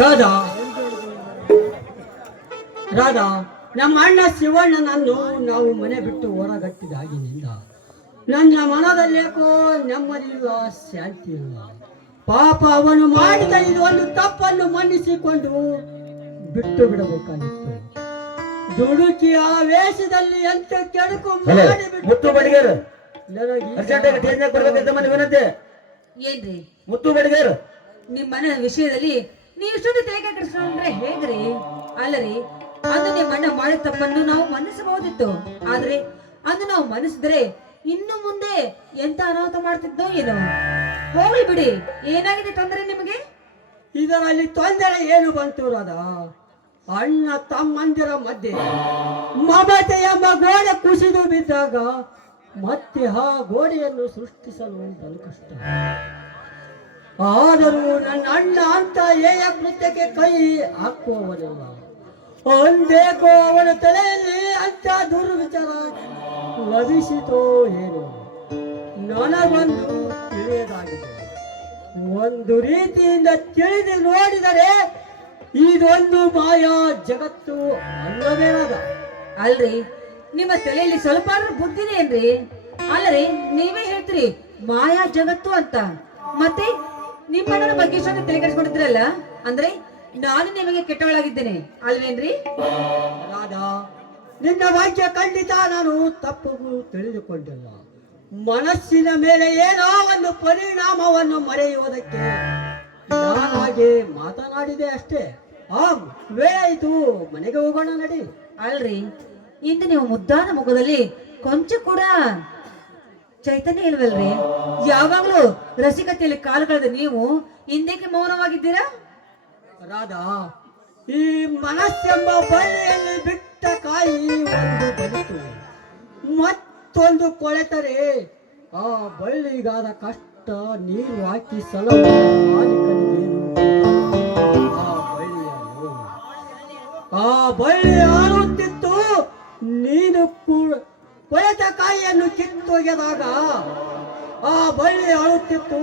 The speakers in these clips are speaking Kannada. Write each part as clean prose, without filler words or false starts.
ರಾಧಾ ರಾಧಾ, ನಮ್ಮ ಅಣ್ಣ ಶಿವಣ್ಣನನ್ನು ನಾವು ಮನೆ ಬಿಟ್ಟು ಹೊರಗಟ್ಟಿದಾಗಿನಿಂದ ನನ್ನ ಮನದಲ್ಲೇಕೋ ನೆಮ್ಮದಿಲ್ಲ, ಶಾಂತಿ ಇಲ್ಲ. ಪಾಪ ಅವನು ಮಾಡಿದ ಇದೊಂದು ತಪ್ಪನ್ನು ಮನ್ನಿಸಿಕೊಂಡು ಬಿಟ್ಟು ಬಿಡಬೇಕಾಗಿತ್ತು. ದುಡುಕಿ ಆವೇಶದಲ್ಲಿ ಎಂತ ಕೆಡುಕು ಮುತ್ತು ಬಡಿಗೇರು ಏನ್ರಿ ಮುತ್ತು ಬಡಿಗೇರು ನಿಮ್ ಮನೆ ವಿಷಯದಲ್ಲಿ ನೀವು ಇಷ್ಟೊಂದು ತೇಗ ಕೆಡಿಸ್ಕೊಂಡ್ರೆ ಹೇಗ್ರಿ? ಅಲ್ಲರಿ, ಅದು ನಿಮ್ಮ ಅಣ್ಣ ಮಾಡಿದ ತಪ್ಪನ್ನು ನಾವು ಮನ್ನಿಸಬಹುದಿತ್ತು. ಆದ್ರೆ ಅದು ನಾವು ಮನ್ನಿಸಿದ್ರೆ ಇನ್ನು ಮುಂದೆ ಎಂತ ಅನಾಹುತ ಮಾಡ್ತಿದ್ದೋ ಏನೋ. ಹೋಗ್ಲಿ ಬಿಡಿ, ಏನಾಗಿದೆ ತೊಂದರೆ ನಿಮಗೆ? ಇದರಲ್ಲಿ ತೊಂದರೆ ಏನು ಬಂತು ರಾಧಾ? ಅಣ್ಣ ತಮ್ಮಂದಿರ ಮಧ್ಯೆ ಮಮತೆ ಎಂಬ ಗೋಡೆ ಕುಸಿದು ಬಿದ್ದಾಗ ಮತ್ತೆ ಆ ಗೋಡೆಯನ್ನು ಸೃಷ್ಟಿಸಲು ಬಲು ಕಷ್ಟ. ಆದರೂ ನನ್ನ ಅಣ್ಣ ಅಂತ ಏಯ ಕೃತ್ಯಕ್ಕೆ ಕೈ ಹಾಕುವವನಿಲ್ಲ. ಒಂದೇಕೋ ಅವನ ತಲೆಯಲ್ಲಿ ಅಂತ ದುರ್ವಿಚಾರ ಲಭಿಸಿತೋ ಏನು ನನಗೊಂದು ತಿಳಿಯದಾಗಿದೆ. ಒಂದು ರೀತಿಯಿಂದ ತಿಳಿದು ನೋಡಿದರೆ ಇದೊಂದು ಮಾಯಾ ಜಗತ್ತು ಅಲ್ಲವೇನಾದ. ಅಲ್ರಿ, ನಿಮ್ಮ ತಲೆಯಲ್ಲಿ ಸ್ವಲ್ಪ ಬುದ್ಧಿದೆ ಏನ್ರಿ? ಅಲ್ಲರಿ, ನೀವೇ ಹೇಳ್ತೀರಿ ಮಾಯಾ ಜಗತ್ತು ಅಂತ. ಮತ್ತೆ ನಿಮ್ಮಣ್ಣನ ಬಗ್ಗೆ ಇಷ್ಟೊಂದು ತಲೆ ಕೆಡಿಸ್ಕೊಂಡಿದ್ರಲ್ಲ, ಅಂದ್ರೆ ನಾನು ನಿಮಗೆ ಕೆಟ್ಟವಳಾಗಿದ್ದೇನೆ ಅಲ್ವೇನ್ರಿ? ರಾಧಾ, ನಿನ್ನ ವಾಕ್ಯ ಖಂಡಿತ ನಾನು ತಪ್ಪು ತಿಳಿದುಕೊಂಡಿಲ್ಲ. ಮನಸ್ಸಿನ ಮೇಲೆ ಏನೋ ಒಂದು ಪರಿಣಾಮವನ್ನು ಮರೆಯುವುದಕ್ಕೆ ನಾನಾಗೆ ಮಾತನಾಡಿದೆ ಅಷ್ಟೇ. ವೇಳಾಯಿತು, ಮನೆಗೆ ಹೋಗೋಣ ನಡಿ. ಅಲ್ರಿ, ಇಂದು ನೀವು ಮುದ್ದಾದ ಮುಖದಲ್ಲಿ ಕೊಂಚ ಕೂಡ ಚೈತನ್ಯ ಇಲ್ವಲ್ರಿ? ಯಾವಾಗ್ಲೂ ರಸಿಕತೆಯಲ್ಲಿ ಕಾಲು ಕಳೆದ ನೀವು ಹಿಂದಕ್ಕೆ ಮೌನವಾಗಿದ್ದೀರಾ? ರಾಧಾ, ಈ ಮನಸ್ಸೆಂಬ ಬಳ್ಳಿಯಲ್ಲಿ ಬಿಟ್ಟ ಕಾಯಿ ಒಂದು ಬಲಿತು ಮತ್ತೊಂದು ಕೊಳೆತರೆ ಆ ಬಳ್ಳಿಗಾದ ಕಷ್ಟ ನೀರು ಹಾಕಿ ಸಲಹು ಆ ಬಳ್ಳಿ ಆಡುತ್ತಿತ್ತು. ನೀನು ಕೂಡ ಕೊಳೆತ ಕಾಯಿಯನ್ನು ಕಿತ್ತೊಗೆದಾಗ ಆ ಬಳ್ಳಿ ಆಳುತ್ತಿತ್ತು.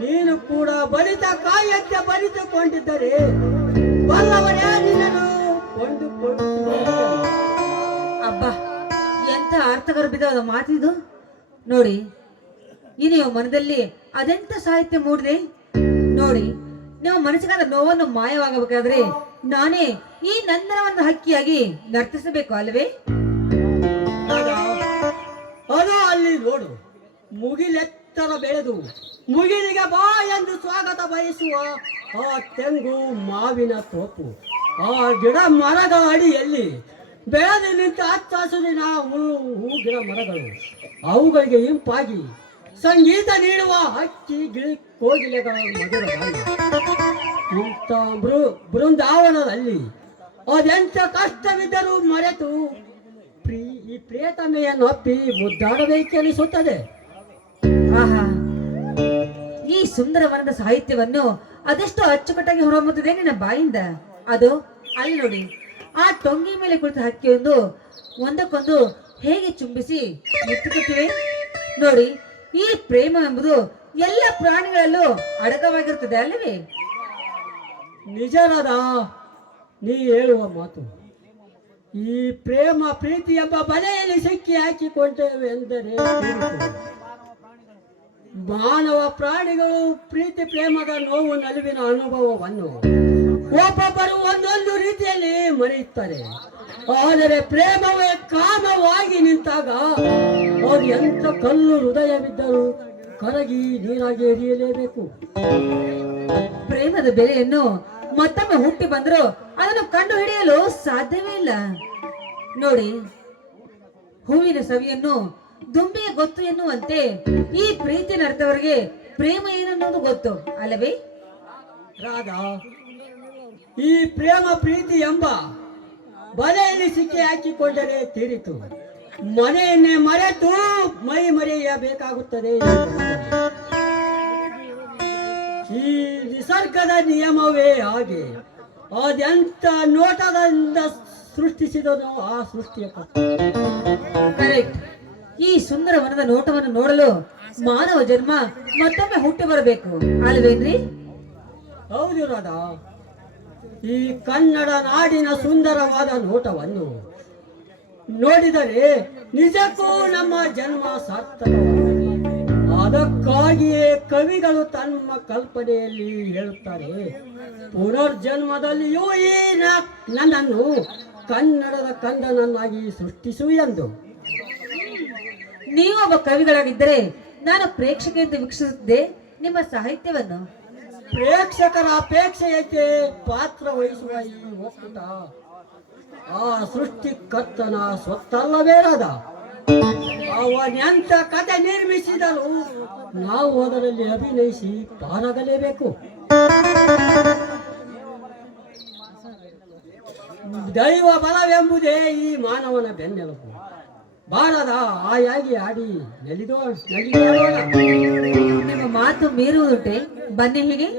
ನೀನು ಕೂಡ ಬಲಿತ ಕಾಯಿಯಂತೆ ಬಲಿತುಕೊಂಡಿದ್ದರೆ ಬಲ್ಲವರೇ ನಿನ್ನನ್ನು ಕೊಂಡುಕೊಂಡು. ಅಬ್ಬಾ, ಎಂತ ಅರ್ಥಗರ್ಭಿತವಾದ ಮಾತಿದು ನೋಡಿ. ಈ ನೀವು ಮನದಲ್ಲಿ ಅದೆಂತ ಸಾಹಿತ್ಯ ಮೂಡಿದೆ ನೋಡಿ. ನೀವು ಮನಸ್ಸಿಗಾದ ನೋವನ್ನು ಮಾಯವಾಗಬೇಕಾದ್ರೆ ನಾನೇ ಈ ನಂದನವನ್ನು ಹಕ್ಕಿಯಾಗಿ ನರ್ತಿಸಬೇಕು ಅಲ್ವೇ? ಅದು ಅಲ್ಲಿ ನೋಡು, ಮುಗಿಲೆತ್ತರ ಬೆಳೆದು ಮುಗಿಲಿಗೆ ಬಾ ಎಂದು ಸ್ವಾಗತ ಬಯಸುವ ಆ ತೆಂಗು ಮಾವಿನ ತೋಪು, ಆ ಗಿಡ ಮರಗಳ ಅಡಿಯಲ್ಲಿ ಬೆಳೆದು ನಿಂತ ಹಚ್ಚ ಹಸುರಿನ ಹುಲ್ಲು ಹೂ ಗಿಡ ಮರಗಳು, ಅವುಗಳಿಗೆ ಇಂಪಾಗಿ ಸಂಗೀತ ನೀಡುವ ಹಕ್ಕಿ ಗಿಳಿ ಕೋಗಿಲೆಗಳ ಮಧುರ ಗಾಳಿ. ಇಂಥ ಬೃಂದಾವನದಲ್ಲಿ ಅದೆಂಥ ಕಷ್ಟವಿದ್ದರೂ ಮರೆತು ಈ ಪ್ರಿಯತಮೆಯನ್ನು ಅಪ್ಪಿ ಮುದ್ದಾಡಬೇಕೆನಿಸುತ್ತದೆ. ಆಹಾ, ಈ ಸುಂದರವನದ ಸಾಹಿತ್ಯವನ್ನು ಅದೆಷ್ಟು ಅಚ್ಚುಕಟ್ಟಾಗಿ ಹೊರಹೊಮ್ಮುತ್ತದೆ ನಿನ್ನ ಬಾಯಿಂದ. ಅದು ಅಲ್ಲಿ ನೋಡಿ, ಆ ಟೊಂಗಿ ಮೇಲೆ ಕುಳಿತ ಹಕ್ಕಿಯೊಂದು ಒಂದಕ್ಕೊಂದು ಹೇಗೆ ಚುಂಬಿಸಿ ಮುತ್ತುಕಟ್ಟಿವೆ ನೋಡಿ. ಈ ಪ್ರೇಮ ಎಂಬುದು ಎಲ್ಲ ಪ್ರಾಣಿಗಳಲ್ಲೂ ಅಡಕವಾಗಿರುತ್ತದೆ ಅಲ್ಲವೇ? ನಿಜರಾದ ನೀ ಹೇಳುವ ಮಾತು. ಈ ಪ್ರೇಮ ಪ್ರೀತಿ ಎಂಬ ಬಲೆಯಲ್ಲಿ ಸಿಕ್ಕಿ ಹಾಕಿಕೊಂಡೇವೆ ಎಂದರೆ ಮಾನವ ಪ್ರಾಣಿಗಳು ಪ್ರೀತಿ ಪ್ರೇಮದ ನೋವು ನಲುವಿನ ಅನುಭವವನ್ನು ಒಬ್ಬೊಬ್ಬರು ಒಂದೊಂದು ರೀತಿಯಲ್ಲಿ ಮರೆಯುತ್ತಾರೆ. ಆದರೆ ಪ್ರೇಮವೇ ಕಾಮವಾಗಿ ನಿಂತಾಗ ಅವ್ರು ಎಂತ ಕಲ್ಲು ಹೃದಯವಿದ್ದರೂ ಕರಗಿ ನೀರಾಗಿ ಎರಿಯಲೇಬೇಕು. ಪ್ರೇಮದ ಬೆಲೆಯನ್ನು ಮತ್ತೊಮ್ಮೆ ಹುಟ್ಟಿ ಬಂದರೂ ಅದನ್ನು ಕಂಡು ಹಿಡಿಯಲು ಸಾಧ್ಯವೇ ಇಲ್ಲ ನೋಡಿ. ಹೂವಿನ ಸವಿಯನ್ನು ದುಂಬಿಗೆ ಗೊತ್ತು ಎನ್ನುವಂತೆ ಈ ಪ್ರೀತಿ ನಡೆದವರಿಗೆ ಪ್ರೇಮ ಏನನ್ನೋದು ಗೊತ್ತು ಅಲ್ಲವೇ? ರಾಧಾ, ಈ ಪ್ರೇಮ ಪ್ರೀತಿ ಎಂಬ ಬಲೆಯಲ್ಲಿ ಸಿಕ್ಕಿ ಹಾಕಿಕೊಂಡರೆ ತೀರಿತು. ಮನೆಯನ್ನೇ ಮರೆತು ಮೈ ಮರೆಯಬೇಕಾಗುತ್ತದೆ. ಈ ನಿಸರ್ಗದ ನಿಯಮವೇ ಹಾಗೆ. ಅದೆಂತ ನೋಟದಿಂದ ಸೃಷ್ಟಿಸಿದನೋ ಆ ಸೃಷ್ಟಿಯ ಕರೆಕ್ಟ್. ಈ ಸುಂದರ ವನದ ನೋಟವನ್ನು ನೋಡಲು ಮಾನವ ಜನ್ಮ ಮತ್ತೊಮ್ಮೆ ಹುಟ್ಟಿ ಬರಬೇಕು ಅಲ್ವೇನ್ರಿ? ಹೌದು ರಾಧಾ, ಈ ಕನ್ನಡ ನಾಡಿನ ಸುಂದರವಾದ ನೋಟವನ್ನು ನೋಡಿದರೆ ನಿಜಕ್ಕೂ ನಮ್ಮ ಜನ್ಮ ಸಾರ್ಥಕವಾಗಿದೆ. ಅದಕ್ಕಾಗಿಯೇ ಕವಿಗಳು ತಮ್ಮ ಕಲ್ಪನೆಯಲ್ಲಿ ಹೇಳುತ್ತಾರೆ, ಪುನರ್ಜನ್ಮದಲ್ಲಿಯೂ ಈ ನನ್ನನ್ನು ಕನ್ನಡದ ಕಂದನನ್ನಾಗಿ ಸೃಷ್ಟಿಸು ಎಂದು. ನೀವು ಒಬ್ಬ ಕವಿಗಳಾಗಿದ್ದರೆ ನಾನು ಪ್ರೇಕ್ಷಕರಿಂದ ವೀಕ್ಷಿಸುತ್ತಿದ್ದೆ ನಿಮ್ಮ ಸಾಹಿತ್ಯವನ್ನು. ಪ್ರೇಕ್ಷಕರ ಅಪೇಕ್ಷೆಯಂತೆ ಪಾತ್ರ ವಹಿಸುವ ಈ ಒಕ್ಕೂಟ ಆ ಸೃಷ್ಟಿಕರ್ತನ ಸ್ವತ್ತಲ್ಲವೇರಾದ. ಅವನೆಂತ ಕಥೆ ನಿರ್ಮಿಸಿದರೂ ನಾವು ಅದರಲ್ಲಿ ಅಭಿನಯಿಸಿ ಪಾರಾಗಲೇಬೇಕು. ದೈವ ಬಲವೆಂಬುದೇ ಈ ಮಾನವನ ಬೆನ್ನೆಲುಬು. ಬಾರದ ಆಯಾಗಿ ಆಡಿ ನಲಿದಾಡೋಣ. ನಿಮ್ಮ ಮಾತು ಮೀರುವುದುಂಟೆ, ಬನ್ನಿ ಹೀಗೆ.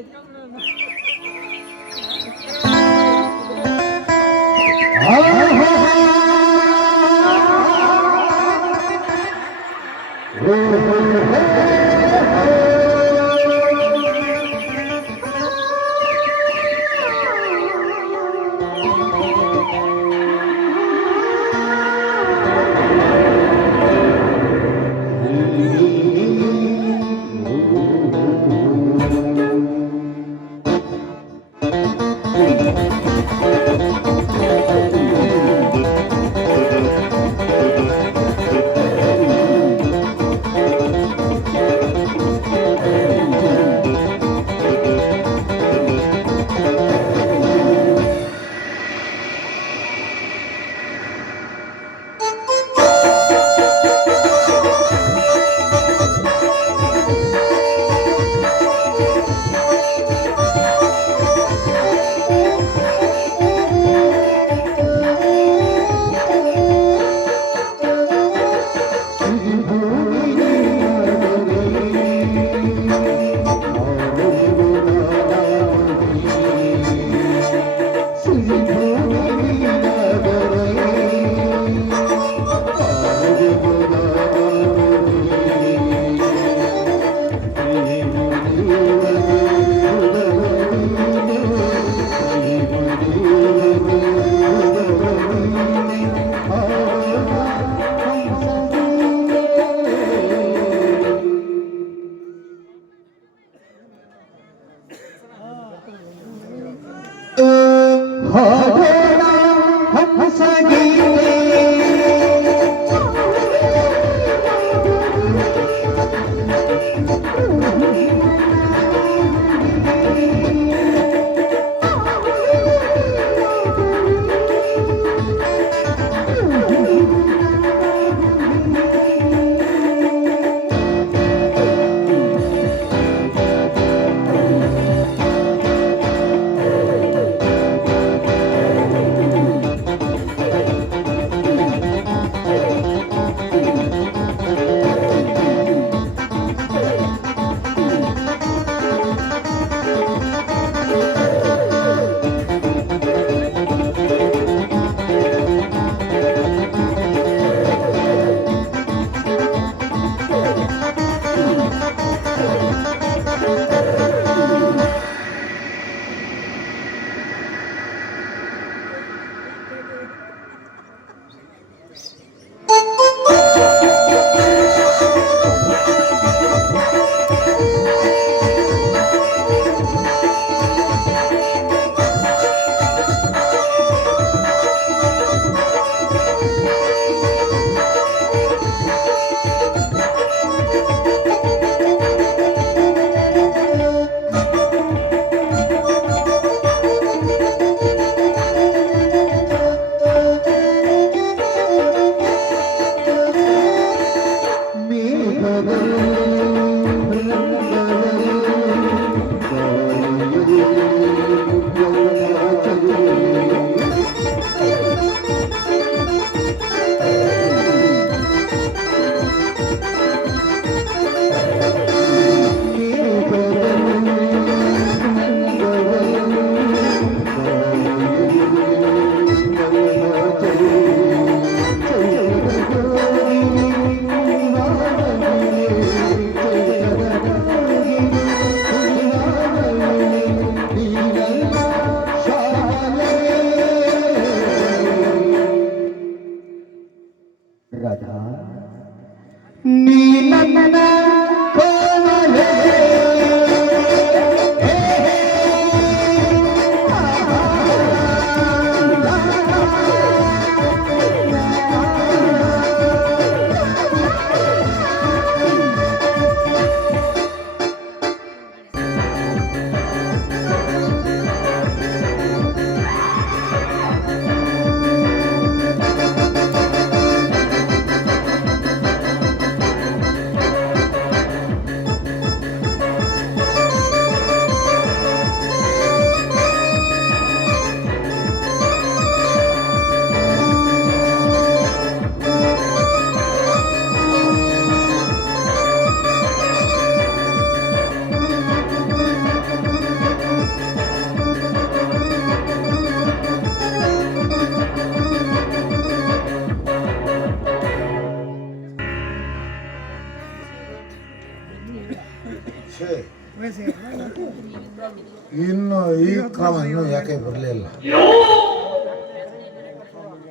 ಇನ್ನು ಈ ಕ್ರಮ ಇನ್ನೂ ಯಾಕೆ ಬರಲಿಲ್ಲ?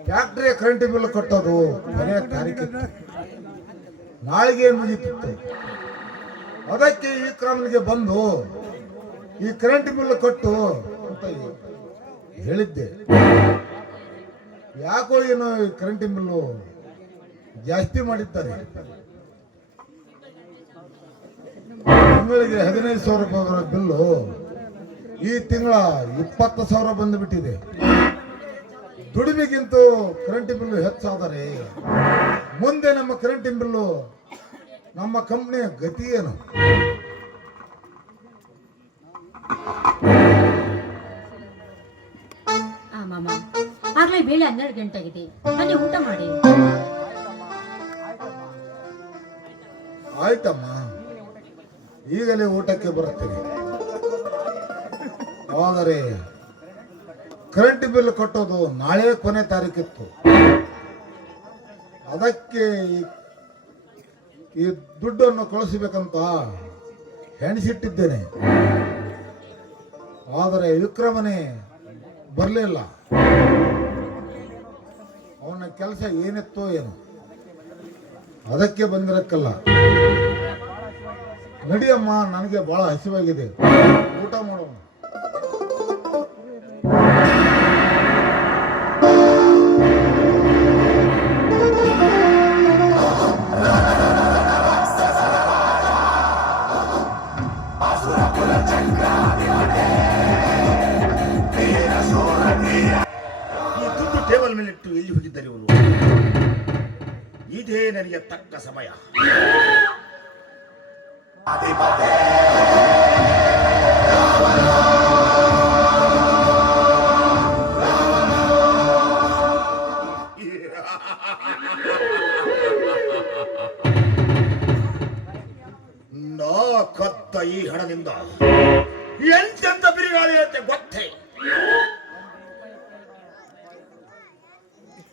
ಫ್ಯಾಕ್ಟ್ರಿಯ ಕರೆಂಟ್ ಬಿಲ್ ಕಟ್ಟೋದು ಕೊನೆಯ ತಾರೀಕಿತ್ತು, ನಾಳೆಗೆ ಮುಗಿತಿತ್ತು. ಅದಕ್ಕೆ ಈ ಕ್ರಮನಿಗೆ ಬಂದು ಈ ಕರೆಂಟ್ ಬಿಲ್ ಕಟ್ಟು ಅಂತ ಹೇಳಿದ್ದೆ. ಯಾಕೋ ಏನೋ ಈ ಕರೆಂಟ್ ಬಿಲ್ಲು ಜಾಸ್ತಿ ಮಾಡಿದ್ದಾರೆ. ತಿಂಗಳಿಗೆ 15,000 ರೂಪಾಯಿ ಬರೋ ಬಿಲ್ಲು ಈ ತಿಂಗಳ 20,000 ಬಂದುಬಿಟ್ಟಿದೆ. ದುಡಿಮೆಗಿಂತೂ ಕರೆಂಟ್ ಬಿಲ್ಲು ಹೆಚ್ಚಾದರೆ ಮುಂದೆ ನಮ್ಮ ಕರೆಂಟ್ ಬಿಲ್ಲು, ನಮ್ಮ ಕಂಪ್ನಿಯ ಗತಿ ಏನು? ಮಾಮ, ಆಗ್ಲೇ ಬೇಳೆ 12 ಗಂಟೆ ಆಗಿದೆ, ಬನ್ನಿ ಊಟ ಮಾಡಿ. ಆಯ್ತಮ್ಮ, ಈಗಲೇ ಊಟಕ್ಕೆ ಬರುತ್ತೇನೆ. ಆದರೆ ಕರೆಂಟ್ ಬಿಲ್ ಕಟ್ಟೋದು ನಾಳೆ ಕೊನೆ ತಾರೀಕಿತ್ತು. ಅದಕ್ಕೆ ಈ ದುಡ್ಡನ್ನು ಕಳಿಸಬೇಕಂತ ಹೆಣಿಸಿಟ್ಟಿದ್ದೇನೆ. ಆದರೆ ವಿಕ್ರಮನೇ ಬರಲಿಲ್ಲ. ಅವನ ಕೆಲಸ ಏನಿತ್ತೋ ಏನು, ಅದಕ್ಕೆ ಬಂದಿರಕ್ಕಲ್ಲ. ನಡಿಯಮ್ಮ, ನನಗೆ ಬಹಳ ಹಸಿವಾಗಿದೆ, ಊಟ ಮಾಡೋಣ. ಈ ದುಡ್ಡು ಟೇಬಲ್ ಮೇಲಿಟ್ಟು ಎಲ್ಲಿ ಹೋಗಿದ್ದಾರೆ ಇವನು? ಇದೇ ನನಗೆ ತಕ್ಕ ಸಮಯ. ನಾ ಕತ್ತ ಈ ಹಣದಿಂದ ಎಂತೆಂತ ಬಿರುಗಾಳಿ ಇರುತ್ತೆ ಗೊತ್ತೇ?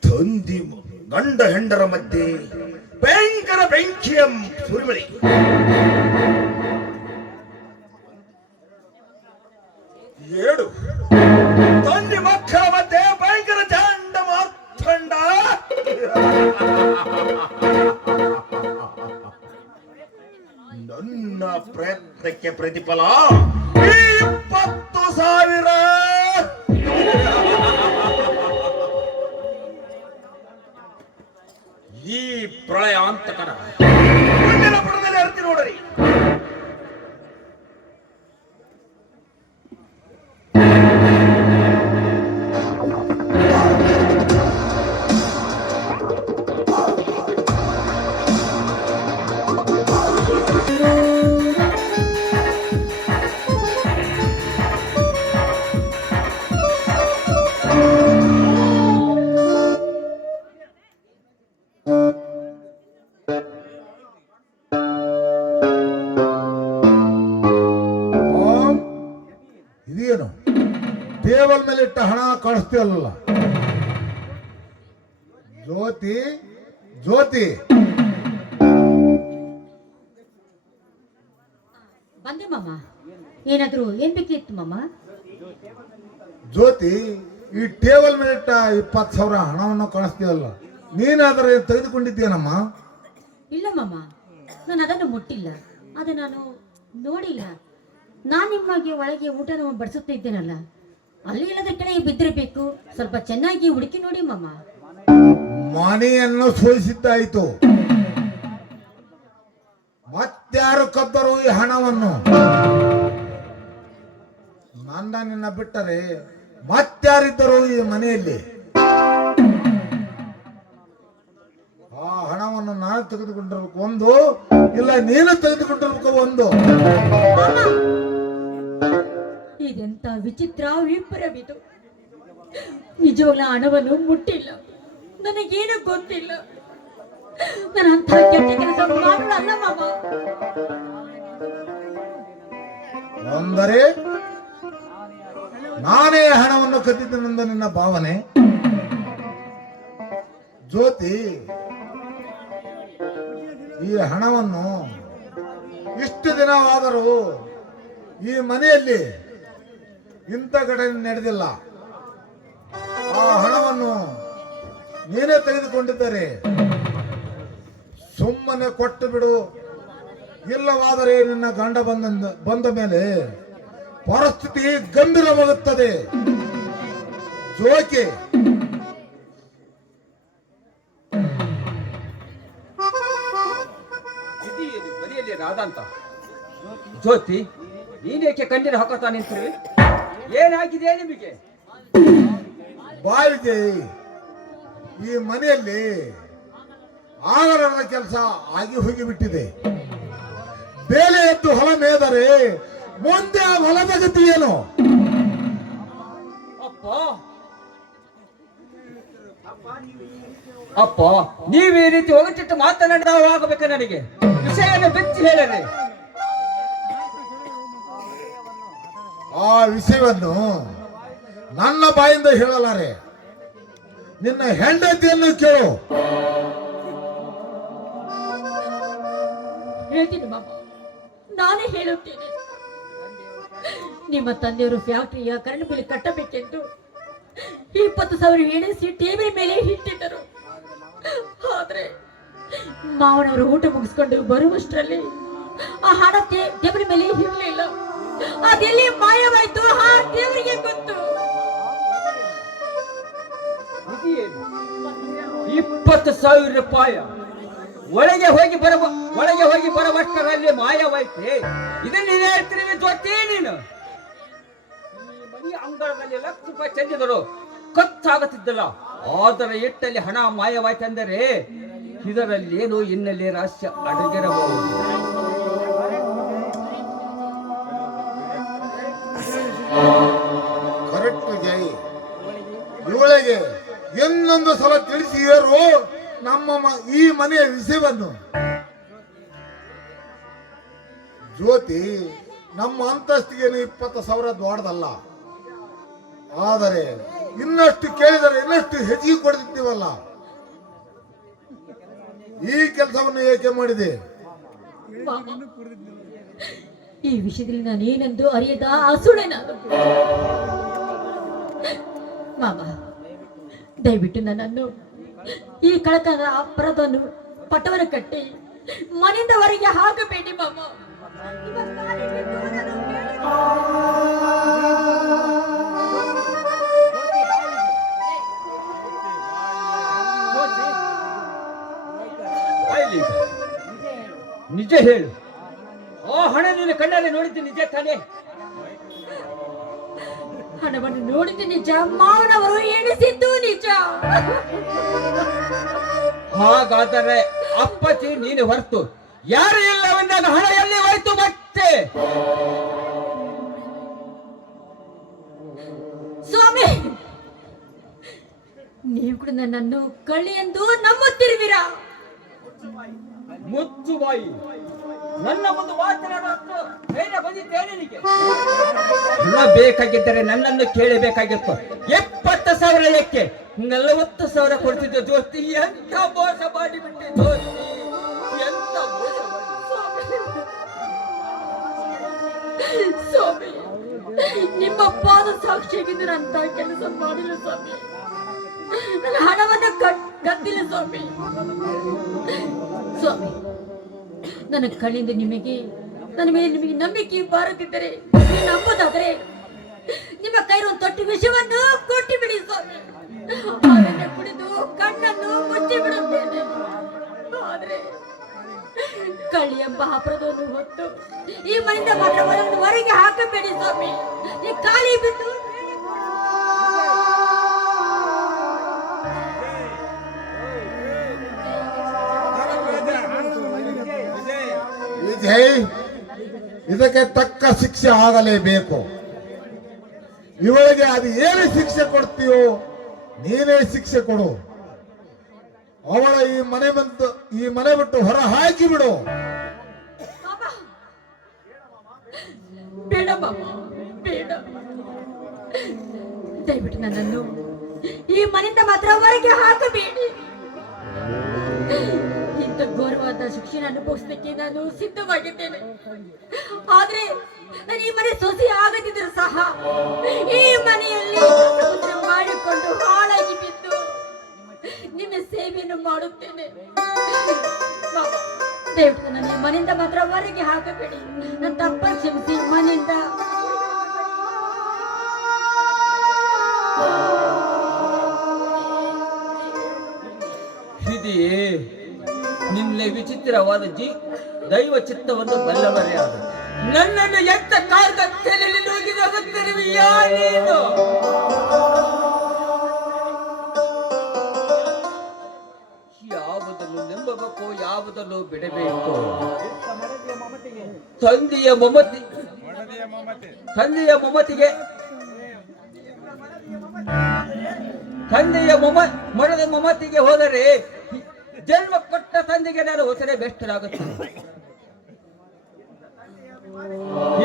ತಂದಿ ಗಂಡ ಹೆಂಡರ ಮಧ್ಯೆ ಭಯಂಕರ ಬೆಂಕಿಯ ಸುರಿಮಳೆ. ಏಳು ತಂದಿ ಮಕ್ಕಳ ಮಧ್ಯೆ ಭಯಂಕರ ಚಂಡ ಮಾರ್ತಾಂಡ. ನನ್ನ ಪ್ರಯತ್ನಕ್ಕೆ ಪ್ರತಿಫಲ 20,000. ಈ ಪ್ರಳಯ ಅಂತಕನ ಮುಂದಿನ ಪುಟದಲ್ಲಿ ಅರ್ತಿ ನೋಡರಿ. ಇದೇನು ಟೇಬಲ್ ಮೇಲೆ ಇಟ್ಟ ಹಣ ಕಳಿಸ್ತೀವಲ್ಲ? ಜ್ಯೋತಿ, ಜ್ಯೋತಿ, ಬಂದೆ ಮಾಮ. ಏನಾದ್ರು ಏನ್ ಬೇಕಿತ್ತು ಮಾಮ? ಜ್ಯೋತಿ, ಈ ಟೇಬಲ್ ಮೇಲೆ ಇಟ್ಟ 20,000 ಹಣವನ್ನು ಕಳಿಸ್ತೀವಲ್ಲ, ನೀನಾದರೆ ತೆಗೆದುಕೊಂಡಿದ್ದೇನಮ್ಮ? ಇಲ್ಲ ಮಾಮ, ನಾನು ಅದನ್ನು ಮುಟ್ಟಿಲ್ಲ, ಅದು ನಾನು ನೋಡಿಲ್ಲ. ನಾನು ನಿಮಗೆ ಒಳಗೆ ಊಟನ ಬಡಿಸುತ್ತಿದ್ದೇನಲ್ಲ, ಅಲ್ಲಿ ಇಲ್ಲದ ಕೆಳಗೆ ಬಿದ್ದಿರಬೇಕು. ಸ್ವಲ್ಪ ಚೆನ್ನಾಗಿ ಹುಡುಕಿ ನೋಡಿ ಮಾಮ. ಮನೆಯನ್ನು ಸೋಲಿಸಿದ್ದಾಯಿತು, ಮತ್ಯಾರು ಕದ್ದರು ಈ ಹಣವನ್ನು? ನನ್ನ ನಿನ್ನ ಬಿಟ್ಟರೆ ಮತ್ಯಾರಿದ್ದರು ಈ ಮನೆಯಲ್ಲಿ? ಆ ಹಣವನ್ನು ನಾನು ತೆಗೆದುಕೊಂಡಿರ್ಬೇಕು ಒಂದು, ಇಲ್ಲ ನೀನು ತೆಗೆದುಕೊಂಡಿರ್ಬೇಕು ಒಂದು. ಇದೆಂತ ವಿಚಿತ್ರ ವಿಪರೀತ. ನಿಜವಾಗ್ಲ ಹಣವನ್ನು ಮುಟ್ಟಿಲ್ಲ, ನನಗೇನು ಗೊತ್ತಿಲ್ಲ. ನಾನು ಅಂತ ಕೆಟ್ಟ ಕೆಲಸ ಮಾಡಲ್ಲ ಮಾಮ. ಅಂದರೆ ನಾನೇ ಹಣವನ್ನು ಕದ್ದಿದ್ದನೆಂದ ನಿನ್ನ ಭಾವನೆ? ಜ್ಯೋತಿ, ಈ ಹಣವನ್ನು ಇಷ್ಟು ದಿನವಾದರೂ ಈ ಮನೆಯಲ್ಲಿ ಇಂಥ ಘಟನೆ ನಡೆದಿಲ್ಲ. ಆ ಹಣವನ್ನು ನೀನೇ ತೆಗೆದುಕೊಂಡಿದ್ದರೆ ಸುಮ್ಮನೆ ಕೊಟ್ಟು ಬಿಡು. ಇಲ್ಲವಾದರೆ ನಿನ್ನ ಗಂಡ ಬಂದ ಮೇಲೆ ಪರಿಸ್ಥಿತಿ ಗಂಭೀರವಾಗುತ್ತದೆ. ಜೋಕೆ ಬದಿಯಲ್ಲಿ ರಾಧ ಅಂತ. ಜ್ಯೋತಿ, ನೀನೇಕೆ ಕಣ್ಣೀರು ಹಾಕೋತಾ ನಿಂತಿರಿ? ಏನಾಗಿದೆ ನಿಮಗೆ? ಬಾಯಿಗೆ ಈ ಮನೆಯಲ್ಲಿ ಆಗರದ ಕೆಲಸ ಆಗಿ ಹೋಗಿಬಿಟ್ಟಿದೆ. ಬೇಲೆ ಎದ್ದು ಹೊಲ ಮೇದರೆ ಮುಂದೆ ಆ ಹೊಲದ ಗತಿ ಏನು? ಅಪ್ಪ, ನೀವು ಈ ರೀತಿ ಒಗಟಿಟ್ಟು ಮಾತನಾಡಿದವಾಗಬೇಕು. ನನಗೆ ವಿಷಯವನ್ನು ಬೆಚ್ಚಿ ಹೇಳಿರಿ. ಆ ವಿಷಯವನ್ನು ನನ್ನ ಬಾಯಿಂದ ಹೇಳಲಾರೆ. ನಿನ್ನ ಹೆಂಡತಿಯನ್ನು ಕೇಳು. ಹೇಳ್ತೀನಿ ಮಾಮ, ನಾನೇ ಹೇಳುತ್ತೇನೆ. ನಿಮ್ಮ ತಂದೆಯವರು ಫ್ಯಾಕ್ಟರಿಯ ಕರೆಂಟ್ ಬಿಲ್ ಕಟ್ಟಬೇಕೆಂದು 20,000 ಎಣಿಸಿ ಟೇಬಲ್ ಮೇಲೆ ಇಟ್ಟಿದ್ದರು. ಆದ್ರೆ ಮಾವನವರು ಊಟ ಮುಗಿಸ್ಕೊಂಡು ಬರುವಷ್ಟರಲ್ಲಿ ಆ ಹಣ ಟೇಬಲ್ ಮೇಲೆ ಇರಲಿಲ್ಲ. ಅದೆಲ್ಲಿ ಮಾಯವಾಯ್ತು ಆ ದೇವರಿಗೆ ಗೊತ್ತು. 20,000 ರೂಪಾಯಿ ಒಳಗೆ ಹೋಗಿ ಬರುವಷ್ಟರಲ್ಲಿ ಮಾಯವಾಯ್ತೆ. ಇದನ್ನ ನೀನು ಹೇಳ್ತೀನಿ ಜ್ಯೋತಿ. ನೀನು ಈ ಮನೆ ಅಂಗಳದಲ್ಲಿ ಲಕ್ಷ ರೂಪಾಯಿ ಚೆಂದಿದರು ಖರ್ಚಾಗುತ್ತಿದ್ದಲ್ಲ, ಆದರೆ ಇಟ್ಟಲ್ಲಿ ಹಣ ಮಾಯವಾಯ್ತೆಂದರೆ ಇದರಲ್ಲೇನು ಇನ್ನಲ್ಲಿ ರಹಸ್ಯ ಅಡಗಿರಬಹುದು. ಕರೆಕ್ಟ್ ಜೈ. ಇವಳಿಗೆ ಇನ್ನೊಂದು ಸಲ ತಿಳಿಸಿದರು ಈ ಮನೆಯ ವಿಷಯವನ್ನು. ಜ್ಯೋತಿ, ನಮ್ಮ ಅಂತಸ್ತಿಗೆ 20,000 ದೊಡ್ಡದಲ್ಲ. ಆದರೆ ಇನ್ನಷ್ಟು ಕೇಳಿದರೆ ಇನ್ನಷ್ಟು ಹೆಚ್ಚಿಗೆ ಕೊಡ್ತಿದ್ದೀವಲ್ಲ. ಈ ಕೆಲಸವನ್ನು ಏಕೆ ಮಾಡಿದೆ? ಈ ವಿಷಯದಲ್ಲಿ ನಾನು ಏನೆಂದು ಅರಿಯದ ಅಸುಳೆ ನಾನು. ಮಾಮ, ದಯವಿಟ್ಟು ನನ್ನನ್ನು ಈ ಕಳಕದ ಅಪರಾಧವನ್ನು ಪಟವನ್ನು ಕಟ್ಟಿ ಮನೆಯಿಂದ ಹೊರಗೆ ಹಾಕಬೇಡಿ ಮಾಮ. ನಿಜ ಹೇಳು, ಆ ಹಣ ನೀನು ಕಣ್ಣಲ್ಲಿ ನೋಡಿದ್ದು ನಿಜ ತಾನೇ? ಹಣವನ್ನು ನೋಡಿದ್ದು ನಿಜ, ಮಾವನವರು ಎಣಿಸಿದ್ದು ನಿಜ. ಹಾಗಾದರೆ ಅಪ್ಪಚ್ಚಿ ನೀನು ಹೊರತು ಯಾರು ಇಲ್ಲವೆಂದಾಗ ಹಣ ಎಲ್ಲಿ ಹೋಯ್ತು ಮತ್ತೆ? ಸ್ವಾಮಿ, ನೀವು ಕೂಡ ನನ್ನನ್ನು ಕಳ್ಳಿ ಎಂದು ನಂಬುತ್ತಿರುವಿರಾ? ಮುಚ್ಚು ಬಾಯಿ. ನನ್ನ ಮುಂದೆ ಮಾತನಾಡುವಷ್ಟು ಧೈರ್ಯ ಬಂದಿದ್ದೇನೆ ನಿನಗೆ? ಬೇಕಾಗಿದ್ದರೆ ನನ್ನನ್ನು ಕೇಳಬೇಕಾಗಿತ್ತು. 70,000 ಏಕೆ 40,000 ಕೊಡ್ತಿದ್ದೆ ಜ್ಯೋತಿ. ಎಂತ ಮೋಸ ಮಾಡಿಬಿಟ್ಟೆ ಜ್ಯೋತಿ, ಎಂತ ಮೋಸ ಸ್ವಾಮಿ, ನಿಮ್ಮ ಪಾದ ಸಾಕ್ಷಿಯಾಗಿದ್ದು ಅಂತ ಕೆಲಸ ಮಾಡಿಲ್ಲ ಸ್ವಾಮಿ. ನನ್ನ ಹಣವನ್ನು ಕದ್ದಿಲ್ಲ ಸ್ವಾಮಿ. ಸ್ವಾಮಿ, ನನ್ನ ಕಣ್ಣಿಂದ ನನ್ನ ಮೇಲೆ ನಿಮಗೆ ನಂಬಿಕೆ ಬಾರದಿದ್ದರೆ, ನೀವು ನಂಬೋದಾದರೆ ನಿಮ್ಮ ಕೈರುವ ತೊಟ್ಟಿ ವಿಷವನ್ನು ಕೊಟ್ಟು ಬಿಡಿ ಸ್ವಾಮಿ. ಅದನ್ನು ಕುಡಿದು ಕಣ್ಣನ್ನು ಮುಚ್ಚಿ ಬಿಡುತ್ತೇನೆ. ಆದ್ರೆ ಕಳ್ಳಿ ಎಂಬ ಅಪರಾಧವನ್ನು ಹೊತ್ತು ಈ ಮನೆಯಿಂದ ಮಾತ್ರ ಹೊರಗೆ ಹಾಕಬೇಡಿ ಸ್ವಾಮಿ. ಈ ಖಾಲಿ ಬಿದ್ದು ವಿಜಯ್, ಇದಕ್ಕೆ ತಕ್ಕ ಶಿಕ್ಷೆ ಆಗಲೇಬೇಕು. ಇವಳಿಗೆ ಅದು ಏನು ಶಿಕ್ಷೆ ಕೊಡ್ತೀಯೋ ನೀನೇ ಶಿಕ್ಷೆ ಕೊಡು. ಅವಳ ಈ ಮನೆ ಬಿಟ್ಟು ಹೊರ ಹಾಕಿ ಬಿಡು. ಬೇಡ ಮಾಮ, ಬೇಡ. ದಯವಿಟ್ಟು ನನ್ನನ್ನು ಈ ಮನೆಯಿಂದ ಮಾತ್ರ ಹೊರಗೆ ಹಾಕಬೇಡಿ. ಅತ್ಯಂತ ಘೋರವಾದ ಶಿಕ್ಷೆ ಅನುಭವಿಸಲಿಕ್ಕೆ ನಾನು ಸಿದ್ಧವಾಗಿದ್ದೇನೆ. ಆದ್ರೆ ನಾನು ಈ ಮನೆ ಸೊಸೆ ಆಗದಿದ್ದರೂ ಸಹ ಈ ಮನೆಯಲ್ಲಿ ಸಮುದ್ರ ಮಾಡಿಕೊಂಡು ಹಾಳಾಗಿ ಬಿದ್ದು ನಿಮ್ಮ ಸೇವೆಯನ್ನು ಮಾಡುತ್ತೇನೆ. ಬಾಬಾ, ದಯವಿಟ್ಟು ನನ್ನ ಈ ಮನೆಯಿಂದ ಮಾತ್ರ ಹೊರಗೆ ಹಾಕಬೇಡಿ. ನನ್ನ ತಪ್ಪ ಕ್ಷಮಿಸಿ ಮನೆಯಿಂದ ಇದೆಯೇ ನಿನ್ನ ವಿಚಿತ್ರವಾದ ದೈವ ಚಿತ್ತವನ್ನು ಬಲ್ಲವರೇ ಆದ ನನ್ನನ್ನು ಎಂತ ಕಾಲದ ತಲೆಯಲ್ಲಿ ನುಗ್ಗಿದೋಗುತ್ತಿರುವೆಯಾ ನೀನು? ಯಾವುದನ್ನು ನಂಬಬೇಕು, ಯಾವುದನ್ನು ಬಿಡಬೇಕು? ತಂದೆಯ ಮನದ ಮಮತಿಗೆ ಹೋದರೆ ಜನ್ಮ ಕೊಟ್ಟ ತಂದೆಗೆ ನಾನು ಹೊಸರೆ ಬೆಷ್ಟರಾಗುತ್ತೇನೆ.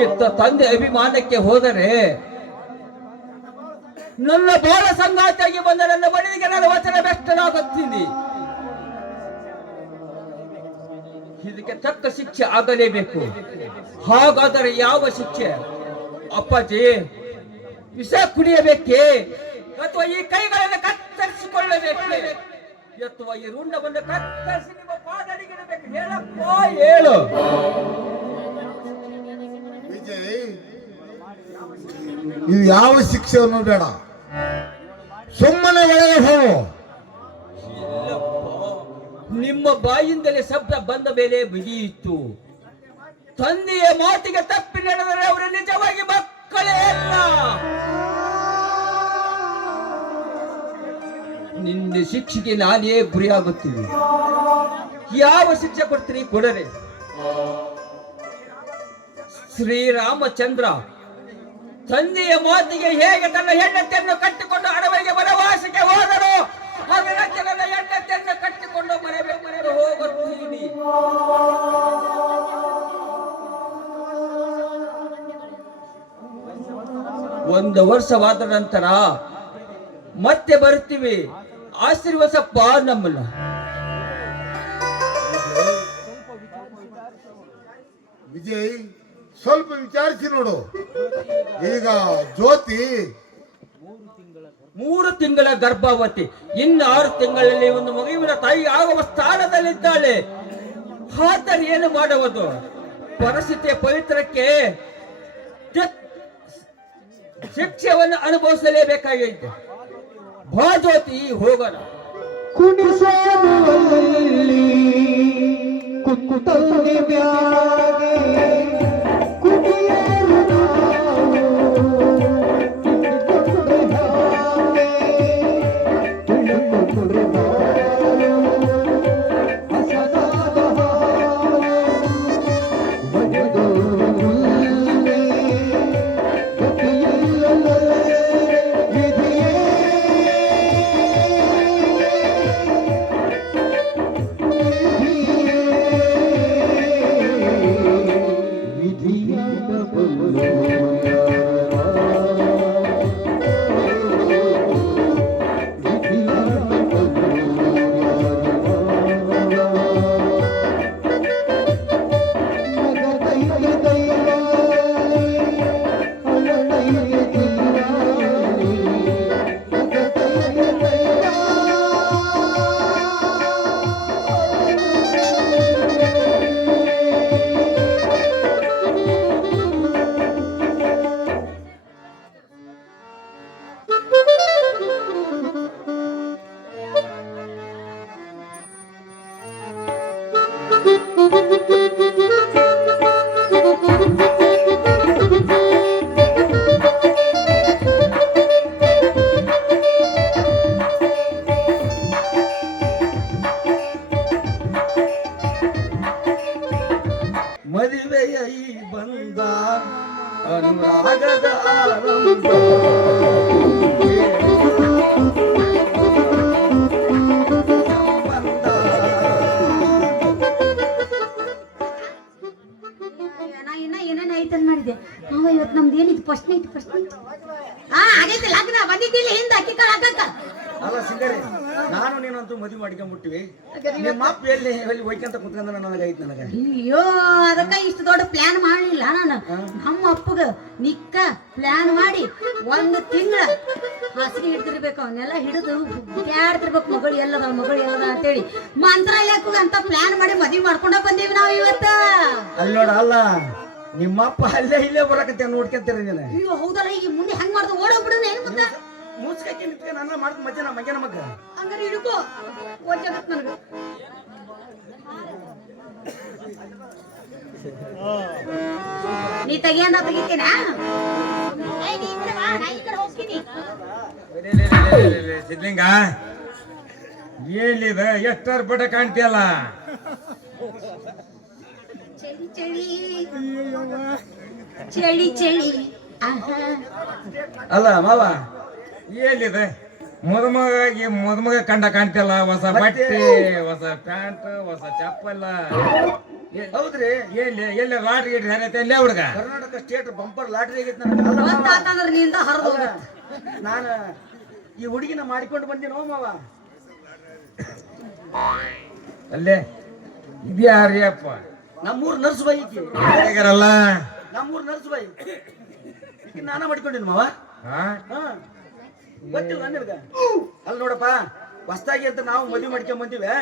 ಇತ್ತ ತಂದೆ ಅಭಿಮಾನಕ್ಕೆ ಹೋದರೆ ನನ್ನ ಬಾಳ ಸಂಗಾತಿಯಾಗಿ ಬಂದ ನನ್ನ ಮನೆಗೆ ನಾನು ವಚನ ಬೆಷ್ಟರಾಗುತ್ತೀನಿ. ಇದಕ್ಕೆ ತಕ್ಕ ಶಿಕ್ಷೆ ಆಗಲೇಬೇಕು. ಹಾಗಾದರೆ ಯಾವ ಶಿಕ್ಷೆ? ಅಪ್ಪಾಜಿ, ವಿಷ ಕುಡಿಯಬೇಕೇ ಅಥವಾ ಈ ಕೈಗಳನ್ನು ಕತ್ತರಿಸಿಕೊಳ್ಳಬೇಕೆ ಅಥವಾ ಈ ರುಂಡವನ್ನು ಕತ್ತರಿಸಿ ನಿಮ್ಮ ಪಾದಡಿಗಿಡಬೇಕು? ಹೇಳಪ್ಪ, ಹೇಳು. ವಿಜಯ್, ಇದು ಯಾವ ಶಿಕ್ಷೆಯನ್ನು ಬೇಡ, ಸುಮ್ಮನೆ ಒಳಗೆ ಹೋಗು. ನಿಮ್ಮ ಬಾಯಿಂದಲೇ ಶಬ್ದ ಬಂದ ಮೇಲೆ ಮುಗಿಯಿತು. ತಂದೆಯ ಮಾತಿಗೆ ತಪ್ಪಿ ನಡೆದರೆ ಅವರು ನಿಜವಾಗಿ ಮಕ್ಕಳೇ ಅಲ್ಲ. ನಿನ್ನ ಶಿಕ್ಷೆಗೆ ನಾನೇ ಗುರಿಯಾಗುತ್ತೀನಿ. ಯಾವ ಶಿಕ್ಷೆ ಕೊಡ್ತೀನಿ ಕೊಡರೆ? ಶ್ರೀರಾಮಚಂದ್ರ ತಂದೆಯ ಮಾತಿಗೆ ಹೇಗೆ ತನ್ನ ಹೆಂಡತಿಯನ್ನು ಕಟ್ಟಿಕೊಂಡು ಅಡವಿಗೆ ವನವಾಸಕ್ಕೆ ಹೋದರು, ಹಾಗೆ ನನ್ನ ಹೆಂಡತಿಯನ್ನು ಕಟ್ಟಿಕೊಂಡು ಮನೆಗೆ ಹೋಗುತ್ತೀನಿ. ಒಂದು ವರ್ಷವಾದ ನಂತರ ಮತ್ತೆ ಬರುತ್ತೀವಿ. ಆಶೀರ್ವಸಪ್ಪ ನಮ್ಮನ್ನ. ವಿಜಯ್, ಸ್ವಲ್ಪ ವಿಚಾರಿಸಿ ನೋಡು. ಈಗ ಜ್ಯೋತಿ 3 ತಿಂಗಳ ಗರ್ಭವತಿ, ಇನ್ನು 6 ತಿಂಗಳಲ್ಲಿ ಒಂದು ಮಗುವಿನ ತಾಯಿ ಆಗುವ ಸ್ಥಾನದಲ್ಲಿದ್ದಾಳೆ. ಆದರೆ ಏನು ಮಾಡುವುದು? ಪರಿಸ್ಥಿತಿಯ ಪವಿತ್ರಕ್ಕೆ ಶಿಕ್ಷೆಯನ್ನು ಅನುಭವಿಸಲೇಬೇಕಾಗಿದೆ. ಬಾ ಜ್ಯೋತಿ, ಹೋಗೋಣ. ಮದುವೆಯ ಈ ಬಂದ ಅನುರಾಗದ ಆರಂಭ. ಏನೇನ್ ಐತನ್ ಮಾಡಿದೆ ನಾವು ಇವತ್ತು ನಮ್ದು ಏನಿತ್ತು ಫಸ್ಟ್ ನೈಟ್ ಆಗೈತೆ ಲಗ್ನ ಬಂದಿದ್ದಿಲ್ಲ ಹಿಂದ ಅಕ್ಕಿ ಕಾಳು ಹಾಕಕ್ಕ ಅಲ್ಲ ಸಿಂಗರಿ, ನಾನು ನೀನಂತೂ ಮದುವೆ ಮಾಡ್ಕೊಂಡ್ಬಿಟ್ಟಿವಿ. ನಿಮ್ಮ ಅಪ್ಪ ಎಲ್ಲಿ ಹೋಯ್ಕಂತ ಕುತ್ಕೊಂಡ ನನಗೈತ್ ನನಗೆ. ಅಯ್ಯೋ ಅದಕ್ಕ ಇಷ್ಟು ದೊಡ್ಡ ಪ್ಲಾನ್ ಮಾಡಲಿಲ್ಲ ನಾನು. ನಮ್ಮ ಅಪ್ಪಗ ನಿಕ್ಕ ಪ್ಲಾನ್ ಮಾಡಿ 1 ತಿಂಗಳ ಹಾಸಿಗೆ ಹಿಡ್ದಿರ್ಬೇಕು, ಅವನ್ನೆಲ್ಲ ಹಿಡಿದು ಹುಡ್ಕ್ಯಾಡ್ತಿರ್ಬೇಕು, ಮಗಳು ಎಲ್ಲದ ಅಂತೇಳಿ ಮಂತ್ರಾಲಯಕ್ಕೂ ಅಂತ ಪ್ಲಾನ್ ಮಾಡಿ ಮದ್ವಿ ಮಾಡ್ಕೊಂಡ ಬಂದೀವಿ ನಾವು ಇವತ್ತ. ಅಲ್ಲಿ ನೋಡ, ಅಲ್ಲ ನಿಮ್ಮಪ್ಪ ಇಲ್ಲೇ ಬರಕತ್ತೆ ನೋಡ್ಕೊಂತೀರಿ ನೀನು. ಅಯ್ಯೋ ಹೌದಲ್ಲ, ಈಗ ಮುಂದೆ ಹೆಂಗ್ ಮಾಡ್ದು ಓಡೋಗ್ಬಿಡೋಣ ಏನು ಗೊತ್ತಾ? ಮುಚ್ಕಕ್ಕೆ ನಿಂತ್ಕೊಂಡು ನನ್ನ ಮಾಡ್ದು ಮಂಜನ ಮಗ. ಹಂಗಾರೆ ಹಿಡ್ಕೋ, ಓದ್ಜಾಗತ್ ನನಗೆ. ನೀ ತೆಗಿಯಂದ ತೆಗಿತೀನ? ಸಿದ್ಲಿಂಗ ಏನಿದ ಎಷ್ಟರ ಬಡ ಕಾಣ್ತಿಯಲ್ಲ. ಚಳಿ ಚಳಿ ಚಳಿ ಚಳಿ. ಅಲ್ಲ ಮಾವ, ಏನಿದೆ ಮದುಮಗ ಕಂಡ ಕಾಣ್ತಿಯಲ್ಲ. ಹೊಸ ಬಟ್ಟೆ, ಹೊಸ ಪ್ಯಾಂಟ್, ಹೊಸ ಚಪ್ಪಲ್ಲ. ಹೌದ್ರಿ, ಎಲ್ಲಿ ಲಾಟ್ರಿ ಗಿಟ್ರಿ ಹರಿಯತ್ತೆ ಎಲ್ಲೇ ಹುಡುಗ? ಕರ್ನಾಟಕ ಸ್ಟೇಟ್ ಬಂಪರ್ ಲಾಟ್ರಿ ಆಗೈತೆ ನನಗೆ. ಗೊತ್ತಾತಂದ್ರ ನಿಂದ ಹರಿದು ನಾನು ಈ ಹುಡುಗಿನ ಮಾಡಿಕೊಂಡು ಬಂದಿನ ಮಾವ. ಅಲ್ಲೇ ಇದ್ಯಾರಿಯಪ್ಪ? ನಮ್ಮೂರ್ ನರ್ಸ್ ಬಾಯಿ ಈಕಿ. ಹೇಗಾರಲ್ಲ? ನಮ್ಮೂರ್ ನರ್ಸ್ ಬಾಯಿ ಈಕಿ ನಾನ ಮಾಡಿಕೊಂಡಿನ ಮಾವ. ಹಾ, ಗೊತ್ತಿಲ್ಲ ನಿನಗ? ಅಲ್ಲಿ ನೋಡಪ್ಪ, ಹೊಸ್ತಾಗಿ ಅಂತ ನಾವು ಮದುವೆ ಮಾಡ್ಕೊಂಡ್ ಬಂದಿವಿ.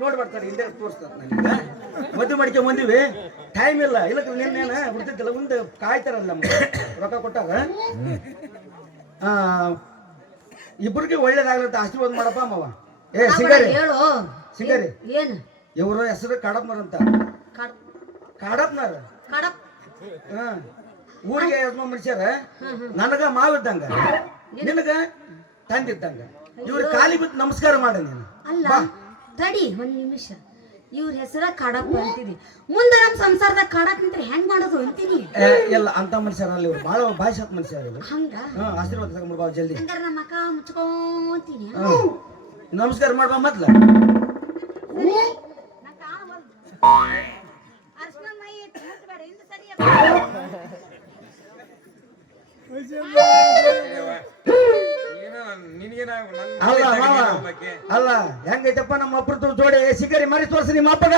ನೋಡ್ಬರ್ತಾರೆ, ಹಿಂದೆ ತೋರಿಸ್ತಾರೆ ನನಗೆ. ಮದುವೆ ಮಾಡ್ಕೊಂಡ್ ಬಂದಿವಿ, ಟೈಮ್ ಇಲ್ಲ. ಇಲ್ಲಕ್ಕ ನಿನ್ನೇನ ಬಿಡ್ತಿದ್ದಿಲ್ಲ, ಮುಂದೆ ಕಾಯ್ತಾರಲ್ಲ ನಮ್ಗೆ ರೊಕ್ಕ ಕೊಟ್ಟಾಗ. ಇಬ್ಬರಿಗೆ ಒಳ್ಳೇದಾಗ್ಲಂತ ಆಶೀರ್ವಾದ ಮಾಡಪ್ಪ ಮಾವ. ಏ ಸಿಂಗರಿ, ಹೇಳು. ಸಿಂಗರಿ, ಏನು ಇವ್ರ ಹೆಸರು ಕಾಡಪ್ನರ್ ಅಂತ. ಕಾಡಪ್ನರ್ ಊರಿಗೆ ಯಜಮಾನ್ ಮನುಷ್ಯರ. ನನಗ ಮಾವಿದ್ದಂಗ, ನಿನಗ ತಂದಿದ್ದಂಗ. ಇವ್ರ ಕಾಲಿ ಬಿಟ್ಟು ನಮಸ್ಕಾರ ಮಾಡ ನೀನು. ಅಲ್ಲ ತಡಿ ಒಂದ್ ನಿಮಿಷ. ಇವ್ರ ಹೆಸರ ಕಾಡಪ್ಪ ಅಂತಿದಿ, ಮುಂದೆ ನಮ್ ಸಂಸಾರದಾಗ ಕಾಡಕ್ ನಿಂತ್ರೆ ಹೆಂಗ್ ಮಾಡೋದು ಅಂತೀನಿ. ಎಲ್ಲ ಅಂತ ಮನುಷ್ಯರಲ್ಲಿ ಇವ್ರು ಬಹಳ ಬಾಯ್ಸಾತ್ ಮನುಷ್ಯರ. ಹಂಗ ಆಶೀರ್ವಾದ ತಗೊಂಡ್ಬಾವ ಜಲ್ದಿ. ಹಂಗಾರ ನಮ್ಮ ಅಕ್ಕ ಮುಚ್ಕೊಂತೀನಿ. ನಮಸ್ಕಾರ ಮಾಡ್ಬಾ ಮೊದ್ಲ. ಅಲ್ಲ ಮಾವ, ಅಲ್ಲ ಹೆಂಗೈತಪ್ಪ ನಮ್ಮ ಅಪ್ಪರದ್ದು ಜೋಡಿ. ಸಿಗರಿ ಮರಿ ತೋರ್ಸಿ ನಿಮ್ಮ ಅಪ್ಪಗ.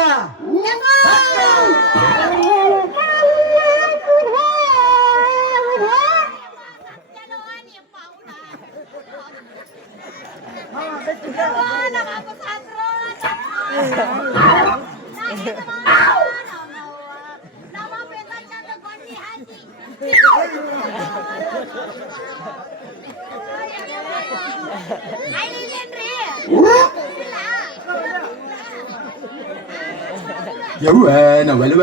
ಯವ್ವ ನಾವಲ್ವ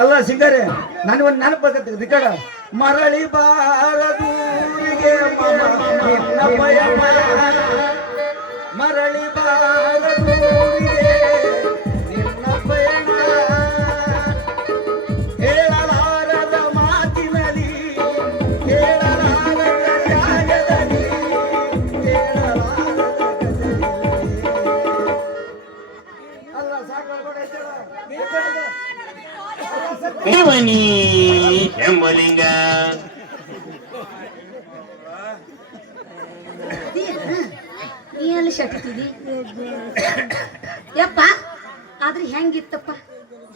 ಅಲ್ಲ ಸಿಂಗಾರೆ, ನನಗೊಂದು ನೆನಪಾಗತ್ತೆ ರಿಕಾರ್ಡ. ಮರಳಿ ಬಾರದೂರಿಗೆ ನಿನ್ನ ಪಯಣ, ಮರಳಿ ಬಾರದೂರಿಗೆ ನಿನ್ನ ಪಯಣ. ಹೇಳಲಾರದ ಮಾತಿನಲ್ಲಿ, ಹೇಳಲಾರದ ತ್ಯಾಗದಲ್ಲಿ, ಹೇಳಲಾರದ ಕಥೆಯಲ್ಲಿ. ಅಲ್ಲ ಇವನಿ ಹೆಮ್ಮಲಿಂಗ ನೀ ಎಲ್ಲಿ ಶಟಿತಿದಿ ಯಪ್ಪ? ಆದ್ರೆ ಹೆಂಗಿತ್ತಪ್ಪ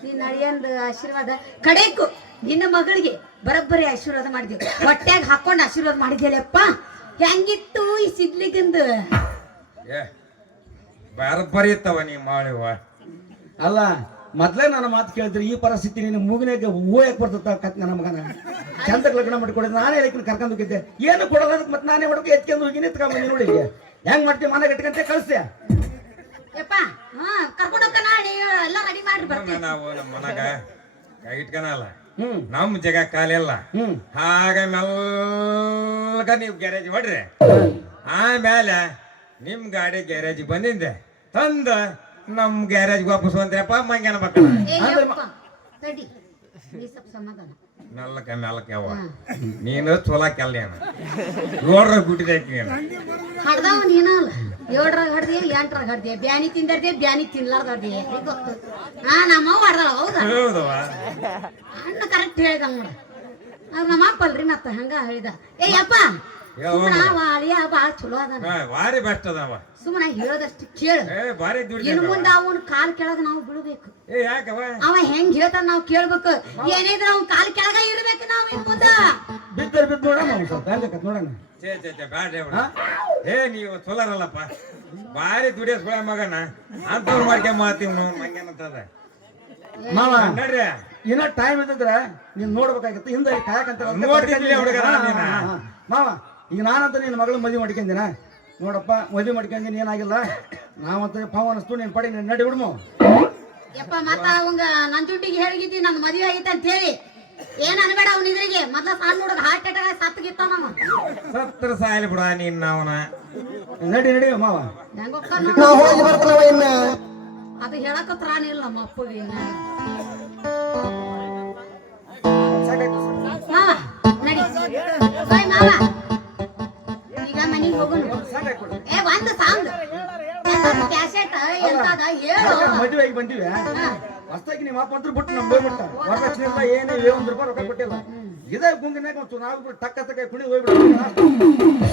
ನೀನ್ ಅಳಿಯಂದ ಆಶೀರ್ವಾದ? ಕಡೆಕು ನಿನ್ನ ಮಗಳಿಗೆ ಬರಬ್ಬರಿ ಆಶೀರ್ವಾದ ಮಾಡಿದ್ವಿ, ಹೊಟ್ಯಾಗ ಹಾಕೊಂಡು ಆಶೀರ್ವಾದ ಮಾಡಿದ್ಯಲ್ಲಪ್ಪ. ಹೆಂಗಿತ್ತು ಈ ಸಿದ್ಲಿಗಂದು? ಬರಬ್ಬರಿ ಇತ್ತವ ನೀ ಮಾಡಿವ. ಅಲ್ಲ ಮೊದ್ಲೇ ನನ್ನ ಮಾತು ಕೇಳಿದ್ರಿ, ಈ ಪರಿಸ್ಥಿತಿ ನಿನ್ನ ಮೂಗಿನಾಗ ಹೂವು ಯಾಕೆ ಬರ್ತದ ನನ್ನ ಮಗನ. ಚಂದಕ್ಕೆ ಲಗ್ನ ಮಾಡಿಕೊಡಿದ್ರೆ ನಾನೇ ಅದಕ್ಕೆ ಕರ್ಕೊಂಡು ಹೋಗಿದ್ದೆ. ಏನು ಕೊಡೋದ ಮತ್ತೆ ನಾನೇ ಹೊಡಕ್ಕೆ ಎತ್ಕೊಂಡು ಹೋಗಿ ನಿಂತ್ಕೊಂಡ್ಬಂದಿ ನೋಡಿ. ಹೆಂಗ್ ಮಾಡ್ತೀವಿ ಮನೆ ಗಟ್ಕಂತೆ ಕಳಿಸ್ತೆ ಯಪ್ಪ. ಕರ್ಕೊಂಡೋಗ ಎಲ್ಲ ರೆಡಿ ಮಾಡಿ ಬರ್ತೀವಿ ನಾವು ನಮ್ಮ ಮನಾಗ ಕೈ ಇಟ್ಕನಲ್ಲ, ನಮ್ ಜಾಗ ಕಾಲಿಲ್ಲ. ಹಾಗ ಮೆಲ್ಲಗ ನೀವು ಗ್ಯಾರೇಜ್ ಹೊಡ್ರಿ, ಆಮೇಲೆ ನಿಮ್ ಗಾಡಿ ಗ್ಯಾರೇಜ್ ಬಂದಿಂದೆ ತಂದ ನಮ್ ಗ್ಯಾರೇಜ್ ವಾಪಸ್ ಬಂದ್ರಪ್ಪ ಮಂಗ್ಯಾನ ಮಕ್ಕಳ. ತಡಿ ನೀ ಸ್ವಲ್ಪ ಸಮಾಧಾನ. ಮೆಲ್ಲಕ ಅವ ನೀನು ಚೋಲ ಕೆಲ್ಲೇನ ನೋಡ್ರ ಗುಟ್ಟಿದ ಹಡ್ದವ ನೀನ ಅಲ್ಲ. 7ರಾಗ ಹಡ್ದಿ 8ರಾಗ ಹಡ್ದಿ, ಬ್ಯಾನಿ ತಿಂದರ್ದಿ ಬ್ಯಾನಿ ತಿನ್ಲಾರ್ದಿ ಗೊತ್ತು. ನಮ್ಮವ್ವ ಹಡ್ದಾಳ. ಹೌದಾ? ಹೌದವ, ಅಣ್ಣ ಕರೆಕ್ಟ್ ಹೇಳ್ದಂಗ ನೋಡ. ನಮ್ಮ ಅಪ್ಪ ಅಲ್ರಿ ಮತ್ತ ಹಂಗ ಹೇಳಿದ ಏ ಅಪ್ಪ ಸುಮ್ಮನ ಅಳಿಯ ಬಾಳ ಚಲೋ ಅದಾನ ಭಾರಿ ಬೆಸ್ಟ್ ಅದಾವ ಸುಮ್ಮನ ಹೇಳೋದಷ್ಟು ಕೇಳು ಏ ಭಾರಿ ದುಡ್ಡು ಇನ್ನು ಮುಂದೆ ಅವನ ಕಾಲ್ ಕೆಳಗ ನಾವು ಬೀಳ್ಬೇಕು ಏ ಯಾಕವ ಅವ ಹೆಂಗ್ ಹೇಳ್ತಾನ ನಾವ್ ಕೇಳ್ಬೇಕು ಏನಿದ್ರ ಅವ್ನ ಕಾಲ್ ಕೆಳಗ ಇರ್ಬೇಕು ನಾವ್ ಇನ್ ಮುಂದ ಬಿದ್ದರೆ ಬಿದ್ದು ನೋಡಮ್ಮ ಅವ್ನು ಸ್ವಲ್ಪ ಹೆಂಗಕತ್ ನೋಡೋಣ. ಚೇ ಬ್ಯಾಡ್ರಿ ಅವ್ರು. ಏ ನೀವು ಚೊಲರಲ್ಲಪ್ಪ ಭಾರಿ ದುಡಿಯಸ್ ಮಗನ ಅಂತವ್ರು ಮಾಡ್ಕೊಂಡ್ ಮಾತೀವಿ ನಾವು ಮಂಗೇನಂತದ ಮಾವ ನಡ್ರಿ ಇನ್ನ ಟೈಮ್ ಇದ್ದಿದ್ರ ನೀನ್ ನೋಡ್ಬೇಕಾಗಿತ್ತು ಹಿಂದೆ ಕಾಯಕಂತ ನೋಡ್ತಿದ್ವಿ ಹುಡುಗರ ನೀನ. ಮಾವ ಈಗ ನಾನಂತ ನಿನ್ನ ಮಗಳು ಮದುವೆ ಮಾಡ್ಕೊಂಡಿನ ನೋಡಪ್ಪ ಮದುವೆ ಮಾಡ್ಕೊಂಡಿನಿ ಏನಾಗಿಲ್ಲ ನಾವಂತ ಪಾವ ಅನಿಸ್ತು ನೀನ್ ಪಡಿ ನೀನ್ ನಡಿ ಬಿಡ್ಮು. ಯಪ್ಪ ಮತ್ತ ಅವಂಗ ನನ್ ಜುಟ್ಟಿಗೆ ಹೇಳಿಗಿದ್ದಿ ನನ್ ಮದ್ವೆ ಆಗೈತೆ ಅಂತ ಹೇಳಿ ಏನ್ ಅನ್ಬೇಡ ಅವ್ನ ಇದ್ರಿಗೆ ಮೊದ್ಲ ಸಣ್ಣ ಹುಡುಗ ಹಾರ್ಟ್ ಅಟ್ಯಾಕ್ ಸತ್ತಗಿತ್ತ ನಾವ ಸತ್ರ ಸಾಯಲಿ ಬಿಡ ನೀನ್ ಅವನ ನಡಿ ನಡಿ ಮಾವ. ಹೆಂಗ ಅದು ಹೇಳಕ ತ್ರಾಣ ಇಲ್ಲ ನಮ್ಮ ಅಪ್ಪಗೆ ಮಾವ ನಡಿ ಬಾಯ್ ಮಾವ ಈಗ ಮನಿಗೆ ಹೋಗೋಣ ಏ ಒಂದು ಸಾಂಗ್ ಕ್ಯಾಸೆಟ್ ಎಂತದ ಹೇಳು ಮದುವೆ ಆಗಿ ಬಂದಿವಿ ಹೊಸ್ತಾಗಿ ನಿಮ್ಮ ಅಪ್ಪ ಅಂತ ಬಿಟ್ಟು ನಮ್ ಹೋಗ್ಬಿಟ್ಟ ವರದಕ್ಷಿಣೆ ಅಂತ ಏನೇ ₹1 ರೊಕ್ಕ ಕೊಟ್ಟಿಲ್ಲ ಇದೇ ಗುಂಗಿನಾಗ ಒಂದು ನಾವು ಟಕ್ಕ ತಕ್ಕ ಕುಣಿ ಹೋಗ್ಬಿಟ್ಟು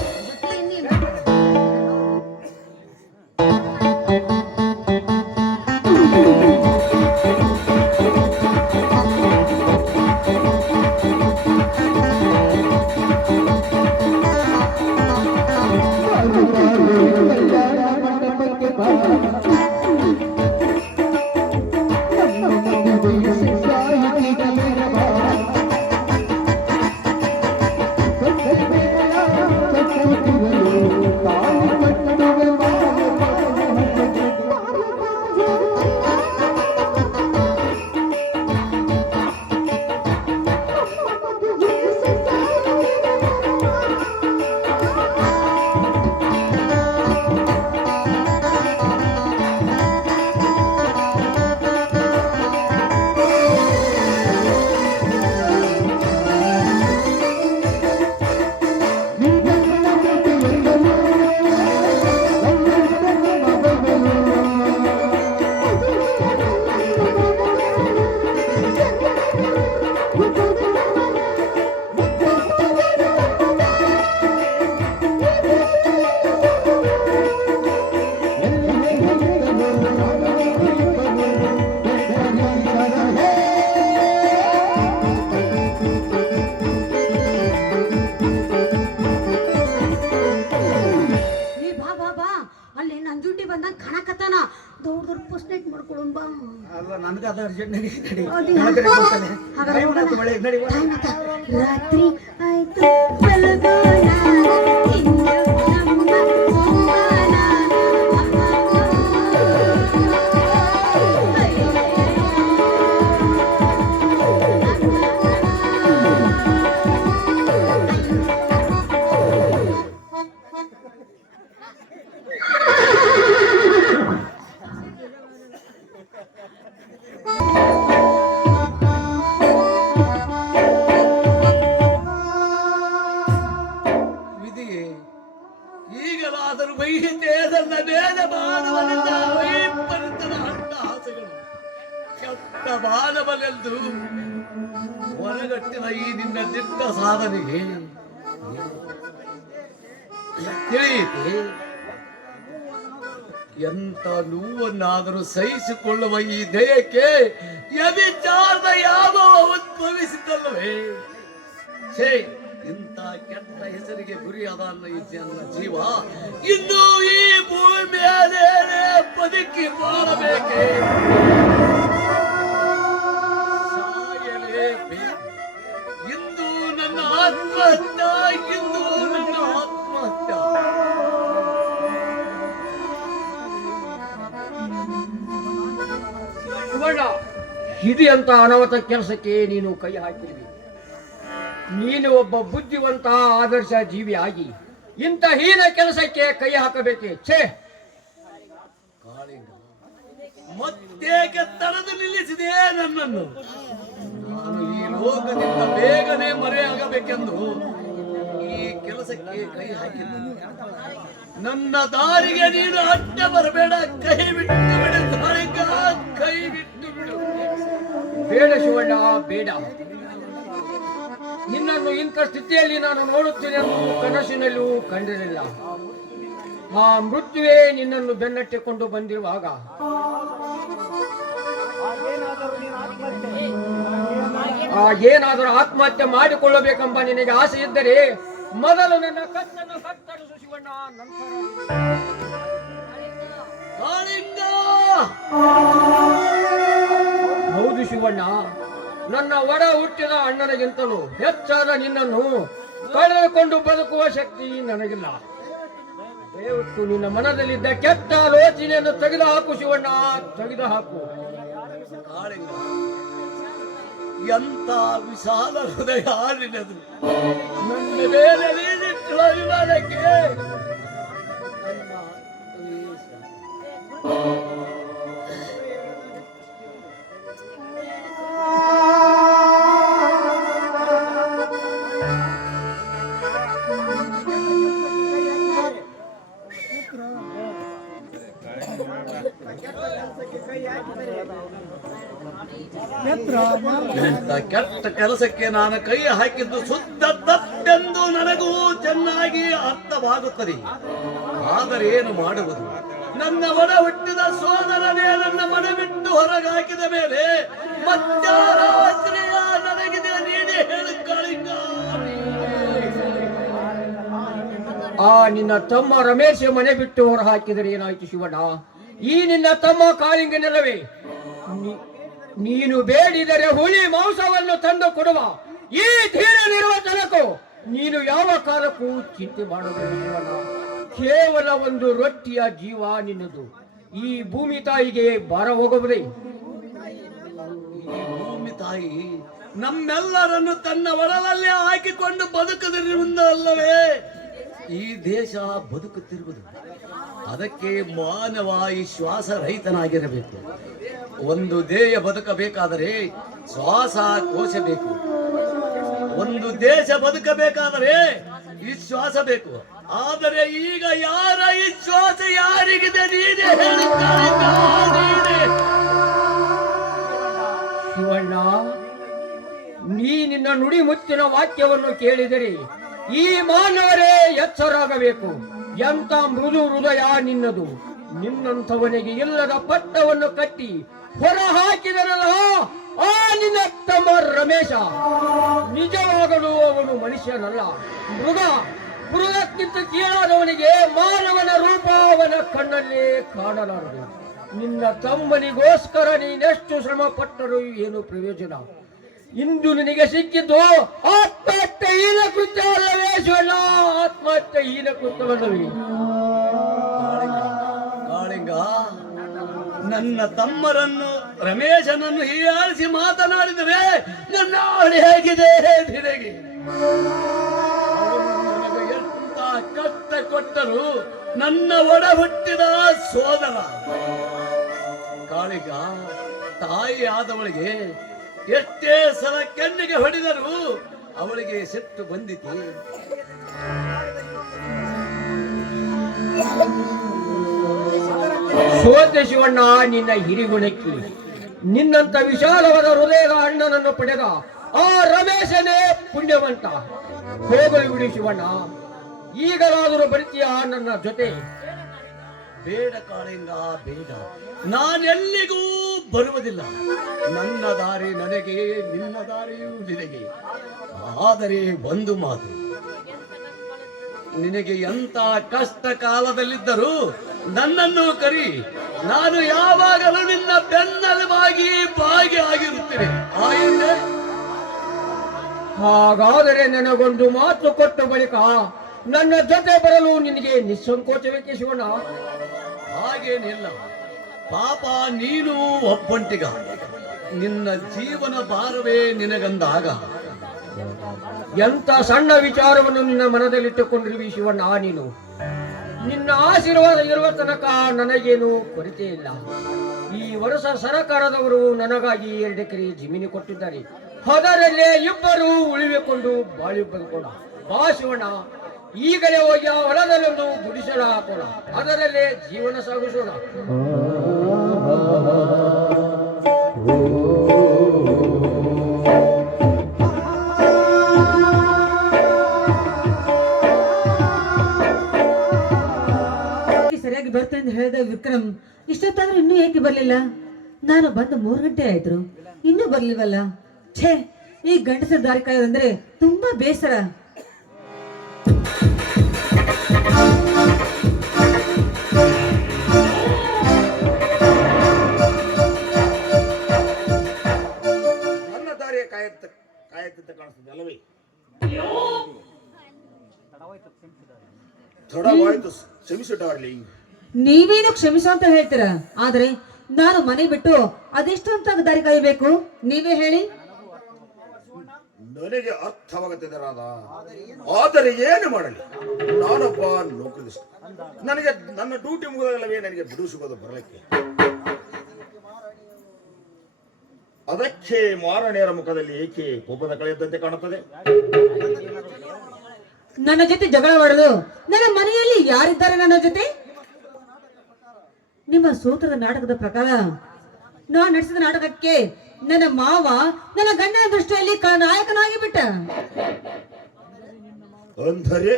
ಅಲ್ಲ ನನಗೆ ಅದು ಅರ್ಜೆಂಟ್ ನಡಿ ರಾತ್ರಿ ಆಯ್ತು ಬೆಳಗಾನ ಇನ್ನು ನಮ್ಮ ಸೋಮಾನ. ಈಗಲಾದರೂ ವೈಹಿತೆ ನನ್ನ ನೇದ ಮಾನವನಿಂದ ವೈಪರೀತದ ಅಟ್ಟಹಾಸಗಳು ಕೆಟ್ಟ ಮಾನವನೆಂದು ಹೊರಗಟ್ಟಿನ ಈ ನಿನ್ನ ದಿಟ್ಟ ಸಾಧನೆಗೆ ತಿಳಿಯಿತೆ. ಎಂತ ನೋವನ್ನಾದರೂ ಸಹಿಸಿಕೊಳ್ಳುವ ಈ ದೇಹಕ್ಕೆ ವ್ಯಭಿಚಾರದ ಯಾವ ಉದ್ಭವಿಸಿದ್ದಲ್ಲವೇ? ಛೇ, ಇಂಥ ಕೆಟ್ಟ ಹೆಸರಿಗೆ ಗುರಿಯಾದ ಈ ನನ್ನ ಜೀವ ಇನ್ನು ಈ ಭೂಮಿ ಮೇಲೆ ಬದುಕಿ ಬಾಳಬೇಕೆ? ಸಾಯಲೇಬೇಕು. ಇಂದು ನನ್ನ ಆತ್ಮಹತ್ಯೆ, ಇಂದು ನನ್ನ ಆತ್ಮಹತ್ಯೆ. ಇದು ಅಂತ ಅನಾಹುತ ಕೆಲಸಕ್ಕೆ ನೀನು ಕೈ ಹಾಕಿದ್ವಿ. ನೀನು ಒಬ್ಬ ಬುದ್ಧಿವಂತ ಆದರ್ಶ ಜೀವಿ ಆಗಿ ಇಂಥ ಹೀನ ಕೆಲಸಕ್ಕೆ ಕೈ ಹಾಕಬೇಕೆ? ಛೇ, ಕಾಳಿಂಗ ಮತ್ತೇಕೆ ತಡೆದು ನಿಲ್ಲಿಸಿದೆ ನನ್ನನ್ನು? ನಾನು ಈ ಲೋಕದಿಂದ ಬೇಗನೆ ಮರೆಯಾಗಬೇಕೆಂದು ಈ ಕೆಲಸಕ್ಕೆ ಕೈ ಹಾಕಿದ್ದು. ನನ್ನ ದಾರಿಗೆ ನೀನು ಅಡ್ಡ ಬರಬೇಡ. ಕೈ ಬಿಟ್ಟು ಬಿಡು ಕಾಳಿಂಗ, ಕೈ ಬಿಟ್ಟು ಬಿಡು. ಬೇಡ ಶಿವಣ್ಣ, ಬೇಡ. ನಿನ್ನನ್ನು ಇಂಥ ಸ್ಥಿತಿಯಲ್ಲಿ ನಾನು ನೋಡುತ್ತೇನೆ ಎಂದು ಕನಸಿನಲ್ಲೂ ಕಂಡಿರಲಿಲ್ಲ. ಆ ಮೃತ್ಯುವೇ ನಿನ್ನನ್ನು ಬೆನ್ನಟ್ಟಿಕೊಂಡು ಬಂದಿರುವಾಗ ಏನಾದರೂ ಆತ್ಮಹತ್ಯೆ ಮಾಡಿಕೊಳ್ಳಬೇಕೆಂಬ ನಿನಗೆ ಆಸೆ ಇದ್ದರೆ ಮೊದಲು ನನ್ನ ಕತ್ತನ್ನು ಕತ್ತರಿಸು ಶಿವಣ್ಣ, ನಂತರ ಕಾಳಿಂಗ. ಹೌದು ಶಿವಣ್ಣ, ನನ್ನ ಒಡ ಹುಟ್ಟಿದ ಅಣ್ಣನಿಗಿಂತಲೂ ಹೆಚ್ಚಾದ ನಿನ್ನನ್ನು ಕಳೆದುಕೊಂಡು ಬದುಕುವ ಶಕ್ತಿ ನನಗಿಲ್ಲ. ದಯವಿಟ್ಟು ನಿನ್ನ ಮನದಲ್ಲಿದ್ದ ಕೆಟ್ಟ ಆಲೋಚನೆಯನ್ನು ತೆಗೆದುಹಾಕು ಶಿವಣ್ಣ, ತೆಗೆದುಹಾಕು. ಕಾಳಿಂಗ, ಎಂತ ವಿಶಾಲ ಹೃದಯ ನಿನ್ನದು. ನನ್ನ ಮೇಲೆ ನೀನಿಟ್ಟಿರುವ ಅಭಿಮಾನಕ್ಕೆ ನನ್ನ ದ್ವೇಷ. ಇಂಥ ಕೆಟ್ಟ ಕೆಲಸಕ್ಕೆ ನಾನು ಕೈ ಹಾಕಿದ್ದು ಶುದ್ಧ ತಪ್ಪೆಂದು ನನಗೂ ಚೆನ್ನಾಗಿ ಅರ್ಥವಾಗುತ್ತದೆ. ಆದರೆ ಏನು ಮಾಡುವುದು? ನನ್ನ ಒಡ ಹುಟ್ಟಿದ ಸೋದರನೇ ನನ್ನ ಮನೆ ಬಿಟ್ಟು ಹೊರಗಾಕಿದ ಮೇಲೆ ಮತ್ತಾರ ಆಶ್ರಯ ನನಗಿದೆ? ನೀನೇ ಹೇಳು ಕಾಳಿಂಗ. ಆ ನಿನ್ನ ತಮ್ಮ ರಮೇಶ್ ಮನೆ ಬಿಟ್ಟು ಹೊರ ಹಾಕಿದರೆ ಏನಾಯ್ತು ಶಿವಣ್ಣ? ಈ ನಿನ್ನ ತಮ್ಮ ಕಾಳಿಂಗನೆಲ್ಲವೇ? ನೀನು ಬೇಡಿದರೆ ಹುಲಿ ಮಾಂಸವನ್ನು ತಂದು ಕೊಡುವ ಈ ಧೀರನಿರುವ ತನಕ ನೀನು ಯಾವ ಕಾಲಕ್ಕೂ ಚಿಂತೆ ಮಾಡಬೇಕು ಶಿವಣ್ಣ. ಕೇವಲ ಒಂದು ರೊಟ್ಟಿಯ ಜೀವ ನಿನ್ನದು. ಈ ಭೂಮಿ ತಾಯಿಗೆ ಭಾರ ಹೋಗಬಹುದೇ? ಭೂಮಿ ತಾಯಿ ನಮ್ಮೆಲ್ಲರನ್ನು ತನ್ನ ಒಡಲಲ್ಲೇ ಹಾಕಿಕೊಂಡು ಬದುಕದಿರುವುದಲ್ಲವೇ ಈ ದೇಶ ಬದುಕುತ್ತಿರುವುದು. ಅದಕ್ಕೆ ಮಾನವ ಈ ಶ್ವಾಸ ರಹಿತನಾಗಿರಬೇಕು. ಒಂದು ದೇಹ ಬದುಕಬೇಕಾದರೆ ಶ್ವಾಸ ಕೋಶ ಬೇಕು. ಒಂದು ದೇಶ ಬದುಕಬೇಕಾದರೆ ಈ ಶ್ವಾಸ ಬೇಕು. ಆದರೆ ಈಗ ಯಾರ ಈ ಶ್ವಾಸ ಯಾರಿಗಿದೆ? ನೀನೇ ಹೇಳು ಕಾಳಿಂಗ, ನೀನೇ. ಶಿವಣ್ಣ, ನೀ ನಿನ್ನ ನುಡಿ ಮುತ್ತಿನ ವಾಕ್ಯವನ್ನು ಕೇಳಿದರೆ ಈ ಮಾನವರೇ ಎಚ್ಚರಾಗಬೇಕು. ಎಂತ ಮೃದು ಹೃದಯ ನಿನ್ನದು. ನಿನ್ನಂಥವನಿಗೆ ಇಲ್ಲದ ಪಟ್ಟವನ್ನು ಕಟ್ಟಿ ಹೊರ ಹಾಕಿದರಲ್ಲ ಆ ನಿನ್ನ ತಮ್ಮ ರಮೇಶ, ನಿಜವಾಗಲು ಅವನು ಮನುಷ್ಯನಲ್ಲ, ಮೃಗ. ಮೃಗಕ್ಕಿಂತ ಕೀಳಾದವನಿಗೆ ಮಾನವನ ರೂಪ ಅವನ ಕಣ್ಣಲ್ಲೇ ಕಾಣಲಾರದು. ನಿನ್ನ ತಮ್ಮನಿಗೋಸ್ಕರ ನೀನೆಷ್ಟು ಶ್ರಮ ಪಟ್ಟರೂ ಏನು ಪ್ರಯೋಜನ? ಇಂದು ನಿನಗೆ ಸಿಕ್ಕಿದ್ದು ಆತ್ಮಹತ್ಯೆ ಹೀನ ಕೃತ್ಯ ಅಲ್ಲವೇ ಶಿವಣ್ಣ? ಆತ್ಮಹತ್ಯೆ ಹೀನ ಕೃತ್ಯವಲ್ಲವೇ? ಕಾಳಿಂಗ, ನನ್ನ ತಮ್ಮರನ್ನು ರಮೇಶನನ್ನು ಹೀಯಾಳಿಸಿ ಮಾತನಾಡಿದರೆ ನನ್ನ ಆಳೆ ಹೇಗಿದೆ ನಿನಗೆ? ನನಗೆ ಎಂತ ಕಷ್ಟ ಕೊಟ್ಟರು ನನ್ನ ಒಡ ಹುಟ್ಟಿದ ಸೋದರ. ಕಾಳಿಂಗ, ತಾಯಿ ಆದವಳಿಗೆ ಎಷ್ಟೇ ಸಲ ಕಣ್ಣಿಗೆ ಹೊಡೆದರೂ ಅವಳಿಗೆ ಸಿಟ್ಟು ಬಂದಿತು. ಸೋತೆ ಶಿವಣ್ಣ ನಿನ್ನ ಹಿರಿಗುಣಕ್ಕೆ. ನಿನ್ನಂತ ವಿಶಾಲವಾದ ಹೃದಯದ ಅಣ್ಣನನ್ನು ಪಡೆದ ಆ ರಮೇಶನೇ ಪುಣ್ಯವಂತ. ಹೋಗಲಿ ಬಿಡಿ ಶಿವಣ್ಣ, ಈಗಲಾದರೂ ಬರ್ತೀಯ ನನ್ನ ಜೊತೆ? ಬೇಡ ಕಾಳಿಂಗ, ಬೇಡ. ನಾನೆಲ್ಲಿಗೂ ಬರುವುದಿಲ್ಲ. ನನ್ನ ದಾರಿ ನನಗೆ, ನಿನ್ನ ದಾರಿಯೂ ನಿನಗೆ. ಆದರೆ ಒಂದು ಮಾತು, ನಿನಗೆ ಎಂತ ಕಷ್ಟ ಕಾಲದಲ್ಲಿದ್ದರೂ ನನ್ನನ್ನು ಕರಿ. ನಾನು ಯಾವಾಗಲೂ ನಿನ್ನ ಬೆನ್ನೆಲುಬಾಗಿ ಭಾಗಿಯಾಗಿರುತ್ತೇನೆ. ಆಯಿತೆ? ಹಾಗಾದರೆ ನನಗೊಂದು ಮಾತು ಕೊಟ್ಟ ಬಳಿಕ ನನ್ನ ಜೊತೆ ಬರಲು ನಿನಗೆ ನಿಸ್ಸಂಕೋಚವೇಕೆ ಶಿವಣ್ಣ? ಹಾಗೇನಿಲ್ಲ. ಪಾಪ ನೀನು ಒಬ್ಬಂಟಿಗ. ನಿನ್ನ ಜೀವನ ಭಾರವೇ ನಿನಗಂದಾಗ ಎಂತ ಸಣ್ಣ ವಿಚಾರವನ್ನು ನಿನ್ನ ಮನದಲ್ಲಿಟ್ಟುಕೊಂಡಿರುವಿ ಶಿವಣ್ಣ ನೀನು. ನಿನ್ನ ಆಶೀರ್ವಾದ ಇರುವ ತನಕ ನನಗೇನು ಕೊರತೆ ಇಲ್ಲ. ಈ ವರ್ಷ ಸರಕಾರದವರು ನನಗಾಗಿ 2 ಎಕರೆ ಜಮೀನು ಕೊಟ್ಟಿದ್ದಾರೆ. ಅದರಲ್ಲೇ ಇಬ್ಬರು ಉಳಿದುಕೊಂಡು ಬಾಳಿ ಬದುಕೋಣ. ಬಾ ಶಿವಣ್ಣ, ಈಗಲೇ ಹೋಗಿ ಆ ಹೊಲದಲ್ಲೊಂದು ಗುಡಿಸಲು ಹಾಕೋಣ. ಅದರಲ್ಲೇ ಜೀವನ ಸಾಗಿಸೋಣ. ಎಂದು ಹೇಳಿದ ವಿಕ್ರಮ್ ಇಷ್ಟೊತ್ತಾದ್ರೂ ಇನ್ನೂ ಏಕೆ ಬರ್ಲಿಲ್ಲ? ನಾನು ಬಂದು 3 ಗಂಟೆ ಆಯ್ತು, ಇನ್ನೂ ಬರ್ಲಿಲ್ವಲ್ಲ. ಛೇ, ಈ ಗಂಡಸರ ದಾರಿ ಕಾಯೋದಂದ್ರೆ ತುಂಬಾ ಬೇಸರ. ನನ್ನ ದಾರಿಯ ಕಾಯತ್ತಿದ್ದ ಕಾಣಿಸ್ತದೆ ಅಲ್ಲವೇ? ತಡವಾಯ್ತು, ಕ್ಷಮಿಸು ಡಾರ್ಲಿಂಗ್. ನೀವೇನು ಕ್ಷಮಿಸು ಅಂತ ಹೇಳ್ತೀರಾ, ಆದ್ರೆ ನಾನು ಮನೆ ಬಿಟ್ಟು ಅದೆಷ್ಟು ಅಂತ ದಾರಿ ಕಾಯಬೇಕು ನೀವೇ ಹೇಳಿ. ನನಗೆ ಅರ್ಥವಾಗುತ್ತದೆ ರಾಧಾ, ಆದರೆ ಏನು ಮಾಡಲಿ, ನಾನೊಬ್ಬ ನೌಕರಿಸ್ತ. ನನಗೆ ನನ್ನ ಡ್ಯೂಟಿ ಮುಗಿದಾಗಲವೇ ನನಗೆ ಬಿಡು ಸಿಗೋದು ಬರಲಿಕ್ಕೆ. ಅದಕ್ಕೆ ಮಾರನೆಯರ ಮುಖದಲ್ಲಿ ಏಕೆ ಕೋಪದ ಕಳೆಯದಂತೆ ಕಾಣುತ್ತದೆ? ನನ್ನ ಜೊತೆ ಜಗಳವಾಡಲು ನನ್ನ ಮನೆಯಲ್ಲಿ ಯಾರಿದ್ದಾರೆ? ನನ್ನ ಜೊತೆ ನಿಮ್ಮ ಸೂತ್ರದ ನಾಟಕದ ಪ್ರಕಾರ ನಾನು ನಡೆಸಿದ ನಾಟಕಕ್ಕೆ ನನ್ನ ಮಾವ ನನ್ನ ಗಂಡನ ದೃಷ್ಟಿಯಲ್ಲಿ ನಾಯಕನಾಗಿ ಬಿಟ್ಟ. ಅಂದರೆ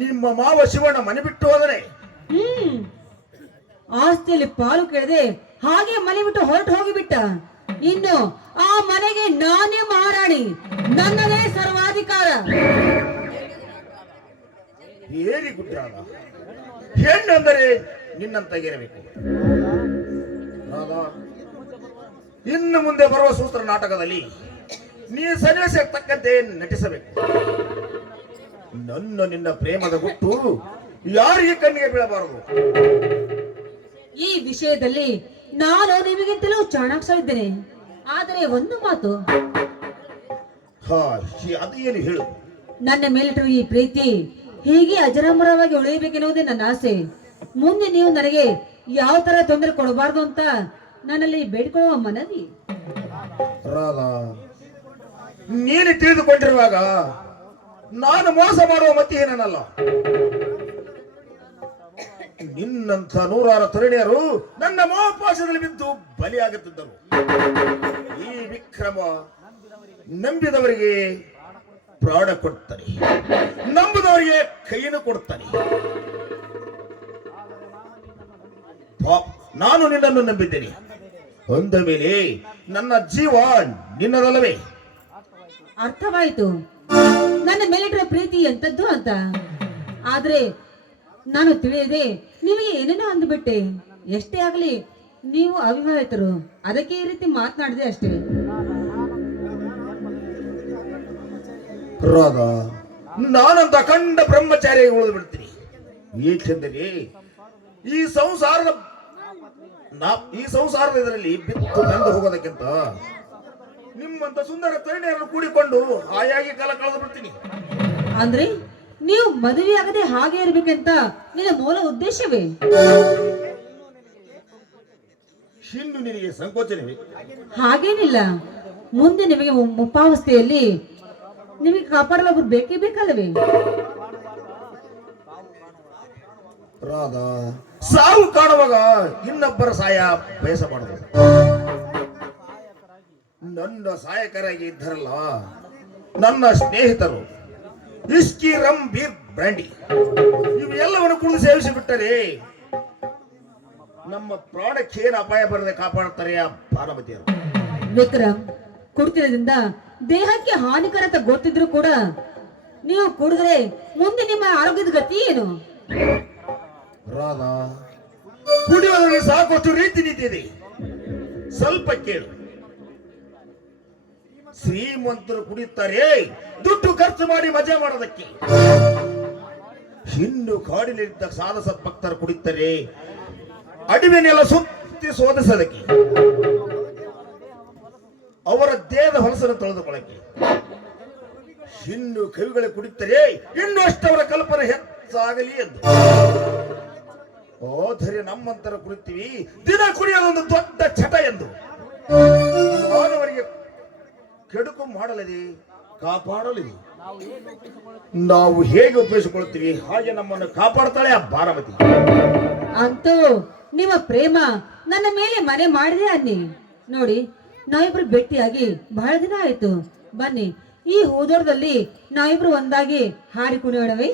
ನಿಮ್ಮ ಮಾವ ಶಿವಣ್ಣ ಮನೆ ಬಿಟ್ಟು ಹೋದರೆ? ಆಸ್ತಿಯಲ್ಲಿ ಪಾಲು ಕೇಳದೆ ಹಾಗೆ ಮನೆ ಬಿಟ್ಟು ಹೊರಟು ಹೋಗಿಬಿಟ್ಟ. ಇನ್ನು ಆ ಮನೆಗೆ ನಾನೇ ಮಹಾರಾಣಿ, ನನ್ನದೇ ಸರ್ವಾಧಿಕಾರ. ಏರಿ ಗುಡ್ಡಾದ ಹೆಣ್ಣೆಂದರೆ ನಿನ್ನಂತಾಗಿರಬೇಕು ರಾಧಾ. ಇನ್ನು ಮುಂದೆ ಬರುವ ಸೂತ್ರ ನಾಟಕದಲ್ಲಿ ನೀ ಸನ್ನಿವೇಶಕ್ಕೆ ತಕ್ಕಂತೆ ನಟಿಸಬೇಕು. ನಿನ್ನ ಪ್ರೇಮದ ಗುಟ್ಟು ಯಾರಿಗೆ ಕಣ್ಣಿಗೆ ಬೀಳಬಾರದು. ಈ ವಿಷಯದಲ್ಲಿ ನಾನು ನಿಮಗಿಂತಲೂ ಚಾಣಾಕ್ಷ ಇದ್ದೇನೆ. ಆದರೆ ಒಂದು ಮಾತು, ಅದು ಏನು ಹೇಳು? ನನ್ನ ಮೇಲಿಟ್ಟಿರುವ ಈ ಪ್ರೀತಿ ಹೀಗೆ ಅಜರಾಮರವಾಗಿ ಉಳಿಯಬೇಕೆನ್ನುವುದೇ ನನ್ನ ಆಸೆ. ಮುಂದೆ ನೀವು ನನಗೆ ಯಾವ ತರ ತೊಂದರೆ ಕೊಡಬಾರ್ದು ಅಂತ ನನ್ನಲ್ಲಿ ಬೇಡಿಕೊಳ್ಳುವ ಮನವಿ. ರಾಧಾ, ನೀನು ತಿಳಿದುಕೊಂಡಿರುವಾಗ ನಾನು ಮೋಸ ಮಾಡುವ ಮತ್ತೇನಲ್ಲ. ನಿನ್ನಂಥ 100 ತರುಣಿಯರು ನನ್ನ ಮೋಹಪಾಶದಲ್ಲಿ ಬಿದ್ದು ಬಲಿಯಾಗುತ್ತಿದ್ದರು. ಈ ವಿಕ್ರಮ ನಂಬಿದವರಿಗೆ ಪ್ರಾಣ ಕೊಡ್ತಾನೆ, ನಂಬುದವರಿಗೆ ಕೈಯನ್ನು ಕೊಡ್ತಾನೆ. ನಾನು ನಿನ್ನನ್ನು ನಂಬಿದ್ದೇನೆ ಅಂದ ಮೇಲೆ ನನ್ನ ಜೀವ ನಿನ್ನದಲ್ಲವೇ? ಅರ್ಥವಾಯಿತು ನನ್ನ ಮೇಲಿಟ್ಟಿರುವ ಪ್ರೀತಿ ಎಂತದ್ದು ಅಂತ. ಆದ್ರೆ ನಾನು ತಿಳಿಯದೆ ನಿಮಗೆ ಏನೇನೋ ಅಂದುಬಿಟ್ಟೆ. ಎಷ್ಟೇ ಆಗಲಿ ನೀವು ಅವಿವಾಹಿತರು, ಅದಕ್ಕೆ ಈ ರೀತಿ ಮಾತನಾಡಿದೆ ಅಷ್ಟೇ. ರಾಧಾ, ನಾನಂತ ಅಖಂಡ ಬ್ರಹ್ಮಚಾರಿ ಉಳಿದು ಬಿಡ್ತೀನಿ. ಏಕೆಂದರೆ ಈ ಸಂಸಾರದ ಇದರಲ್ಲಿ ಬಿತ್ತು ಬೆಂದು ಹೋಗೋದಕ್ಕಿಂತ ನಿಮ್ಮಂತ ಸುಂದರ ತರುಣಿಯರನ್ನು ಕೂಡಿಕೊಂಡು ಆಯಾಗಿ ಕಾಲ ಕಳೆದು ಬಿಡ್ತೀನಿ. ಅಂದ್ರೆ ನೀವು ಮದುವೆಯಾಗದೆ ಹಾಗೆ ಇರ್ಬೇಕಂತ ನಿನ್ನ ಮೂಲ ಉದ್ದೇಶವೇ? ಇನ್ನು ನಿನಗೆ ಸಂಕೋಚನವೇ? ಹಾಗೇನಿಲ್ಲ. ಮುಂದೆ ನಿಮಗೆ ಮುಪ್ಪಾವಸ್ಥೆಯಲ್ಲಿ ನಿಮಗೆ ಕಾಪಾಡಲು ಒಬ್ರು ಬೇಕೇ ಬೇಕಲ್ಲವೇ? ರಾಧಾ, ಸಾವು ಕಾಣುವಾಗ ಇನ್ನೊಬ್ಬರ ಸಹಾಯ ಬಯಸಬಾರದು. ನನ್ನ ಸಹಾಯಕರಾಗಿ ಇದ್ದಾರಲ್ಲ ನನ್ನ ಸ್ನೇಹಿತರು, ವಿಸ್ಕಿ, ರಮ್, ಬೀರ್, ಬ್ರ್ಯಾಂಡಿ ಇವೆಲ್ಲವನ್ನು ಕುಡಿದು ಸೇವಿಸಿ ಬಿಟ್ಟರೆ ನಮ್ಮ ಪ್ರಾಣಕ್ಕೆ ಏನು ಅಪಾಯ ಬರದೆ ಕಾಪಾಡುತ್ತಾರೆ ಆ ಭಾನುಮತಿಯರು. ವಿಕ್ರಮ್, ಕುಡಿತದಿಂದ ದೇಹಕ್ಕೆ ಹಾನಿಕರ ಅಂತ ಗೊತ್ತಿದ್ರು ಕೂಡ ನೀವು ಕುಡಿದ್ರೆ ಮುಂದೆ ನಿಮ್ಮ ಆರೋಗ್ಯದ ಗತಿ ಏನು? ರಾಧಾ, ಕುಡಿಯೋದ್ರಲ್ಲಿ ಸಾಕಷ್ಟು ರೀತಿ ನೀತಿ ಇದೆ, ಸ್ವಲ್ಪ ಕೇಳು. ಶ್ರೀಮಂತರು ಕುಡಿಯುತ್ತಾರೆ ದುಡ್ಡು ಖರ್ಚು ಮಾಡಿ ಮಜಾ ಮಾಡೋದಕ್ಕೆ. ಇನ್ನು ಕಾಡಿನಲ್ಲಿದ್ದ ಸಾಧ ಸದ್ಭಕ್ತರು ಕುಡಿತಾರೆ ಅಡಿಮೆನೆಲ್ಲ ಸುತ್ತಿ ಶೋಧಿಸೋದಕ್ಕೆ, ಅವರ ದೇಹದ ಹೊಲಸನ್ನು ತೊಳೆದುಕೊಳ್ಳಕ್ಕೆ. ಇನ್ನು ಕವಿಗಳು ಕುಡಿತಾರೆ ಇನ್ನು ಅಷ್ಟವರ ಕಲ್ಪನೆ ಹೆಚ್ಚಾಗಲಿ ಎಂದು. ಓದರೆ ನಮ್ಮಂತರ ಕುಡಿತೀವಿ, ದಿನ ಕುಡಿಯೋದೊಂದು ದೊಡ್ಡ ಚಟ ಎಂದು. ಮಾನವರಿಗೆ ಕೆಡುಕು ಮಾಡಲಿದೆ, ಕಾಪಾಡಲಿದೆ. ನಾವು ಹೇಗೆ ಉಪಯೋಗಿಸಿಕೊಳ್ಳುತ್ತೀವಿ ಹಾಗೆ ನಮ್ಮನ್ನು ಕಾಪಾಡ್ತಾಳೆ ಆ ಭಾನುಮತಿ. ಅಂತೂ ನಿಮ್ಮ ಪ್ರೇಮ ನನ್ನ ಮೇಲೆ ಮನೆ ಮಾಡಿದೆ ಅನ್ನಿ. ನೋಡಿ, ನಾವಿಬ್ರು ಭೇಟಿಯಾಗಿ ಬಹಳ ದಿನ ಆಯ್ತು. ಬನ್ನಿ, ಈ ಹೋದೋರದಲ್ಲಿ ನಾವಿಬ್ರು ಒಂದಾಗಿ ಹಾಡಿ ಕುಣಿಯೋಣವೇ?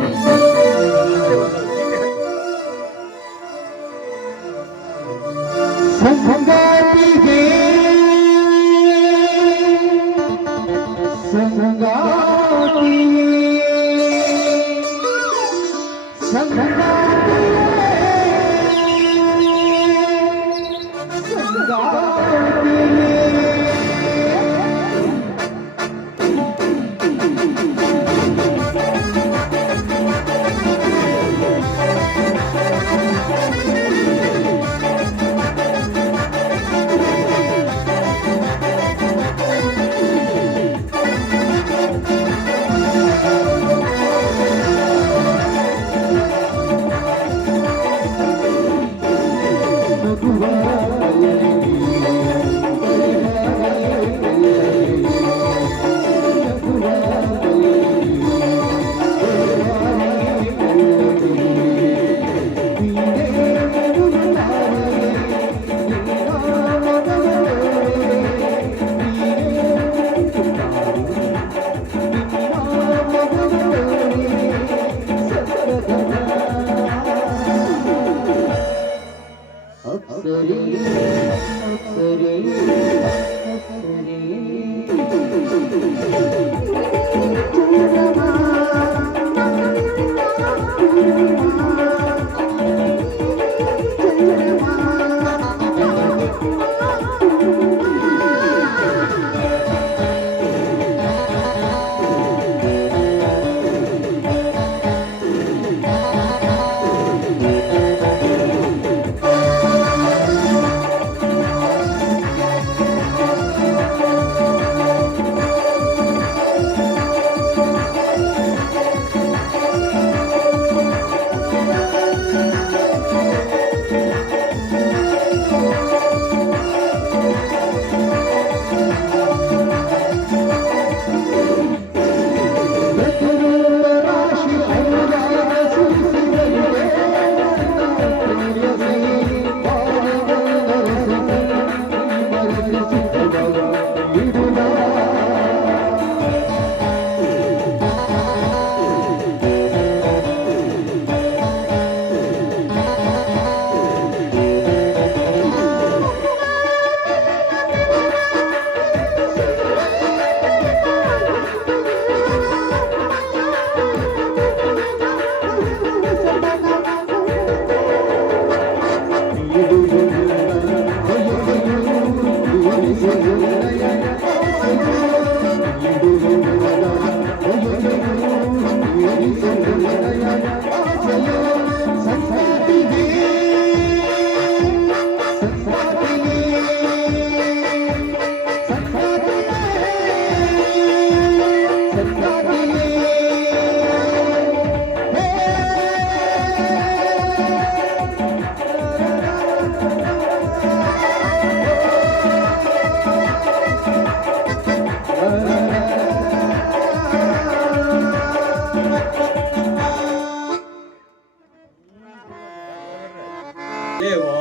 ದೇವಾ,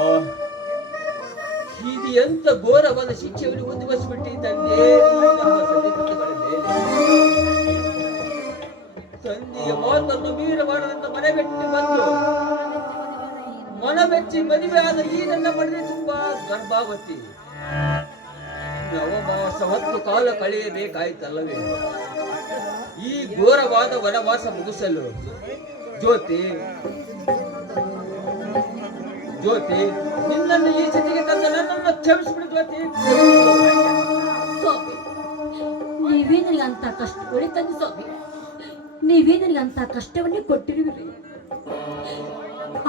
ಇದು ಎಂತ ಘೋರವಾದ ಶಿಕ್ಷೆಯನ್ನು ಉದ್ಭವಿಸಿಬಿಟ್ಟಿ ತಂದೆ ನಮ್ಮ ಸನ್ನಿಧಿಗಳ ಮೇಲೆ. ತಂದೆಯ ಮಾತನ್ನು ಮೀರಬಾರದಂತ ಮನೆ ಬಿಟ್ಟು ಬಂದು ಮನ ಬೆಚ್ಚಿ ಮದುವೆ ಆದ ಈ ನನ್ನ ಮನೆ ತುಂಬಾ ಗರ್ಭಾವತಿ. ನವಮಾಸ 10 ಕಾಲ ಕಳೆಯಬೇಕಾಯ್ತಲ್ಲವೇ? ಈ ಘೋರವಾದ ವನವಾಸ ಮುಗಿಸಲು ಜ್ಯೋತಿ ಜ್ಯೋತಿ, ನಿನ್ನನ್ನು ಈ ಸ್ಥಿತಿಗೆ ತಂದ ನನ್ನನ್ನು ಕ್ಷಮಿಸ್ಬಿಡು ಜ್ಯೋತಿ. ಸ್ವಾಮಿ, ನೀವೇ ನನಗೆ ಅಂತ ಕಷ್ಟ ಹೊಡಿತಾನೆ ಸ್ವಾಮಿ. ನೀವೇ ನನಗೆ ಅಂತ ಕಷ್ಟವನ್ನೇ ಕೊಟ್ಟಿರುವಿರಿ.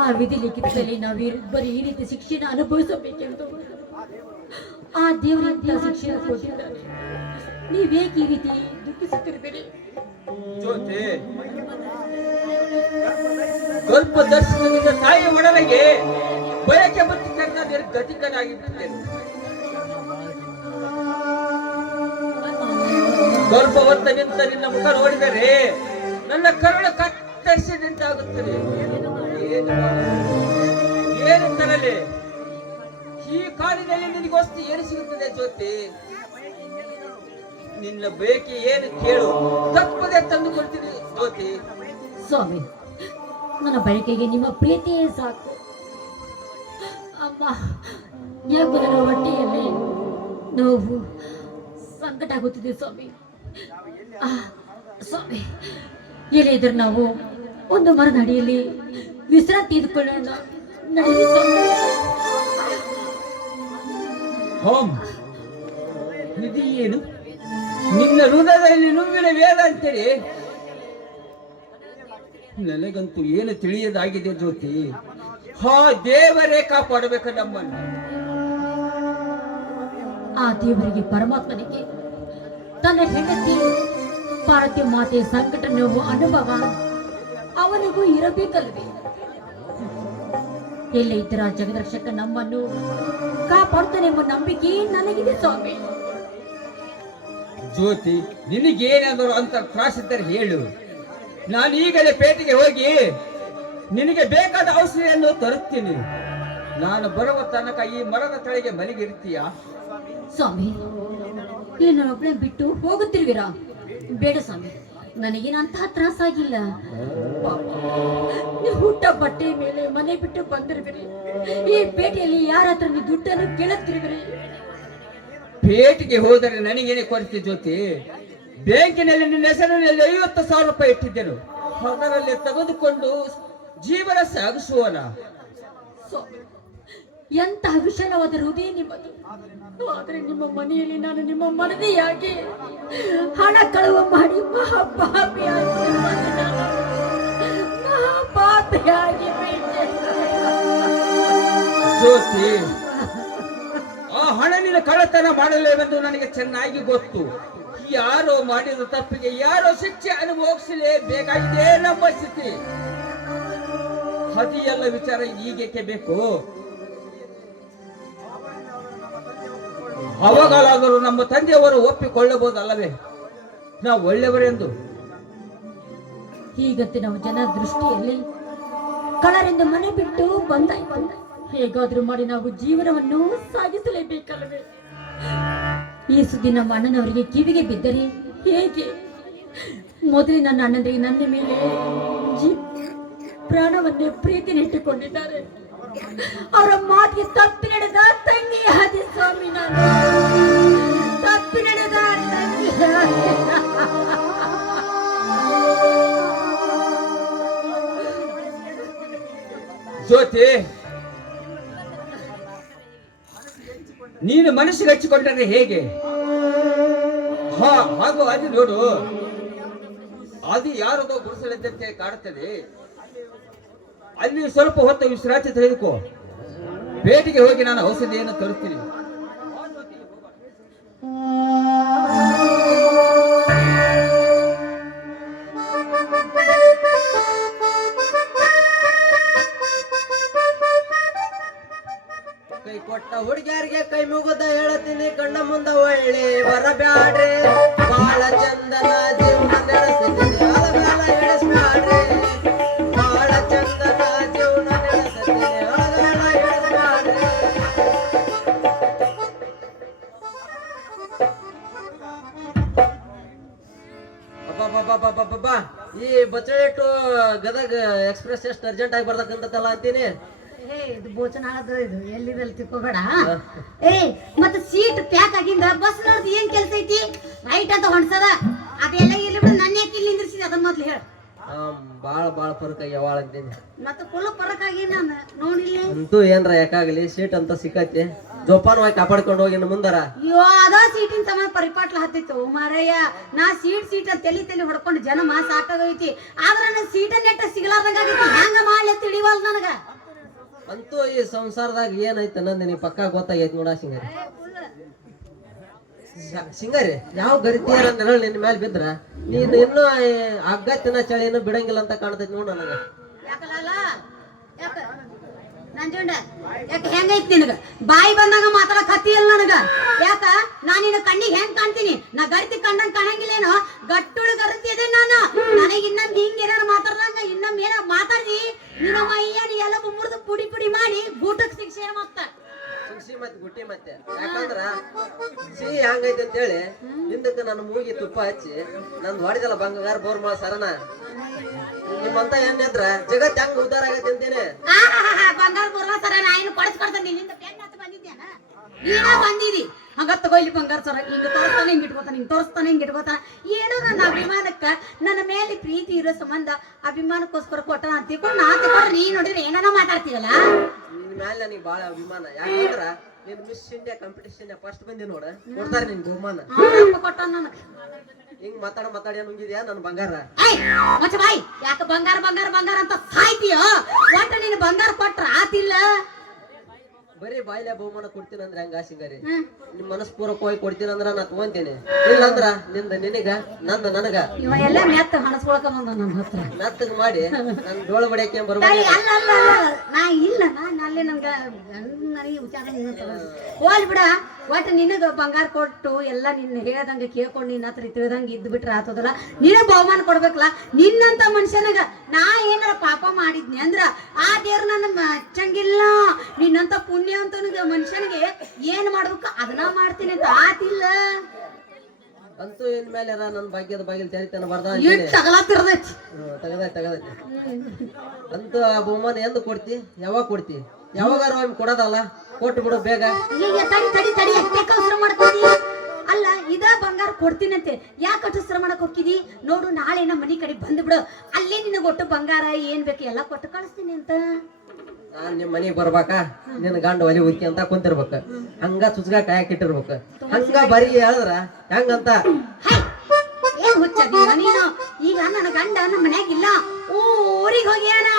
ಆ ವಿಧಿ ಲಿಖಿತದಲ್ಲಿ ನಾವಿಬ್ಬರು ಈ ರೀತಿ ಶಿಕ್ಷೆನ ಅನುಭವಿಸಬೇಕೆಂದು ಆ ದೇವರಿಂದ ಶಿಕ್ಷೆಯನ್ನು ಕೊಟ್ಟಿದ್ದಾರೆ. ನೀವೇಕೆ ಈ ರೀತಿ ದುಃಖಿಸುತ್ತಿರುತ್ತೀರಿ? ಜ್ಯೋತಿ, ಗರ್ಭ ದರ್ಶನದಿಂದ ತಾಯಿಯ ಒಡನೆಗೆ ಬಯಕೆ ಮತ್ತು ನನ್ನ ನಿರ್ಗತಿಕನಾಗಿ ಬಿಟ್ಟಿದ್ದೇನೆ. ಗರ್ಭವತ್ತ ನಿಂತ ನಿನ್ನ ಮುಖ ನೋಡಿದರೆ ನನ್ನ ಕರುಳ ಕತ್ತರಿಸಿದಂತಾಗುತ್ತದೆ. ಏನು ತರಲೆ? ಈ ಕಾಲಿನಲ್ಲಿ ನಿನಗೋಸ್ತಿ ಏನು ಸಿಗುತ್ತದೆ ಜ್ಯೋತಿ? ನಿನ್ನ ಬೇಕೆ ಏನು ಕೇಳು, ತಪ್ಪದೆ ತಂದು ಕೊಡ್ತೀನಿ ಜ್ಯೋತಿ. ಸ್ವಾಮಿ, ನನ್ನ ಬಯಕೆಗೆ ನಿಮ್ಮ ಪ್ರೀತಿಯೇ ಸಾಕು. ಅಮ್ಮ, ಯಾಕೋ ನನ್ನ ಹೊಟ್ಟೆಯಲ್ಲಿ ನೋವು ಸಂಕಟ ಆಗುತ್ತಿದೆ ಸ್ವಾಮಿ. ಆ, ಸ್ವಾಮಿ ಎಲ್ಲಿದ್ರು ನಾವು ಒಂದು ಮರದ ಅಡಿಯಲ್ಲಿ ವಿಶ್ರಾಂತಿ ತೆಗೆದುಕೊಳ್ಳೋಣ. ನಡೀರಿ ಸ್ವಾಮಿ. ಹೋಮ್ ಇದು ಏನು ನಿನ್ನ ಹೃದಯದಲ್ಲಿ ನುಂಗಿನ ವೇದ ಅಂತೇಳಿ ನನಗಂತೂ ಏನು ತಿಳಿಯದಾಗಿದೆ ಜ್ಯೋತಿ. ಹಾ ದೇವರೇ ಕಾಪಾಡಬೇಕು ನಮ್ಮನ್ನು. ಆ ದೇವರಿಗೆ ಪರಮಾತ್ಮನಿಗೆ ತನ್ನ ಹೆಂಡತಿ ಭಾರತೀಯ ಮಾತೆ ಸಂಕಟ ನೋವು ಅನುಭವ ಅವನಿಗೂ ಇರಬೇಕಲ್ವೇ? ಎಲ್ಲ ಇತರ ಜಗದರ್ಶಕ ನಮ್ಮನ್ನು ಕಾಪಾಡ್ತಾನೆ ಎಂಬ ನಂಬಿಕೆ ನನಗಿದೆ ಸ್ವಾಮಿ. ಜ್ಯೋತಿ ನಿನಗೇನಾದರೂ ಅಂತ ತ್ರಾಸಿದ್ದರೆ ಹೇಳು, ನಾನು ಈಗಲೇ ಪೇಟೆಗೆ ಹೋಗಿ ನಿನಗೆ ಬೇಕಾದ ಔಷಧಿಯನ್ನು ತರುತ್ತೀನಿ. ನಾನು ಬರುವ ತನಕ ಈ ಮರದ ತಳೆಗೆ ಮಲಗಿರ್ತೀಯಾ? ಸ್ವಾಮಿ ನೀನು ಒಬ್ಬನೇ ಬಿಟ್ಟು ಹೋಗುತ್ತಿರುವಿರಾ? ಬೇಡ ಸ್ವಾಮಿ, ನನಗೇನಂತಹ ತ್ರಾಸಾಗಿಲ್ಲ. ನೀವು ಹುಟ್ಟ ಬಟ್ಟೆ ಮೇಲೆ ಮನೆ ಬಿಟ್ಟು ಬಂದಿರುವಿರಿ. ಈ ಪೇಟೆಯಲ್ಲಿ ಯಾರ ಹತ್ರ ನೀವು ದುಡ್ಡನ್ನು ಕೇಳುತ್ತಿರುವಿರಿ? ಪೇಟೆಗೆ ಹೋದರೆ ನನಗೇನೆ ಕೊರತೆ ಜ್ಯೋತಿ. ಬ್ಯಾಂಕಿನಲ್ಲಿ ನಿನ್ನ ಹೆಸರಿನಲ್ಲಿ 50,000 ರೂಪಾಯಿ ಇಟ್ಟಿದ್ದೆನು. ಅದರಲ್ಲಿ ತೆಗೆದುಕೊಂಡು ಜೀವನ ಸಾಗಿಸುವನ. ಸ್ವಾಮಿ, ಎಂತಹ ವಿಶಾಲವಾದ ಹೃದಯ ನಿಮ್ಮದು. ಆದ್ರೆ ನಿಮ್ಮ ಮನೆಯಲ್ಲಿ ನಾನು ನಿಮ್ಮ ಮನದಿಯಾಗಿ ಹಣ ಕಳುವ ಮಾಡಿ ಮಹಾಪಾಪಿಯಾಗಿ ಜ್ಯೋತಿ, ಆ ಹಣ ನಿನ್ನ ಕಳ್ಳತನ ಮಾಡಲೇವೆಂದು ನನಗೆ ಚೆನ್ನಾಗಿ ಗೊತ್ತು. ಯಾರೋ ಮಾಡಿದ ತಪ್ಪಿಗೆ ಯಾರೋ ಶಿಕ್ಷೆ ಅನುಭವಿಸಲೇಬೇಕಾಗಿದೆ ನಮ್ಮ ಸ್ಥಿತಿ. ಅದು ಎಲ್ಲ ವಿಚಾರ ಈಗೇಕೆ ಬೇಕು? ಅವಾಗಲಾದರೂ ನಮ್ಮ ತಂದೆಯವರು ಒಪ್ಪಿಕೊಳ್ಳಬಹುದಲ್ಲವೇ ನಾವು ಒಳ್ಳೆಯವರೆಂದು? ಹೀಗಂತೆ ನಾವು ಜನ ದೃಷ್ಟಿಯಲ್ಲಿ ಕಳರಿಂದ ಮನೆ ಬಿಟ್ಟು ಬಂದಾಯ್ತು. ಹೇಗಾದ್ರೂ ಮಾಡಿ ನಾವು ಜೀವನವನ್ನು ಸಾಗಿಸಲೇಬೇಕಲ್ಲವೇ? ಈ ಸುದ್ದಿ ನಮ್ಮ ಅಣ್ಣನವರಿಗೆ ಕಿವಿಗೆ ಬಿದ್ದರೆ ಹೇಗೆ? ಮೊದಲೇ ನನ್ನ ಅಣ್ಣನಿಗೆ ನನ್ನ ಮೇಲೆ ಪ್ರಾಣವನ್ನೇ ಪ್ರೀತಿ ನೆಟ್ಟುಕೊಂಡಿದ್ದಾರೆ. ಅವರ ಮಾತಿಗೆ ತಪ್ಪಿ ನಡೆದ ತಂಗಿ ಹಾದಿ ಸ್ವಾಮಿ. ನಾನು ತಪ್ಪಿ ನಡೆದ ತಂಗಿ ಜ್ಯೋತಿ, ನೀನು ಮನಸ್ಸಿಗೆ ಹಚ್ಚಿಕೊಂಡರೆ ಹೇಗೆ? ಹಾಗೂ ಅದು ನೋಡು, ಅದು ಯಾರದೋ ಗುಡಿಸಲಿದ್ದಂತೆ ಕಾಡುತ್ತದೆ. ಅಲ್ಲಿ ಸ್ವಲ್ಪ ಹೊತ್ತು ವಿಶ್ರಾಂತಿ ತೆಗೆದುಕೋ. ಪೇಟೆಗೆ ಹೋಗಿ ನಾನು ಔಷಧಿಯನ್ನು ತರುತ್ತೀನಿ. ಕೈ ಕೊಟ್ಟ ಹುಡುಗಿಯರಿಗೆ ಕೈ ಮುಗುದ ಹೇಳತೀನಿ, ಕಣ್ಣ ಮುಂದ ಒಳ್ಳೆ ಬರಬ್ಯಾಡ್ರಿ. ಬಾಳ ಚಂದನ ಜೀವನ ನಡೆಸ್ತೀನಿ, ಅಳಗಾಲ ಎಳಿಸ್ಬ್ಯಾಡ್ರಿ. ಬಾಳ ಚಂದನ ಜೀವನ ನಡೆಸ್ತೀನಿ, ಅಳಗಾಲ ಎಳಿಸ್ಬ್ಯಾಡ್ರಿ. ಅಬ್ಬಬ್ಬಬ್ಬಬ್ಬಬ್ಬ, ಈ ಬಚ್ಚಳಿ ಟು ಗದಗ ಎಕ್ಸ್ಪ್ರೆಸ್ ಎಷ್ಟು ಅರ್ಜೆಂಟ್ ಆಗಿ ಬರ್ತಕ್ಕಂಥದ್ದಲ್ಲ ಅಂತೀನಿ. ಇದು ಭೋಜನ ಆಗದ, ಇದು ಎಲ್ಲಿದಲ್ಲಿ ತಿಳ್ಕೊಬೇಡ. ಮತ್ತೆ ಸೀಟ್ ಪ್ಯಾಕ್ ಆಗಿಂದ ಬಸ್ ನೋಡ್ದು ಏನ್ ಕೆಲಸ ಐತಿ? ರೈಟ್ ಅಂತ ಹೊಣ್ಸದ ಅದೆಲ್ಲ ಇಲ್ಲಿ ಬಿಡು. ನನ್ನ ಯಾಕೆ ಇಲ್ಲಿ ನಿಂದ್ರಿಸಿದೆ ಅದನ್ನ ಮೊದ್ಲು ಹೇಳ. ಬಾಳ ಫರಕ್ ಆಗ್ಯಾವ ಅಂತೀನಿ. ಮತ್ತೆ ಫುಲ್ ಪರಕ್ ಆಗಿ ನಾನು ನೋಡಿಲ್ಲ ಅಂತೂ ಏನ್ರ ಯಾಕಾಗ್ಲಿ ಸೀಟ್ ಅಂತ ಸಿಕ್ಕೈತಿ, ಜೋಪಾನವಾಗಿ ಕಾಪಾಡ್ಕೊಂಡು ಹೋಗಿ ಮುಂದರ. ಅಯ್ಯೋ ಅದ ಸೀಟಿನ ಸಮಾನ ಪರಿಪಾಟ್ಲ ಹತ್ತಿತ್ತು ಮಾರಯ್ಯ. ನಾ ಸೀಟ್ ಅಂತ ತಲಿ ಹೊಡ್ಕೊಂಡು ಜನ ಸಾಕಾಗೈತಿ. ಆದ್ರ ನನಗೆ ಸೀಟ ನೆಟ್ಟ ಸಿಗಲಾರ್ದಂಗ ಆಗೈತಿ. ಹೆಂಗ ಮಾಡ್ಲಿ ತಿಳಿವಲ್ ನನಗ. ಅಂತೂ ಈ ಸಂಸಾರದಾಗ ಏನೈತೆ ನಂದಿನಿ ಪಕ್ಕ ಗೊತ್ತಾಗೈತಿ ನೋಡ. ಸಿಂಗಾರಿ ಯಾವ ಗರಿತಿಯಾರ ನೆರಳು ನಿನ್ನ ಮೇಲೆ ಬಿದ್ರ ನೀನು ಇನ್ನೂ ಅಗ್ಗತ್ತಿನ ಚಳಿನೂ ಬಿಡಂಗಿಲ್ಲ ಅಂತ ಕಾಣ್ತೈತಿ ನೋಡ ನನಗ. ನಂಜುಂಡ ಯಾಕೆ ಹೆಂಗೈತಿ ನಿನಗ? ಬಾಯಿ ಬಂದಾಗ ಮಾತಾಡಕ್ ಹತ್ತಿಯಲ್ಲ ನನಗ. ಯಾಕ ನಾನು ನಿನ್ನ ಕಣ್ಣಿಗೆ ಹೆಂಗ್ ಕಾಣ್ತೀನಿ? ನಾ ಗರಿತಿ ಕಂಡಂಗ್ ಕಾಣಂಗಿಲ್ಲೇನೋ? ಗಟ್ಟುಳು ಗರಿತಿ ಅದೇ ನಾನು. ನನಗೆ ಇನ್ನೊಮ್ಮೆ ಹಿಂಗ ಏನಾರು ಮಾತಾಡ್ದಂಗ ಇನ್ನೊಮ್ಮೆ ಏನಾರ ಮಾತಾಡ್ದಿ ನಿನ್ನ ಮೈಯನ್ ಎಲ್ಲ ಮುರಿದು ಪುಡಿ ಮಾಡಿ ಗೂಟಕ್ ಶಿಕ್ಷೆ ಮತ್ತ ಶಿಕ್ಷಿ ಮತ್ತೆ ಗುಟ್ಟಿ ಮತ್ತೆ. ಯಾಕಂದ್ರ ಸಿಹಿ ಹಂಗೈತಿ ಅಂತ ಹೇಳಿ ಹಿಂದಕ್ಕೆ ನನ್ನ ಮೂಗಿ ತುಪ್ಪ ಹಚ್ಚಿ ನಂದು ಹೊಡಿದಲ್ಲ ಬಂಗಾರ ಬೋರ್ಮಾ ಸರನ. ನಿಮ್ಮಂತ ಏನಿದ್ರ ಜಗತ್ ಹೆಂಗ್ ಉದ್ದಾರ ಆಗೈತಿ ಅಂತೀನಿ. ಬಂಗಾರ ಬೋರ್ಮಾ ಸರ ನಾ ಏನು ಕೊಡ್ಸ್ಕೊಡ್ತಾನೆ. ನಿನ್ನಿಂದ ಪೆನ್ ಹತ್ತು ಬಂದಿದ್ಯಾನ? ನೀನ ಬಂದಿದಿ ಹಂಗ ತಗೋ ಇಲ್ಲಿ ಬಂಗಾರ ಸರ. ಹಿಂಗ ತೋರಿಸ್ತಾನೆ ಹಿಂಗ್ ಇಟ್ಕೋತಾನೆ, ಹಿಂಗ್ ತೋರಿಸ್ತಾನೆ ಹಿಂಗ್ ಇಟ್ಕೋತಾನ. ಏನೋ ನನ್ನ ಪ್ರೀತಿ ಇರೋ ಸಂಬಂಧ ಅಭಿಮಾನಕ್ಕೋಸ್ಕರ ಕೊಟ್ಟ ಅಂತ ತಿಳ್ಕೊಂಡು ನಾ ತಗೊಂಡ್ರೆ ನೀ ನೋಡಿದ್ರೆ ಏನಾನ ಮಾತಾಡ್ತೀವಲ್ಲ. ನಿನ್ ಮ್ಯಾಲ ನನಗೆ ಬಾಳ ಅಭಿಮಾನ. ಯಾಕಂದ್ರ ನೀನ್ ಮಿಸ್ ಇಂಡಿಯಾ ಕಾಂಪಿಟೇಷನ್ ಫಸ್ಟ್ ಬಂದಿ ನೋಡ, ಕೊಡ್ತಾರೆ ನಿನ್ ಬಹುಮಾನ. ಕೊಟ್ಟ ನನಗೆ ಹಿಂಗ್ ಮಾತಾಡಿ ನುಂಗಿದ್ಯಾ ನನ್ನ ಬಂಗಾರ. ಮಚ್ಚ ಬಾಯ್, ಯಾಕ ಬಂಗಾರ ಬಂಗಾರ ಬಂಗಾರ ಅಂತ ಸಾಯ್ತೀಯೋ? ಒಟ್ಟ ನೀನು ಬಂಗಾರ ಕೊಟ್ರ ಆತಿಲ್ಲ. ಬರೀ ಬಾಯಿಲೆ ಬಹುಮಾನ ಕೊಡ್ತೀನಿ ಅಂದ್ರೆ ಹೆಂಗ ಸಿಂಗಾರಿ? ನಿಮ್ ಮನಸ್ಪೂರ್ವಕವಾಗಿ ಕೊಡ್ತೀನಿ ಅಂದ್ರ ನಾ ತಗೊಂತೀನಿ, ಇಲ್ಲ ಅಂದ್ರ ನಿಂದ ನಿನಗ ನಂದ ನನಗ. ಇವ ಎಲ್ಲ ಮೆತ್ತ ಹಣಸ್ಕೊಳಕ ಬಂದ ನನ್ನ ಹತ್ರ ಮೆತ್ತಗ್ ಮಾಡಿ ನನ್ ಡೋಳು ಬಡಿಯಕ್ಕೆ ಅಲ್ಲ ಬರ್ಬೇಕು. ಅಲ್ಲ ಅಲ್ಲ ನಾ ಇಲ್ಲ ನಾನು ಅಲ್ಲೇ ನನ್ಗ ನನಗೆ ವಿಚಾರ ಹೋಲ್ ಬಿಡ. ಒಟ್ಟು ನಿನಗ ಬಂಗಾರ ಕೊಟ್ಟು ಎಲ್ಲ ನಿನ್ನ ಹೇಳ್ದಂಗ ಕೇಳ್ಕೊಂಡು ನಿನ್ನ ಹತ್ರ ತಿಳಿದಂಗ ಇದ್ದು ಬಿಟ್ರೆ ಆತದಲ್ಲ. ನಿನಗ ಬಹುಮಾನ ಕೊಡ್ಬೇಕಲ್ಲ. ನಿನ್ನಂತ ಮನುಷ್ಯನಾಗ ನಾ ಏನಾರ ಪಾಪ ಮಾಡಿದ್ನಿ ಅಂದ್ರ ಆ ದೇವ್ರು ನನ್ನ ಮೆಚ್ಚಂಗಿಲ್ಲ. ನಿನ್ನಂತ ಪುಣ್ಯ ಅಂತ ಮನುಷ್ಯನಿಗೆ ಏನ್ ಮಾಡ್ಬೇಕು ಅದನ್ನ ಮಾಡ್ತೀನಿ ಅಂತ ಆತಿಲ್ಲ. ಅಂತೂ ಇನ್ ಮೇಲೆ ನನ್ ಭಾಗ್ಯದ ಬಾಗಿಲು ತೆರಿತಾನ ಬರ್ದ ತಗಲಾತಿರ್ದೈತಿ. ತಗದೈತಿ. ಅಂತೂ ಆ ಬಹುಮಾನ ಎಂದು ಕೊಡ್ತಿ? ಯಾವಾಗ ಕೊಡ್ತಿ? ಯಾವಾಗಾರ ಒಮ್ಮೆ ಕೊಡೋದಲ್ಲ, ಕೊಟ್ಟು ಬಿಡು ಬೇಗ. ಈಗ ತಡಿ ತಡಿ ತಡಿ ಎಷ್ಟೇ ಅವಸರ ಮಾಡ್ಕೊತಿ? ಅಲ್ಲ ಇದ ಬಂಗಾರ ಕೊಡ್ತೀನಂತೆ ಯಾಕೆ ಅಷ್ಟು ಶ್ರಮ ಮಾಡಕ್ ಹೋಗಿದಿ? ನೋಡು ನಾಳೆ ನಮ್ಮ ಮನಿ ಕಡೆ ಬಂದ್ ಬಿಡು, ಅಲ್ಲೇ ನಿನಗೆ ಒಟ್ಟು ಬಂಗಾರ ಏನ್ ಬೇಕು ಎಲ್ಲ ಕೊಟ್ಟು ಕಳಿಸ್ತೀನಿ ಅಂತ. ನಾನ್ ನಿಮ್ ಮನಿಗ್ ಬರ್ಬೇಕಾ? ನಿನ್ ಗಂಡ ಒಲಿ ಉಕ್ಕಿ ಅಂತ ಕುಂತಿರ್ಬೇಕ, ಹಂಗ ಚುಚ್ಗ ಕಾಯಕ್ ಇಟ್ಟಿರ್ಬೇಕ. ಹಂಗ ಬರೀ ಹೇಳಿದ್ರ ಹೆಂಗಂತ? ಏನ್ ಹುಚ್ಚದೀನ ನೀನು? ಈಗ ನನ್ನ ಗಂಡ ನಮ್ಮ ಮನ್ಯಾಗಿಲ್ಲ, ಊರಿಗೆ ಹೋಗ್ಯಾನ.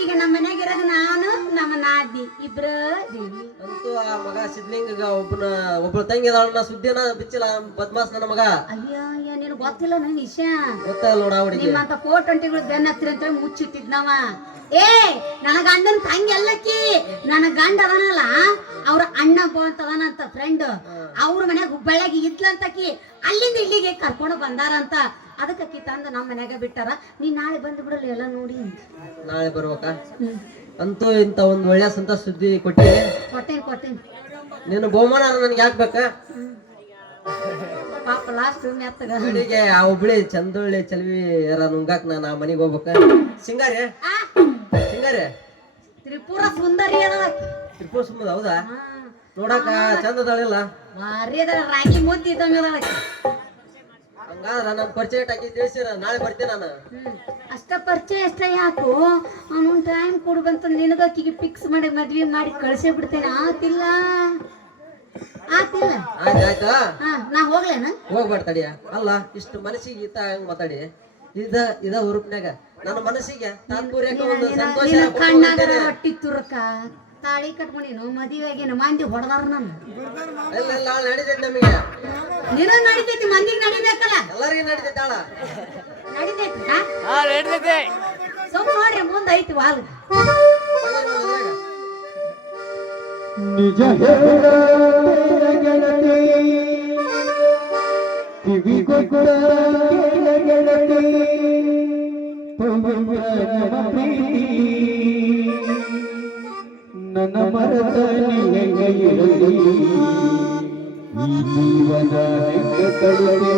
ಈಗ ನಮ್ಮ ಮನ್ಯಾಗ ಇರೋದು ನಾನು ನಮ್ಮ ನಾದಿ ಇಬ್ರ ದೇವಿ. ಅಂತೂ ಆ ಮಗ ಸಿದ್ಲಿಂಗ ಒಬ್ಳು ತಂಗಿದಾಳನ್ನ ಸುದ್ದಿನ ಬಿಚ್ಚಿಲ್ಲ ಬದ್ಮಾಸ್ ನನ್ನ ಮಗ. ಅಯ್ಯ ನೀನು ಗೊತ್ತಿಲ್ಲ ನನ್ ವಿಷಯ. ಗೊತ್ತಾಗಲ್ಲ ನೋಡ ಅವಳಿಗೆ. ನಿಮ್ಮಂತ 420ಗಳು ಬೆನ್ನ ಹತ್ತಿರ ಅಂತ ಮುಚ್ಚಿಟ್ಟಿದ್ನವ. ಏ ನನ್ನ ಗಂಡನ ತಂಗಿ ಅಲ್ಲಕ್ಕಿ, ನನ್ನ ಗಂಡ ಅದನಲ್ಲ ಅವ್ರ ಅಣ್ಣ ಅಂತ ಅದನಂತ ಫ್ರೆಂಡ್, ಅವ್ರ ಮನ್ಯಾಗ ಹುಬ್ಬಳ್ಳಿಯಾಗ ಇದ್ಲಂತಕಿ, ಅಲ್ಲಿಂದ ಇಲ್ಲಿಗೆ ಕರ್ಕೊಂಡು ಬಂದಾರಂತ. ಅದಕ್ಕಿ ತಂದು ನಮ್ಮ ಮನ್ಯಾಗ ಬಿಟ್ಟಾರ. ನೀ ನಾಳೆ ಬಂದು ಬಿಡಲ್ಲ ಎಲ್ಲ ನೋಡಿ. ನಾಳೆ ಬರ್ಬೇಕಾ? ಅಂತೂ ಇಂತ ಒಂದ್ ಒಳ್ಳೆ ಸಂತ ಸುದ್ದಿ ಕೊಟ್ಟಿದೆ. ಕೊಟ್ಟೇನ್ ನಿನ್ನ ಬಹುಮಾನ ನನ್ಗೆ ಯಾಕೆ ಬೇಕಾ? ಪಾಪ ಲಾಸ್ಟ್ ಮೆತ್ತಗ ಬೆಳಿಗ್ಗೆ ಆ ಒಬ್ಳಿ ಚಂದೊಳ್ಳಿ ಚಲ್ವಿ ಯಾರ ನುಂಗಾಕ್ ನಾನು ಆ ಮನಿಗೆ ಹೋಗ್ಬೇಕ. ಸಿಂಗಾರಿ ತ್ರಿಪುರ ಸುಂದರಿ ಅದ. ತ್ರಿಪುರ ಸುಮ್ಮದ ಹೌದಾ? ನೋಡಕ ಚಂದ ಅದಾಳಿಲ್ಲ? ಭಾರಿ ಅದ, ರಾಗಿ ಮುದ್ದಿ ಇದ್ದಂಗ ಅದ. ಹಂಗಾದ್ರ ನನ್ ಪರಿಚಯ ಹಾಕಿ ತಿಳಿಸಿರ ನಾಳೆ ಬರ್ತೀನಿ ನಾನು. ಅಷ್ಟ ಪರಿಚಯ ಅಷ್ಟ ಯಾಕು? ಅವನು ಟೈಮ್ ಕೊಡ್ಬಂತ ನಿನಗಕ್ಕಿಗೆ ಫಿಕ್ಸ್ ಮಾಡಿ ಮದ್ವೆ ಮಾಡಿ ಕಳ್ಸೇ ಬಿಡ್ತೇನೆ. ಆತಿಲ್ಲ ಆಯ್ತಾಯ್ತಾ? ನಾ ಹೋಗ್ಲೇನ? ಹೋಗ್ಬೇಡ ತಡಿಯ. ಅಲ್ಲ ಇಷ್ಟು ಮನಸ್ಸಿಗೆ ಈತ ಹಂಗ ಮಾತಾಡಿ ಇದ ಹುರುಪ್ನ್ಯಾಗ ನನ್ನ ಮನಸ್ಸಿಗೆ ತಾತ್ಪರ್ಯಕ್ಕೆ ಒಂದು ಸಂತೋಷ ಕಣ್ಣಾಗ ಹೊಟ್ಟಿ ತುರ್ಕ ತಾಳಿ ಕಟ್ಕೊಂಡಿನು ಮದುವೆಗೇನು ಮಂದಿ ಹೊಡೆದಾರ ನಾನು. ಎಲ್ಲ ನಡೀತೈತಿ ನಮಗೆ. ನಿನಗ್ ನಡಿತೈತಿ, ಮಂದಿಗೆ ನಡಿಬೇಕಲ್ಲ. ಎಲ್ಲರಿಗೂ ನಡೀತೈತಾಳ. ನಡಿತೈತಿ ಸುಮ್ ನೋಡ್ರಿ ಮುಂದೆ ಐತಿ ವಾಲ್. ನಿಜ ಗೆಳತಿ ಕಿವಿ ಕೊಟ್ಟ ಗೆಳತಿ ನನ್ನ ಮರದ ಹೆಂಗಿರಲಿ ಈ ಜೀವನ ಹೆಂಗ ಕಳೆದೆ.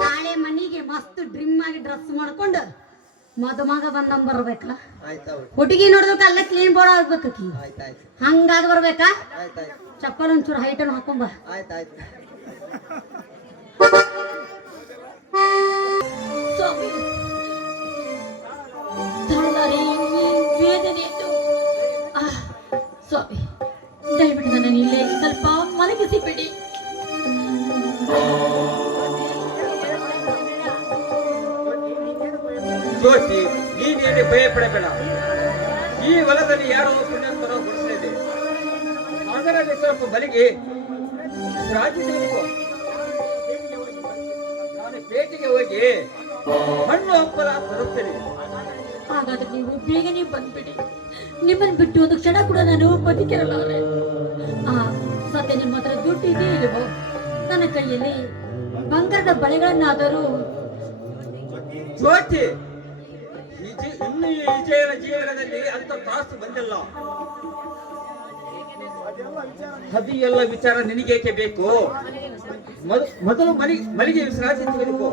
ನಾಳೆ ಮನಿಗೆ ಮಸ್ತ್ ಡ್ರಿಮ್ ಆಗಿ ಡ್ರೆಸ್ ಮಾಡ್ಕೊಂಡು ಮದುಮಗ ಬಂದಂಗ್ ಬರ್ಬೇಕಲ್ಲ. ಹುಡುಗಿ ನೋಡ್ಬೇಕು ಅಲ್ಲೇ ಕ್ಲೀನ್ ಬೋರ್ಡ್ ಆಗ್ಬೇಕಿ, ಹಂಗಾಗಿ ಬರ್ಬೇಕಾ? ಚಪ್ಪಲ್ ಒಂಚೂರು ಹೈಟ್ ಅನ್ನು ಹಾಕೊಂಬ. ಸ್ವಾಮಿ ತಾಳಲಾರೆ ಈ ವೇದನೆಯನ್ನು. ಸ್ವಾಮಿ ದಯವಿಟ್ಟು ನನ್ನ ಇಲ್ಲೇ ಸ್ವಲ್ಪ ಮಲಗಿಸಿ ಬಿಡಿ. ಜ್ಯೋತಿ, ನೀನೇನು ಭಯ ಪಡಬೇಡ. ಈ ಹೊಲದಲ್ಲಿ ಯಾರೋ ಪುಣ್ಯಂತರ ಗುಡಿಸಲಿದೆ, ಅದರಲ್ಲಿ ಸ್ವಲ್ಪ ಬಲಿಗೆ ರಾಜಿ ತೆಗೆದುಕೋ. ನಾನು ಪೇಟೆಗೆ ಹೋಗಿ ಮಣ್ಣು ಹಪ್ಪಲ ತರುತ್ತೇನೆ. ಹಾಗಾದ್ರೆ ನೀವು ಬೇಗನೆ ಬಂದ್ಬಿಡಿ. ನಿಮ್ಮನ್ನು ಬಿಟ್ಟು ಒಂದು ಕ್ಷಣ ಕೂಡ ನಾನು ಬದುಕಿರಲಾರೆ. ಸದ್ಯ ನಿಮ್ಮ ಹತ್ರ ದುಡ್ಡು ಇದೆಯೇ ಇಲ್ವೋ? ನನ್ನ ಕೈಯಲ್ಲಿ ಬಂಗಾರದ ಬಳೆಗಳನ್ನಾದರೂ. ಜ್ಯೋತಿ, ಇನ್ನು ಈ ವಿಜಯನ ಜೀವನದಲ್ಲಿ ಅಂತ ಕಾಸು ಬಂದಿಲ್ಲ. ಅದು ಎಲ್ಲ ವಿಚಾರ ನಿನಗೇಕೆ ಬೇಕು? ಮೊದಲು ಮನೆಗೆ ವಿಶ್ರಾಂತಿ ತೆಗೆದುಕೋ.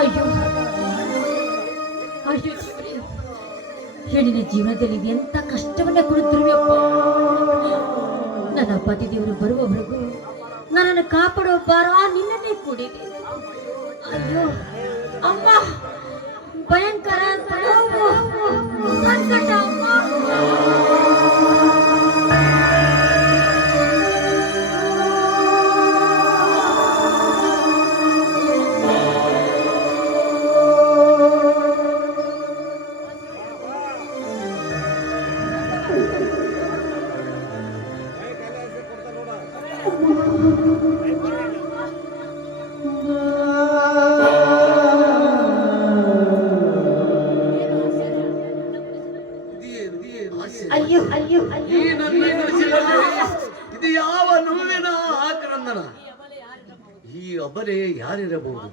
ಅಯ್ಯೋ ಅಯ್ಯೋ ದೇವರೇ, ಹೆಣ್ಣಿನ ಜೀವನದಲ್ಲಿ ಎಂತ ಕಷ್ಟವನ್ನ ಕೊಡುತ್ತಿರುವೆಯಪ್ಪ. ನನ್ನ ಪತಿ ದೇವರು ಬರುವವರೆಗೂ ನನ್ನನ್ನು ಕಾಪಾಡುವ ಭಾರ ನಿನ್ನನ್ನೇ ಕೂಡಿದೆ. ಅಯ್ಯೋ ಅಮ್ಮ, ಭಯಂಕರ ನೋವು, ಸಂಕಟ ಅಮ್ಮ. ಅಯ್ಯೋ ಅಯ್ಯೋ ಈ ನನ್ನ ಮನಸ್ಸಿನಲ್ಲಿ ಇದು ಯಾವ ನೋವಿನ ಆಕ್ರಂದನ? ಈ ಒಬ್ಬರೇ ಯಾರಿರಬಹುದು?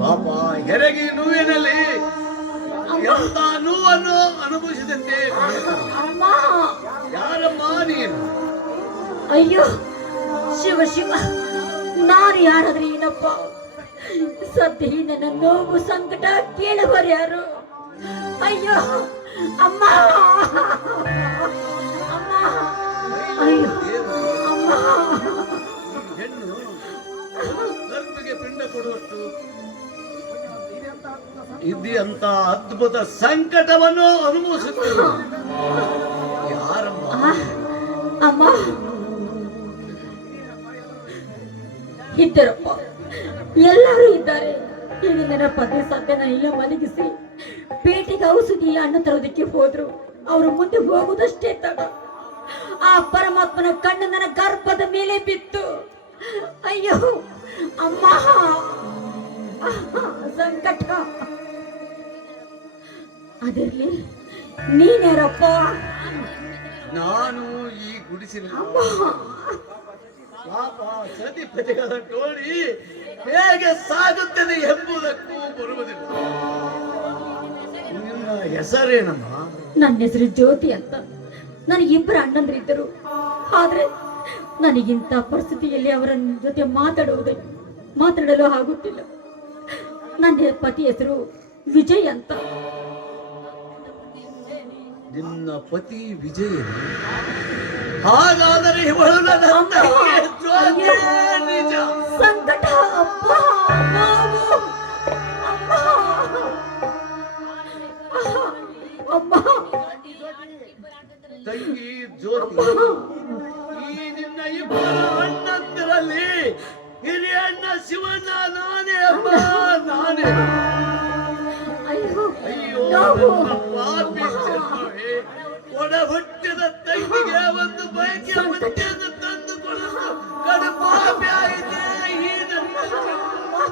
ಪಾಪ ಹೆರಗಿ ನೋವಿನಲ್ಲಿ ಎಂತ ನೋವನ್ನು ಅನುಭವಿಸಿದಂತೆ ಅಮ್ಮ, ಯಾರಮ್ಮ ನೀನು? ಅಯ್ಯೋ ಶಿವ ಶಿವ, ನಾನು ಯಾರಾದ್ರೆ ಏನಪ್ಪ? ಸದ್ಯ ನನ್ನ ನೋವು ಸಂಕಟ ಕೇಳುವರು ಯಾರು? ಅಯ್ಯೋ ಅಮ್ಮ, ಅಮ್ಮ, ಅಯ್ಯೋ ಅಮ್ಮ. ಹೆಣ್ಣು ಗರ್ಭಿಗೆ ಪಿಂಡ ಕೊಡುವಷ್ಟು ಇದೆಯಂತ ಅದ್ಭುತ ಸಂಕಟವನ್ನು ಅನುಭವಿಸುತ್ತದೆ ಯಾರಮ್ಮ? ಅಮ್ಮ ಇದ್ದರಪ್ಪ, ಎಲ್ಲರೂ ಇದ್ದಾರೆ. ಈಗ ನನ್ನ ಪತಿ ಸದ್ಯನ ಇಲ್ಲ ಮಲಗಿಸಿ ಪೇಟೆಗೆ ಔಷಧಿ ಹಣ್ಣು ತರೋದಕ್ಕೆ ಹೋದ್ರು. ಅವರು ಮುಂದೆ ಹೋಗುವುದಷ್ಟೇ ತಡ. ಆ ಪರಮಾತ್ಮನ ಕಣ್ಣು ನನ್ನ ಗರ್ಭದ ಮೇಲೆ ಬಿತ್ತು. ಅಯ್ಯೋ ಅಮ್ಮ, ಸಂಕಟ. ಅದರಲ್ಲಿ ನೀನ್ಯಾರಪ್ಪ? ನಾನು ಈ ಗುಡಿಸಿನ ಪಾಪ ಸತಿಪತಿಗಳ ಟೋಳಿ ಹೇಗೆ ಸಾಗುತ್ತದೆ ಎಂಬುದಕ್ಕೂ ಬರುವುದಿಲ್ಲ. ನಿನ್ನ ಹೆಸರೇನಮ್ಮ? ನನ್ನ ಹೆಸರು ಜ್ಯೋತಿ ಅಂತ. ನನಗಿಬ್ಬರು ಅಣ್ಣಂದ್ರಿದ್ದರು. ಆದ್ರೆ ನನಗಿಂತ ಪರಿಸ್ಥಿತಿಯಲ್ಲಿ ಅವರ ಜೊತೆ ಮಾತಾಡಲು ಆಗುತ್ತಿಲ್ಲ. ನನ್ನ ಪತಿ ಹೆಸರು ವಿಜಯ್ ಅಂತ. ನಿನ್ನ ಪತಿ ವಿಜಯ? ಹಾಗಾದರೆ ಇವಳು ನನ್ನ ತಂಗಿ ಜ್ಯೋತಿ ನಿಜ. ಸಂಕಟ ಅಪ್ಪ, ನೋವು. ಅಮ್ಮ, ಅಮ್ಮ, ತಂಗಿ ಜ್ಯೋತಿ, ಈ ನಿನ್ನ ಇಬ್ಬರು ಅಣ್ಣಂದಿರಲ್ಲಿ ಹಿರಿಯ ಅಣ್ಣ ಶಿವಣ್ಣ ನಾನೇ ಅಮ್ಮ, ನಾನೇ. ಅಯ್ಯೋ ಅಯ್ಯೋ ನೋವು. ನನ್ನ ಪಾಪಿ ಜನ್ಮವೇ, ಒಡ ಹುಟ್ಟಿದ ತಂಗಿಗೆ ಒಂದು ಬಯಕೆಯ ಮುದ್ದೆಯನ್ನು ತಂದುಕೊಳ್ಳಲು ಕಡುಪಾಪಿ ಆಗಿದೆ ಈ ನನ್ನ ಜನ್ಮ.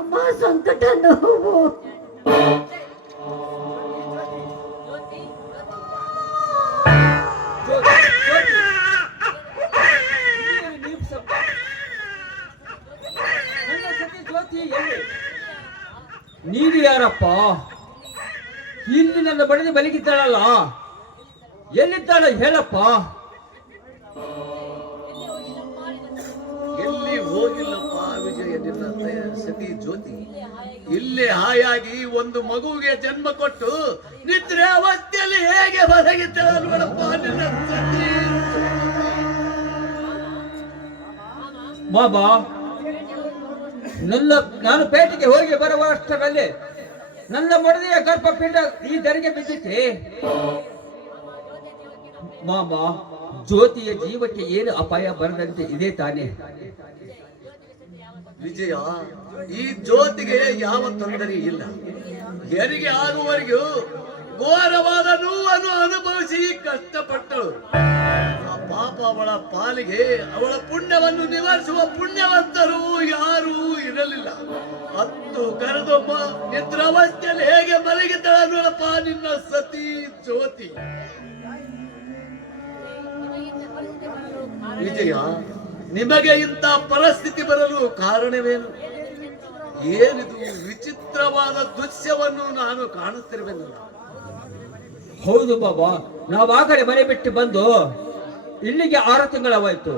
ಅಮ್ಮ, ಸಂಕಟ ನೋವು. ಇಲ್ಲಿ ನನ್ನ ಬಡದಿ ಮಲಗಿದ್ದಾಳಲ್ಲ, ಎಲ್ಲಿದ್ದಾಳ ಹೇಳಪ್ಪ? ಎಲ್ಲಿ ಹೋಗಿಲ್ಲಪ್ಪ ವಿಜಯ ನಿನ್ನ ಸತಿ ಜ್ಯೋತಿ. ಇಲ್ಲಿ ಹಾಯಾಗಿ ಒಂದು ಮಗುವಿಗೆ ಜನ್ಮ ಕೊಟ್ಟು ನಿದ್ರೆ ಅವಸ್ಥೆಯಲ್ಲಿ ಹೇಗೆ ಹೊರಗಿದ್ದಾಳ ನೋಡಪ್ಪ ನಿನ್ನ ಸತಿ. ಬಾಬಾ, ನಾನು ಪೇಟೆಗೆ ಹೋಗಿ ಬರುವ ಅಷ್ಟರಲ್ಲಿ ನನ್ನ ಮೊಡದೆಯ ಗರ್ಭಪಿಂಡ ಈ ಧರೆಗೆ ಬಿದ್ದಿತ್ತೆ. ಮಾಮ, ಜ್ಯೋತಿಯ ಜೀವಕ್ಕೆ ಏನು ಅಪಾಯ ಬರದಂತೆ ಇದೆ ತಾನೆ? ವಿಜಯ, ಈ ಜ್ಯೋತಿಗೆ ಯಾವ ತೊಂದರೆ ಇಲ್ಲ. ಹೆರಿಗೆ ಆಗುವವರೆಗೂ ಘೋರವಾದ ನೋವನ್ನು ಅನುಭವಿಸಿ ಕಷ್ಟಪಟ್ಟಳು. ಆ ಪಾಪ ಅವಳ ಪಾಲಿಗೆ ಅವಳ ಪುಣ್ಯವನ್ನು ನಿವಾರಿಸುವ ಪುಣ್ಯವಂತರು ಯಾರೂ ಇರಲಿಲ್ಲ. ಹತ್ತು ಕರೆದೊಬ್ಬ ನಿದ್ರಾವಸ್ಥೆಯಲ್ಲಿ ಹೇಗೆ ಮಲಗಿದ್ದಾಳ ನೋಡಪ್ಪ ನಿನ್ನ ಸತಿ ಜ್ಯೋತಿ. ವಿಜಯ, ನಿಮಗೆ ಇಂಥ ಪರಿಸ್ಥಿತಿ ಬರಲು ಕಾರಣವೇನು? ಏನಿದು ವಿಚಿತ್ರವಾದ ದೃಶ್ಯವನ್ನು ನಾನು ಕಾಣುತ್ತಿರುವೆನಲ್ಲ? ಹೌದು ಬಾಬಾ, ನಾವು ಆ ಕಡೆ ಮನೆ ಬಿಟ್ಟು ಬಂದು ಇಲ್ಲಿಗೆ 6 ತಿಂಗಳವಾಯ್ತು.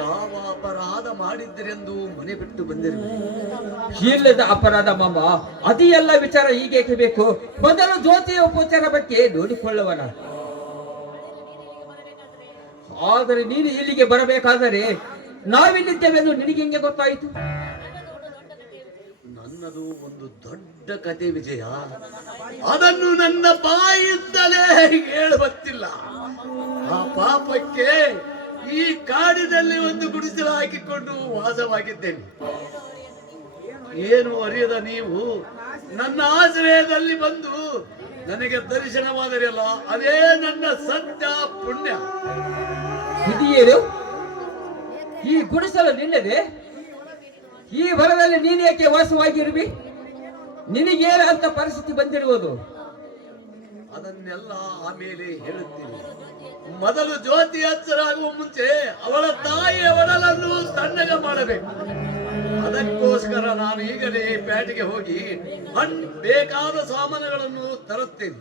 ಯಾವ ಅಪರಾಧ ಮಾಡಿದ್ದರೆಂದು ಮನೆ ಬಿಟ್ಟು ಬಂದಿರುವೆ? ಇಲ್ಲದ ಅಪರಾಧ ಮಾಮ, ಅದೇ ಎಲ್ಲ ವಿಚಾರ ಈಗೇಕೆ ಬೇಕು? ಮೊದಲು ಜ್ಯೋತಿಯ ಉಪಚಾರ ಬಗ್ಗೆ ನೋಡಿಕೊಳ್ಳುವನ. ಆದರೆ ನೀನು ಇಲ್ಲಿಗೆ ಬರಬೇಕಾದರೆ ನಾವಿಲ್ಲಿದ್ದೇವೆಂದು ನಿನಗೆ ಹೆಂಗೆ ಗೊತ್ತಾಯಿತು? ನನ್ನದು ಒಂದು ದೊಡ್ಡ ಕತೆ ವಿಜಯ, ಅದನ್ನು ನನ್ನ ಬಾಯಿಂದಲೇ ಹೇಳುತ್ತಿಲ್ಲ. ಆ ಪಾಪಕ್ಕೆ ಈ ಕಾಡಿನಲ್ಲಿ ಒಂದು ಗುಡಿಸಲು ಹಾಕಿಕೊಂಡು ವಾಸವಾಗಿದ್ದೇನೆ. ಏನು ಅರಿಯದ ನೀವು ನನ್ನ ಆಶ್ರಯದಲ್ಲಿ ಬಂದು ನನಗೆ ದರ್ಶನವಾದರಲ್ಲ, ಅದೇ ನನ್ನ ಸತ್ಯ ಪುಣ್ಯ. ಇದೇನು ಈ ಗುಡಿಸಲು ನಿನ್ನದೆ? ಈ ಹೊಲದಲ್ಲಿ ನೀನೇಕೆ ವಾಸವಾಗಿರುವಿ? ನಿನಗೇನು ಅಂತ ಪರಿಸ್ಥಿತಿ ಬಂದಿರುವುದು? ಅದನ್ನೆಲ್ಲ ಆಮೇಲೆ ಹೇಳುತ್ತೀನಿ. ಮೊದಲು ಜ್ಯೋತಿ ಹಚ್ಚರಾಗುವ ಮುಂಚೆ ಅವಳ ತಾಯಿಯ ಒಡಲನ್ನು ತಣ್ಣಗೆ ಮಾಡಬೇಕು. ಅದಕ್ಕೋಸ್ಕರ ನಾನು ಈಗಲೇ ಪೇಟೆಗೆ ಹೋಗಿ ಬೇಕಾದ ಸಾಮಾನುಗಳನ್ನು ತರುತ್ತೇನೆ.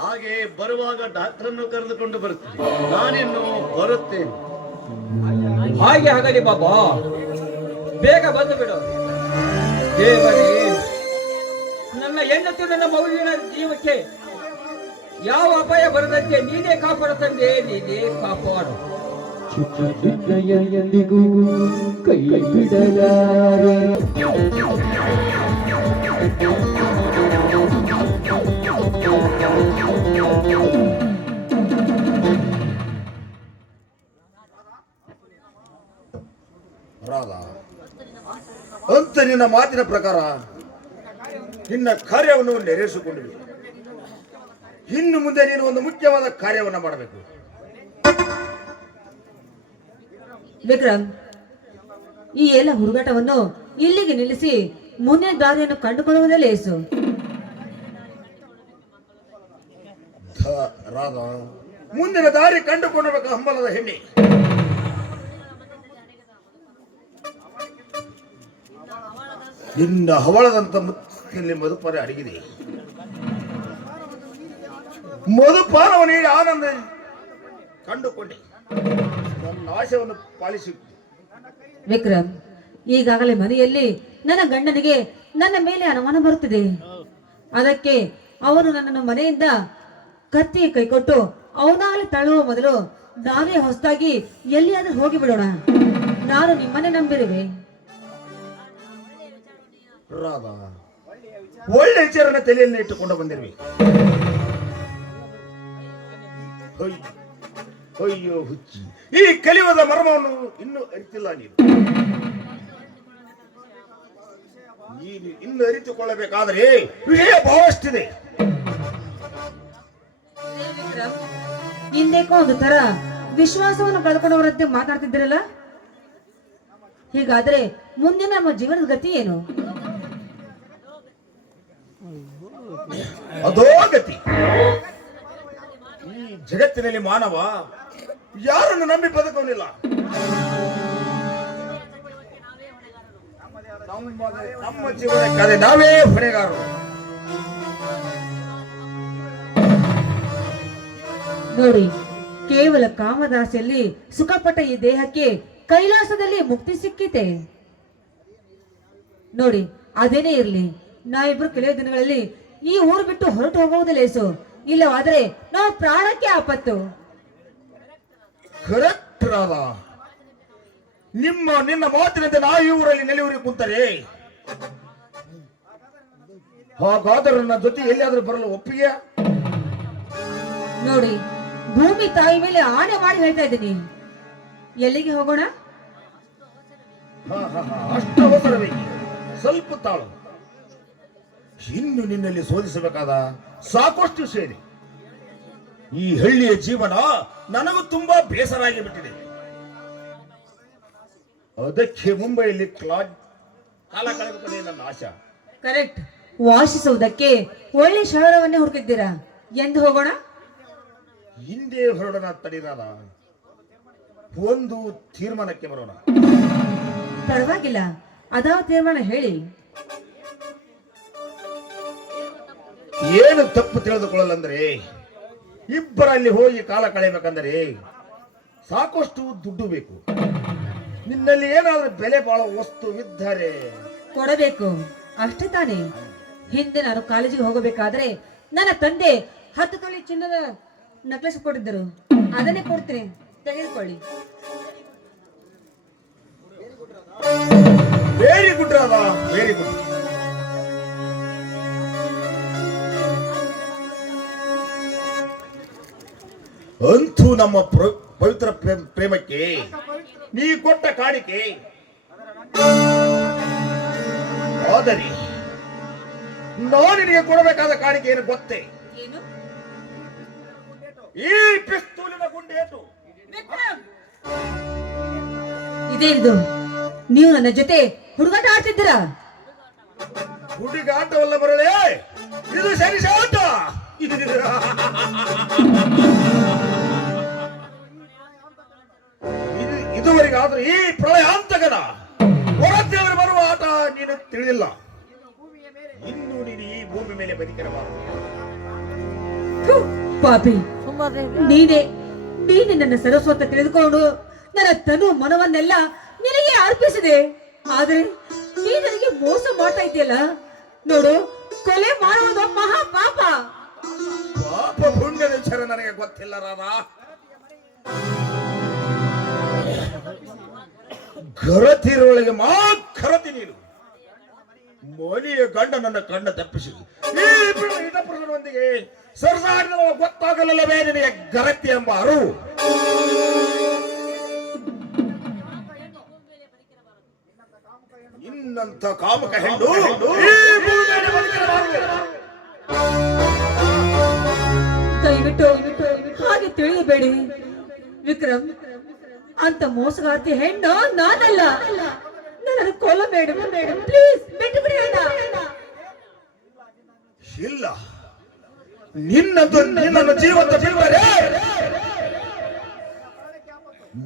ಹಾಗೆ ಬರುವಾಗ ಡಾಕ್ಟರನ್ನು ಕರೆದುಕೊಂಡು ಬರುತ್ತೇನೆ. ನಾನಿನ್ನು ಬರುತ್ತೇನೆ. ಹಾಗೆ ಆಗಲಿ ಬಾಬಾ, ಬೇಗ ಬಂದು ಬಿಡು. ದೇವರೇ, ನನ್ನ ಹೆಂಡತಿ ನನ್ನ ಮಗುವಿನ ಜೀವಕ್ಕೆ ಯಾವ ಅಪಾಯ ಬರದಂತೆ ನೀನೇ ಕಾಪಾಡು ತಂದೆ, ನೀನೇ ಕಾಪಾಡು. ಎಂದಿಗೂ ಕೈ ಬಿಡಲಾರೆ. ರಾಧಾ, ಅಂತ ನಿನ್ನ ಮಾತಿನ ಪ್ರಕಾರ ನಿನ್ನ ಕಾರ್ಯವನ್ನು ನೆರವೇರಿಸಿಕೊಂಡಿವೆ. ಇನ್ನು ಮುಂದೆ ನೀನು ಒಂದು ಮುಖ್ಯವಾದ ಕಾರ್ಯವನ್ನು ಮಾಡಬೇಕು. ವಿಕ್ರಮ್, ಈ ಎಲ್ಲ ಹುಡುಗಾಟವನ್ನು ಇಲ್ಲಿಗೆ ನಿಲ್ಲಿಸಿ ಮುಂದಿನ ದಾರಿಯನ್ನು ಕಂಡುಕೊಳ್ಳುವುದೇ ಲೇಸು. ರಾಧಾ, ಮುಂದಿನ ದಾರಿ ಕಂಡುಕೊಳ್ಳಬೇಕು ಹಂಬಲದ ಹೆಣ್ಣೆ. ನಿನ್ನ ಹವಳದಂತ ಮುತ್ತಿನಲ್ಲಿ ಮಧುಪಾನ ಅಡಗಿದೆ. ಮಧುಪಾನವನ್ನು ನೀಡಿ ಆನಂದ ಕಂಡುಕೊಂಡೆ. ನನ್ನ ಆಶಯವನ್ನು ಪಾಲಿಸಿ. ವಿಕ್ರಮ್, ಈಗಾಗಲೇ ಮನೆಯಲ್ಲಿ ನನ್ನ ಗಂಡನಿಗೆ ನನ್ನ ಮೇಲೆ ಅನುಮಾನ ಬರುತ್ತಿದೆ. ಅದಕ್ಕೆ ಅವನು ನನ್ನನ್ನು ಮನೆಯಿಂದ ಕತ್ತಿ ಕೈಕೊಟ್ಟು ಅವನಾಗಲೇ ತಳ್ಳುವ ಮೊದಲು ನಾವೇ ಹೊಸದಾಗಿ ಎಲ್ಲಿಯಾದ್ರೂ ಹೋಗಿ ಬಿಡೋಣ. ನಾನು ನಿಮ್ಮನ್ನೇ ನಂಬಿರುವೆ. ರಾಧಾ, ಒಳ್ಳೆ ವಿಚಾರನ ತಲೆಯಲ್ಲಿ ಇಟ್ಟುಕೊಂಡು ಬಂದಿರುವೆ. ಅಯ್ಯೋ ಹುಚ್ಚಿ, ಈ ಕಲಿಯುಗದ ಮರ್ಮವನ್ನು ಇನ್ನೂ ಅರಿತಿಲ್ಲ ನೀನು. ಇನ್ನು ಅರಿತುಕೊಳ್ಳಬೇಕಾದರೆ ವಿಷಯ ಬಹಳಷ್ಟಿದೆ. ಹಿಂದೇಕೋ ಒಂದು ತರ ವಿಶ್ವಾಸವನ್ನು ಕಳ್ಕೊಂಡವರಂತೆ ಮಾತಾಡ್ತಿದ್ದೀರಲ್ಲ. ಹೀಗಾದ್ರೆ ಮುಂದೆ ನಮ್ಮ ಜೀವನದ ಗತಿ ಏನು? ಅದೋ ಗತಿ. ಈ ಜಗತ್ತಿನಲ್ಲಿ ಮಾನವ ಯಾರನ್ನು ನಂಬಿ ಬದುಕೋನಿಲ್ಲ. ನಮ್ಮ ಜೀವನಕ್ಕಾಗಿ ನಾವೇ ಹೊಣೆಗಾರರು. ನೋಡಿ, ಕೇವಲ ಕಾಮದಾಸೆಯಲ್ಲಿ ಸುಖಪಟ್ಟ ಈ ದೇಹಕ್ಕೆ ಕೈಲಾಸದಲ್ಲಿ ಮುಕ್ತಿ ಸಿಕ್ಕಿತೆ. ನೋಡಿ, ಅದೇನೇ ಇರ್ಲಿ, ನಾವಿಬ್ರು ಕೆಲವೇ ದಿನಗಳಲ್ಲಿ ಈ ಊರು ಬಿಟ್ಟು ಹೊರಟು ಹೋಗುವುದು ಲೇಸು. ಇಲ್ಲವಾದ್ರೆ ನಾವು ಪ್ರಾಣಕ್ಕೆ ಆಪತ್ತು. ಕರೆಕ್ಟ್ ರಾಧ. ನಿನ್ನ ಮಾತಿನಂತೆ ನಾವು ಈ ಊರಲ್ಲಿ ನೆಲೆಯೂರಿ ಕುಂತರೆ ಹಾಗಾದರೂ ನನ್ನ ಜೊತೆ ಎಲ್ಲಿಯಾದ್ರೂ ಬರಲು ಒಪ್ಪಿಗೆ? ನೋಡಿ, ಭೂಮಿ ತಾಯಿ ಮೇಲೆ ಆಣೆ ಮಾಡಿ ಹೇಳ್ತಾ ಇದ್ದೀನಿ. ಎಲ್ಲಿಗೆ ಹೋಗೋಣ? ಅಷ್ಟು ಅವಸರವೇಕೆ? ಸ್ವಲ್ಪ ತಾಳು. ಇನ್ನು ನಿನ್ನಲ್ಲಿ ಶೋಧಿಸಬೇಕಾದ ಸಾಕಷ್ಟು ಸೇರಿ. ಈ ಹಳ್ಳಿಯ ಜೀವನ ನನಗೂ ತುಂಬಾ ಬೇಸರ ಆಗಿ ಬಿಟ್ಟಿದೆ. ಅದಕ್ಕೆ ಮುಂಬೈಯಲ್ಲಿ ಕಾಲ ಕಳೆದುಕೊಂಡೆ ನನ್ನ ಆಶಾ. ಕರೆಕ್ಟ್. ವಾಸಿಸುವುದಕ್ಕೆ ಒಳ್ಳೆ ಶಹರವನ್ನೇ ಹುಡುಕಿದ್ದೀರಾ. ಎಂದು ಹೋಗೋಣ? ಹಿಂದೆ ಹೊರಡೋಣ ತಡೀರಾದ. ಒಂದು ತೀರ್ಮಾನಕ್ಕೆ ಬರೋಣ. ಪರವಾಗಿಲ್ಲ, ಅದಾವ ತೀರ್ಮಾನ ಹೇಳಿ. ಏನು ತಪ್ಪು ತಿಳಿದುಕೊಳ್ಳಲ್ಲಂದ್ರೆ, ಇಬ್ಬರಲ್ಲಿ ಹೋಗಿ ಕಾಲ ಕಳೆಯಬೇಕಂದರೆ ಸಾಕಷ್ಟು ದುಡ್ಡು ಬೇಕು. ನಿನ್ನಲ್ಲಿ ಏನಾದ್ರೂ ಬೆಲೆ ಬಾಳೋ ವಸ್ತುವಿದ್ದರೆ ಕೊಡಬೇಕು, ಅಷ್ಟೇ ತಾನೇ. ಹಿಂದೆ ನಾನು ಕಾಲೇಜಿಗೆ ಹೋಗಬೇಕಾದ್ರೆ ನನ್ನ ತಂದೆ 10 ತೊಲೆ ಚಿನ್ನದ ನೆಕ್ಲೆಸ್ ಕೊಟ್ಟಿದ್ದರು. ಅದನ್ನೇ ಕೊಡ್ತೀನಿ, ತೆಗೆದುಕೊಳ್ಳಿ. Very good Radha, very good. ಅಂತೂ ನಮ್ಮ ಪವಿತ್ರ ಪ್ರೇಮಕ್ಕೆ ನೀ ಕೊಟ್ಟ ಕಾಣಿಕೆ. ಆದರೆ ನಾನು ನಿನಗೆ ಕೊಡಬೇಕಾದ ಕಾಣಿಕೆ ಏನು ಗೊತ್ತೇ? ಏನು? ಈ ಪಿಸ್ತೂಲಿನ ಗುಂಡೇಟು. ಇದೇನಿದು? ನೀವು ನನ್ನ ಜೊತೆ ಹುಡುಗಾಟ ಆಡ್ತಿದ್ದೀರಾ? ಹುಡುಗಾಟವಲ್ಲ ಬರಲೇ, ಇದು ಸರಿಸಾಟ. ಇದುವರೆಗಾದ್ರೂ ಈ ಪ್ರಳಯಾಂತಕನ ಹೊರದೇವರು ಬರುವ ಆಟ ನೀನು ತಿಳಿದಿಲ್ಲ. ಇನ್ನು ನೀನು ಈ ಭೂಮಿ ಮೇಲೆ ಬದುಕಿರಬಾರದು. ಪಾಪಿ, ನೀನೇ ನನ್ನ ಸರಸ್ವತ ತಿಳಿದುಕೊಂಡು ನನ್ನ ತನು ಮನವನ್ನೆಲ್ಲ ನಿನಗೆ ಅರ್ಪಿಸಿದೆ. ಆದ್ರೆ ನೀ ನನಗೆ ಮೋಸ ಮಾಡ್ತಾ ಇದೆಯಲ್ಲ. ನೋಡು, ಕೊಲೆ ಮಾಡುವುದು ಮಹಾ ಪಾಪ. ಪಾಪ ಪುಣ್ಯದ ವಿಚಾರ ನನಗೆ ಗೊತ್ತಿಲ್ಲ ರಾಧಾ. ಗರತಿರೊಳಗೆ ಖರತಿ ನೀನು. ಮನೆಯ ಗಂಡ ನನ್ನ ಕಣ್ಣ ತಪ್ಪಿಸಿ ಈ ಇಡಪುರದೊಂದಿಗೆ ಸರಸಾಡಿದ ಗೊತ್ತಾಗಲಿಲ್ಲವೇ ನಿನಗೆ ಗರತಿ ಎಂಬ ಅರಿವು? ನಿನ್ನಂತ ಕಾಮಕ ಹೆಣ್ಣು ಈ ಭೂಮಿ ಮೇಲೆ ಬದುಕಿರಬಾರದು. ದಯವಿಟ್ಟು ಹಾಗೆ ತಿಳಿಯಬೇಡಿ ವಿಕ್ರಮ್. ಅಂತ ಮೋಸಗಾರ್ತಿ ಹೆಣ್ಣು ನಾನಲ್ಲ. ನನ್ನನ್ನು ಕೊಲ್ಲಬೇಡ ಪ್ಲೀಸ್, ಬಿಟ್ಟು ಬಿಡಿ ಅಣ್ಣ. ಇಲ್ಲ, ನಿನ್ನನ್ನು ಜೀವಂತ ಬಿಟ್ಟರೆ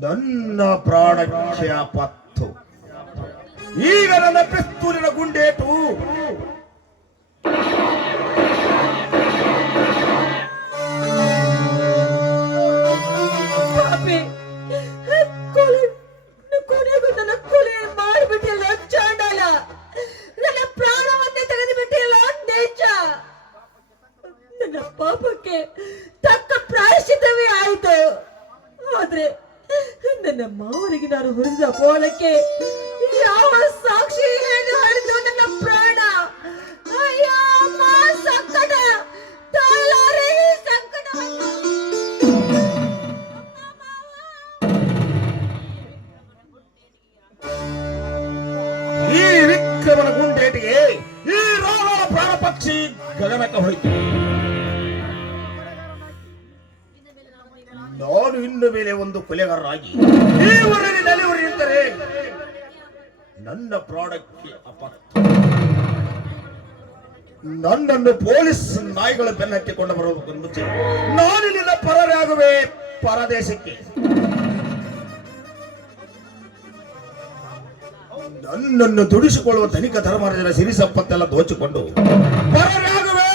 ನನ್ನ ಪ್ರಾಣಕ್ಕೆ ಆಪತ್ತು. ಈಗ ನನ್ನ ಪಿಸ್ತೂಲಿನ ಗುಂಡೇಟು ಕೊನೆಗೂ ನನ್ನ ಕೊಲೆ ಮಾಡಿಬಿಟ್ಟಿಲ್ಲ ಚಾಂಡಾಲ. ನನ್ನ ಪ್ರಾಣವನ್ನೇ ತೆಗೆದುಬಿಟ್ಟಿಲ್ಲ ನೇಚ. ನನ್ನ ಪಾಪಕ್ಕೆ ತಕ್ಕ ಪ್ರಾಯಶ್ಚಿತ್ತವೇ ಆಯಿತು. ಆದ್ರೆ ನನ್ನ ಮಾವನಿಗೆ ನಾನು ಹೊರಿಸಿದ ಅಪಮಾನಕ್ಕೆ ಯಾವ ಸಾಕ್ಷಿ ಏನು ಹೇಳಿದ್ರು ನನ್ನ ಪ್ರಾಣ? ಅಯ್ಯೋ ಅಮ್ಮ, ಸಂಕಟ ತಾಳಲಾರೆ ಈ ಸಂಕಟವನ್ನು. ಈ ವಿಕ್ರಮನ ಗುಂಡೇಟಿಗೆ ಈ ರಾವಣ ಪ್ರಾಣ ಪಕ್ಷಿ ಗಗನಕ್ಕೆ ಹೋಯಿತು. ನಾನು ಇನ್ನು ಮೇಲೆ ಒಂದು ಕೊಲೆಗಾರರಾಗಿ ಈ ಊರಲ್ಲಿ ನೆಲೆಯೂರಿ ನಿಂತರೆ ನನ್ನ ಪ್ರಾಣಕ್ಕೆ ಅಪತ್ತು. ನನ್ನನ್ನು ಪೊಲೀಸ್ ನಾಯಿಗಳ ಬೆನ್ನ ಹತ್ತಿಕೊಂಡು ಬರೋದಕ್ಕೆ ಮುಂಚೆ ನಾನು ಇಲ್ಲಿಂದ ಪರರಾಗುವೆ ಪರದೇಶಕ್ಕೆ. ನನ್ನನ್ನು ದುಡಿಸಿಕೊಳ್ಳುವ ಧನಿಕ ಧರ್ಮರಾಜನ ಸಿರಿ ಸಂಪತ್ತೆಲ್ಲ ದೋಚಿಕೊಂಡು ಪರರಾಗುವೆ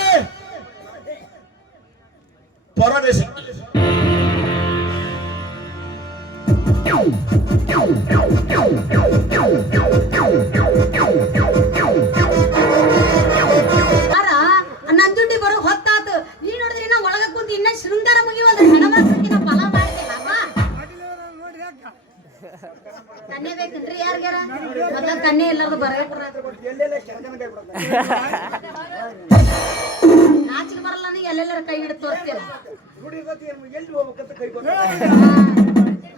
ಪರದೇಶಕ್ಕೆ. ಅಲ್ಲೆಲ್ಲರ ಕೈ ಹಿಡಿದು ತೋರಿಸ್ತಿಲ್ಲ ನುಡಿಗತಿ ಎಲ್ಲಿ ಹೋಗ್ಬೇಕಂತ ಕೈ ಕೊಟ್ಟು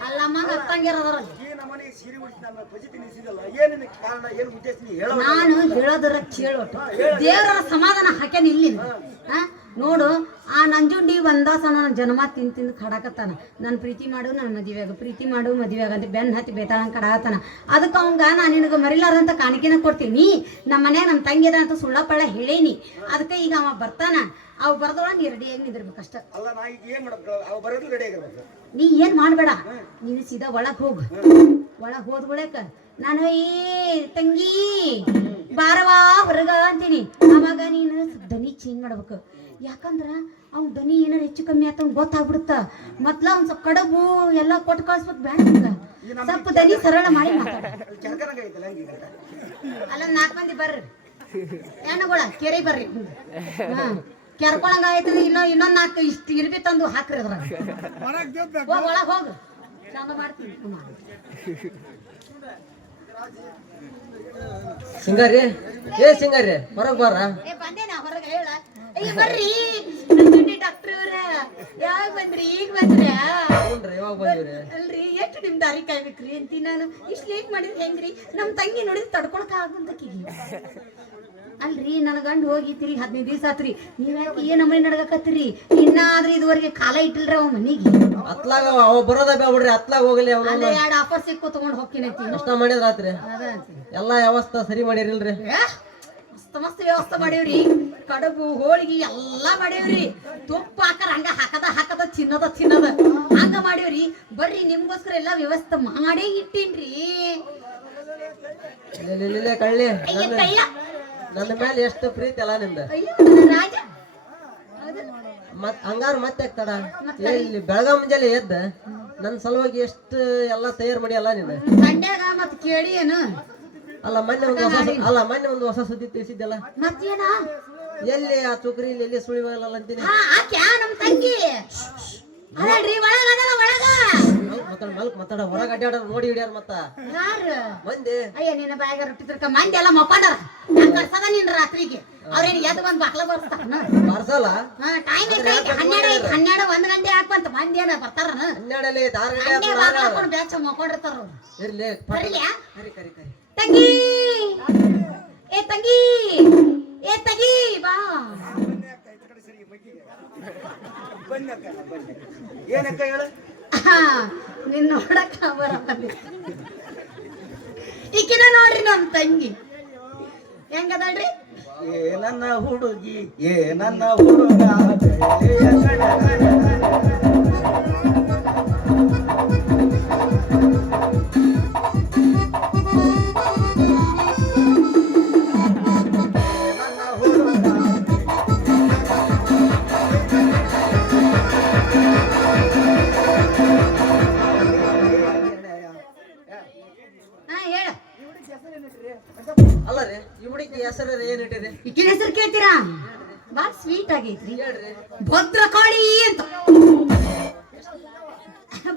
ಅಲ್ಲಮ್ಮ ಅತ್ತಂಗಿರೋದ್ರಲ್ಲಿ ಈ ನಮ್ಮನೆ ಸೀರೆ ಉಡಿಸಿ ನನ್ನ ಧ್ವಜತಿ ನಿಲ್ಸಿದಲ್ಲ ಏನಿನ ಕಾರಣ ಏನು ಉದ್ದೇಶ ನೀ ಹೇಳೋ ನಾನು ಹೇಳೋದರ ಕೇಳೋಟು ದೇವರ ಸಮಾಧಾನ ಹಾಕ್ಯಾನ ಇಲ್ಲಿನ ನೋಡು ಆ ನಂಜುಂಡಿ ಒಂದಾಸನ ನನ್ನ ಜನ್ಮ ತಿಂದು ಕಡಾಕತ್ತಾನ ನನ್ನ ಪ್ರೀತಿ ಮಾಡು ನನ್ನ ಮದುವೆಯಾಗ ಪ್ರೀತಿ ಮಾಡು ಮದುವೆಯಾಗ ಅಂತ ಬೆನ್ನ ಹತ್ತಿ ಬೇತಾಳಂಗೆ ಕಡಾಕತ್ತಾನ ಅದಕ್ಕೆ ಅವಂಗ ನಾನು ನಿನಗೆ ಮರಿಲಾರ್ದಂತ ಕಾಣಿಕೆನ ಕೊಡ್ತೀನಿ ನಮ್ಮ ಮನ್ಯಾಗ ನಮ್ಮ ತಂಗಿದ ಅಂತ ಸುಳ್ಳಪಳ್ಳ ಹೇಳೇನಿ ಅದಕ್ಕೆ ಈಗ ಅವ ಬರ್ತಾನ ಅವ್ ಬರ್ದೋಳ ನೀ ರೆಡಿಯಾಗಿ ನಿಂದಿರ್ಬೇಕು ಅಷ್ಟ ಅಲ್ಲ ನಾ ಈಗ ಏನ್ ಮಾಡ್ಬೇಕು ಅವ್ ಬರೋದು ರೆಡಿ ಆಗಿರ್ಬೇಕು ನೀ ಏನ್ ಮಾಡ್ಬೇಡ ನೀನು ಸೀದಾ ಒಳಗ್ ಹೋಗು ಒಳಗ್ ಹೋದ್ಬಿಡಕ ನಾನು ತಂಗಿ ಬಾರವಾ ಹೊರಗ ಅಂತೀನಿ ಅವಾಗ ನೀನು ದನಿ ಚೇಂಜ್ ಮಾಡ್ಬೇಕು ಯಾಕಂದ್ರ ಅವ್ನ ದನಿ ಏನಾರ ಹೆಚ್ಚು ಕಮ್ಮಿ ಆತ ಗೊತ್ತಾಗ್ಬಿಡುತ್ತ ಮೊದ್ಲ ಅವ್ನ್ ಸ್ವಲ್ಪ ಕಡಬು ಎಲ್ಲ ಕೊಟ್ಟು ಕಳ್ಸ್ಬೇಕು ಬೇಡ ಸ್ವಲ್ಪ ದನಿ ಸರಳ ಮಾಡಿ ಮಾತಾಡ ಅಲ್ಲ 4 ಮಂದಿ ಬರ್ರಿ ಹೆಣ್ಣುಗಳ ಕೆರೆ ಬರ್ರಿ ಕೆರ್ಕೊಳಂಗ ಆಯ್ತದ ಇನ್ನೊಂದ್ 4 ಇಷ್ಟು ಇರ್ಬಿ ತಂದು ಹಾಕ್ರಿ ಅದ್ರ ಹೋಗ್ ಒಳಗ್ ಹೋಗು ಚಂದ ಮಾಡ್ತೀನಿ ಸಿಂಗಾರಿ ಸಿಂಗಾರಿ ಹೊರಗ್ ಬಾರ ಬಂದೇನ ಹೊರಗೆ ಹೇಳ ಬರ್ರಿ ನಂಜುಂಡಿ ಡಾಕ್ಟರ್ ಅವ್ರ ಯಾವಾಗ ಬಂದ್ರಿ ಈಗ ಬಂದ್ರ ಯಾವಾಗ ಬಂದಿವ್ರಿ ಅಲ್ರಿ ಎಷ್ಟು ನಿಮ್ ದಾರಿ ಕಾಯ್ಬೇಕ್ರಿ ಅಂತೀನಿ ನಾನು ಇಷ್ಟು ಲೇಟ್ ಮಾಡಿದ್ರೆ ಹೆಂಗ್ರಿ ನಮ್ ತಂಗಿ ನೋಡಿದ್ರೆ ತಡ್ಕೊಳಕ ಆಗುಂತಕಿಗಿ ಅಲ್ರಿ ನನ್ನ ಗಂಡ ಹೋಗಿ ತಿರುಗಿ 15 ದಿವಸ ಆತ್ರಿ ನೀವ್ಯಾಕೆ ಏನ್ ನಮ್ಮನೆ ನಡ್ಗಕತ್ತೀರಿ ಇನ್ನಾದ್ರೂ ಇದುವರೆಗೆ ಕಾಲ ಇಟ್ಟಿಲ್ರಿ ಅವ ಮನಿಗೆ ಅತ್ಲಾಗ ಅವ ಬರೋದ ಬಿಡ್ರಿ ಅತ್ಲಾಗ ಹೋಗಲಿ ಅವ್ನ ಅಲ್ಲೇ 2 ಆಫರ್ ಸಿಕ್ಕು ತಗೊಂಡ್ ಹೋಗ್ತೀನಿ ನಷ್ಟ ಮಾಡಿದ್ರಾತ್ರಿ ಎಲ್ಲಾ ವ್ಯವಸ್ಥೆ ಸರಿ ಮಾಡಿರಿಲ್ರಿ ಮಸ್ತ್ ವ್ಯವಸ್ಥೆ ಮಾಡೇವ್ರಿ ಕಡುಬು ಹೋಳಿಗೆ ಎಲ್ಲಾ ಮಾಡೇವ್ರಿ ತುಪ್ಪ ಹಾಕರ ಹಂಗ ಹಾಕದ ತಿನ್ನದ ಹಂಗ ಮಾಡೇವ್ರಿ ಬರ್ರಿ ನಿಮ್ಗೋಸ್ಕರ ಎಲ್ಲಾ ವ್ಯವಸ್ಥೆ ಮಾಡೇ ಇಟ್ಟೀನ್ರಿ ಕಳ್ಳಿ ಕೈಯ ನನ್ನ ಮೇಲೆ ಎಷ್ಟು ಪ್ರೀತಿ ಅಲ್ಲ ನಿಂದ ರಾಜ ಹಂಗಾರ ಮತ್ತೆ ತಡ ಇಲ್ಲಿ ಬೆಳಗಾವ್ ಮುಂಜಾನೆ ಎದ್ದ ನನ್ನ ಸಲುವಾಗಿ ಎಷ್ಟು ಎಲ್ಲಾ ತಯಾರು ಮಾಡಿ ಅಲ್ಲ ನೀನು ಸಂಡ್ಯಾಗ ಮತ್ ಕೇಳಿ ಏನು ಅಲ್ಲ ಮೊನ್ನೆ ಒಂದು ಹೊಸ ಸುದ್ದಿ ತಿಳಿಸಿದ್ದಲ್ಲ ಮತ್ತೇನ ಎಲ್ಲಿ ಆ ಚುಕ್ರಿ ಎಲ್ಲಿ ಸುಳಿ ಬರಲ್ಲ ಅಂತೀನಿ ನಮ್ ತಂಗಿ ಅಲ್ರಿ ಮಾತಾಡ ಹೊರಗ ಅಡ್ಡಾಡ ನೋಡಿ ಹಿಡಿಯಾರ ಮತ್ತ ಯಾರು ಮಂದಿ ಅಯ್ಯ ನಿನ್ನ ಬಾಯಾಗ ರೊಟ್ಟಿ ತಿರ್ಕ ಮಂದಿ ಎಲ್ಲ ಮಪ್ಪಾಡರ ಕರ್ಸದ ನಿನ್ ರಾತ್ರಿಗೆ ಅವ್ರೇನ್ ಎದ್ದು ಬಂದ್ ಬಾಕ್ಲ ಬರ್ತಾನ ಬರ್ಸಲ್ಲ ಟೈಮ್ ಎಷ್ಟೈತಿ 12 1 ಗಂಟೆ ಹಾಕ್ಬಂತ ಮಂದಿ ಏನ ಬರ್ತಾರ 12 ಬ್ಯಾಚ ಮಕ್ಕೊಂಡಿರ್ತಾರ ಇರ್ಲಿ ತಂಗಿ ತಂಗಿ ಬಾ ಏನಕ್ಕ ಹೇಳ ನಿನ್ ನೋಡಕ ಬರ ಈಕಿನ ನೋಡ್ರಿ ನಮ್ ತಂಗಿ ಹೆಂಗದಳ್ರಿ ನನ್ನ ಹುಡುಗಿ ನನ್ನ ಹುಡುಗ ಅಲ್ಲ ರೀ ಈ ಹುಡುಗಿ ಹೆಸರು ಏನ್ ಇಟ್ಟಿರಿ ಈಕಿನ ಹೆಸರು ಕೇಳ್ತೀರಾ ಬಾಳ ಸ್ವೀಟ್ ಆಗೈತ್ರಿ ಹೇಳ್ರಿ ಭದ್ರಕಾಳಿ ಅಂತ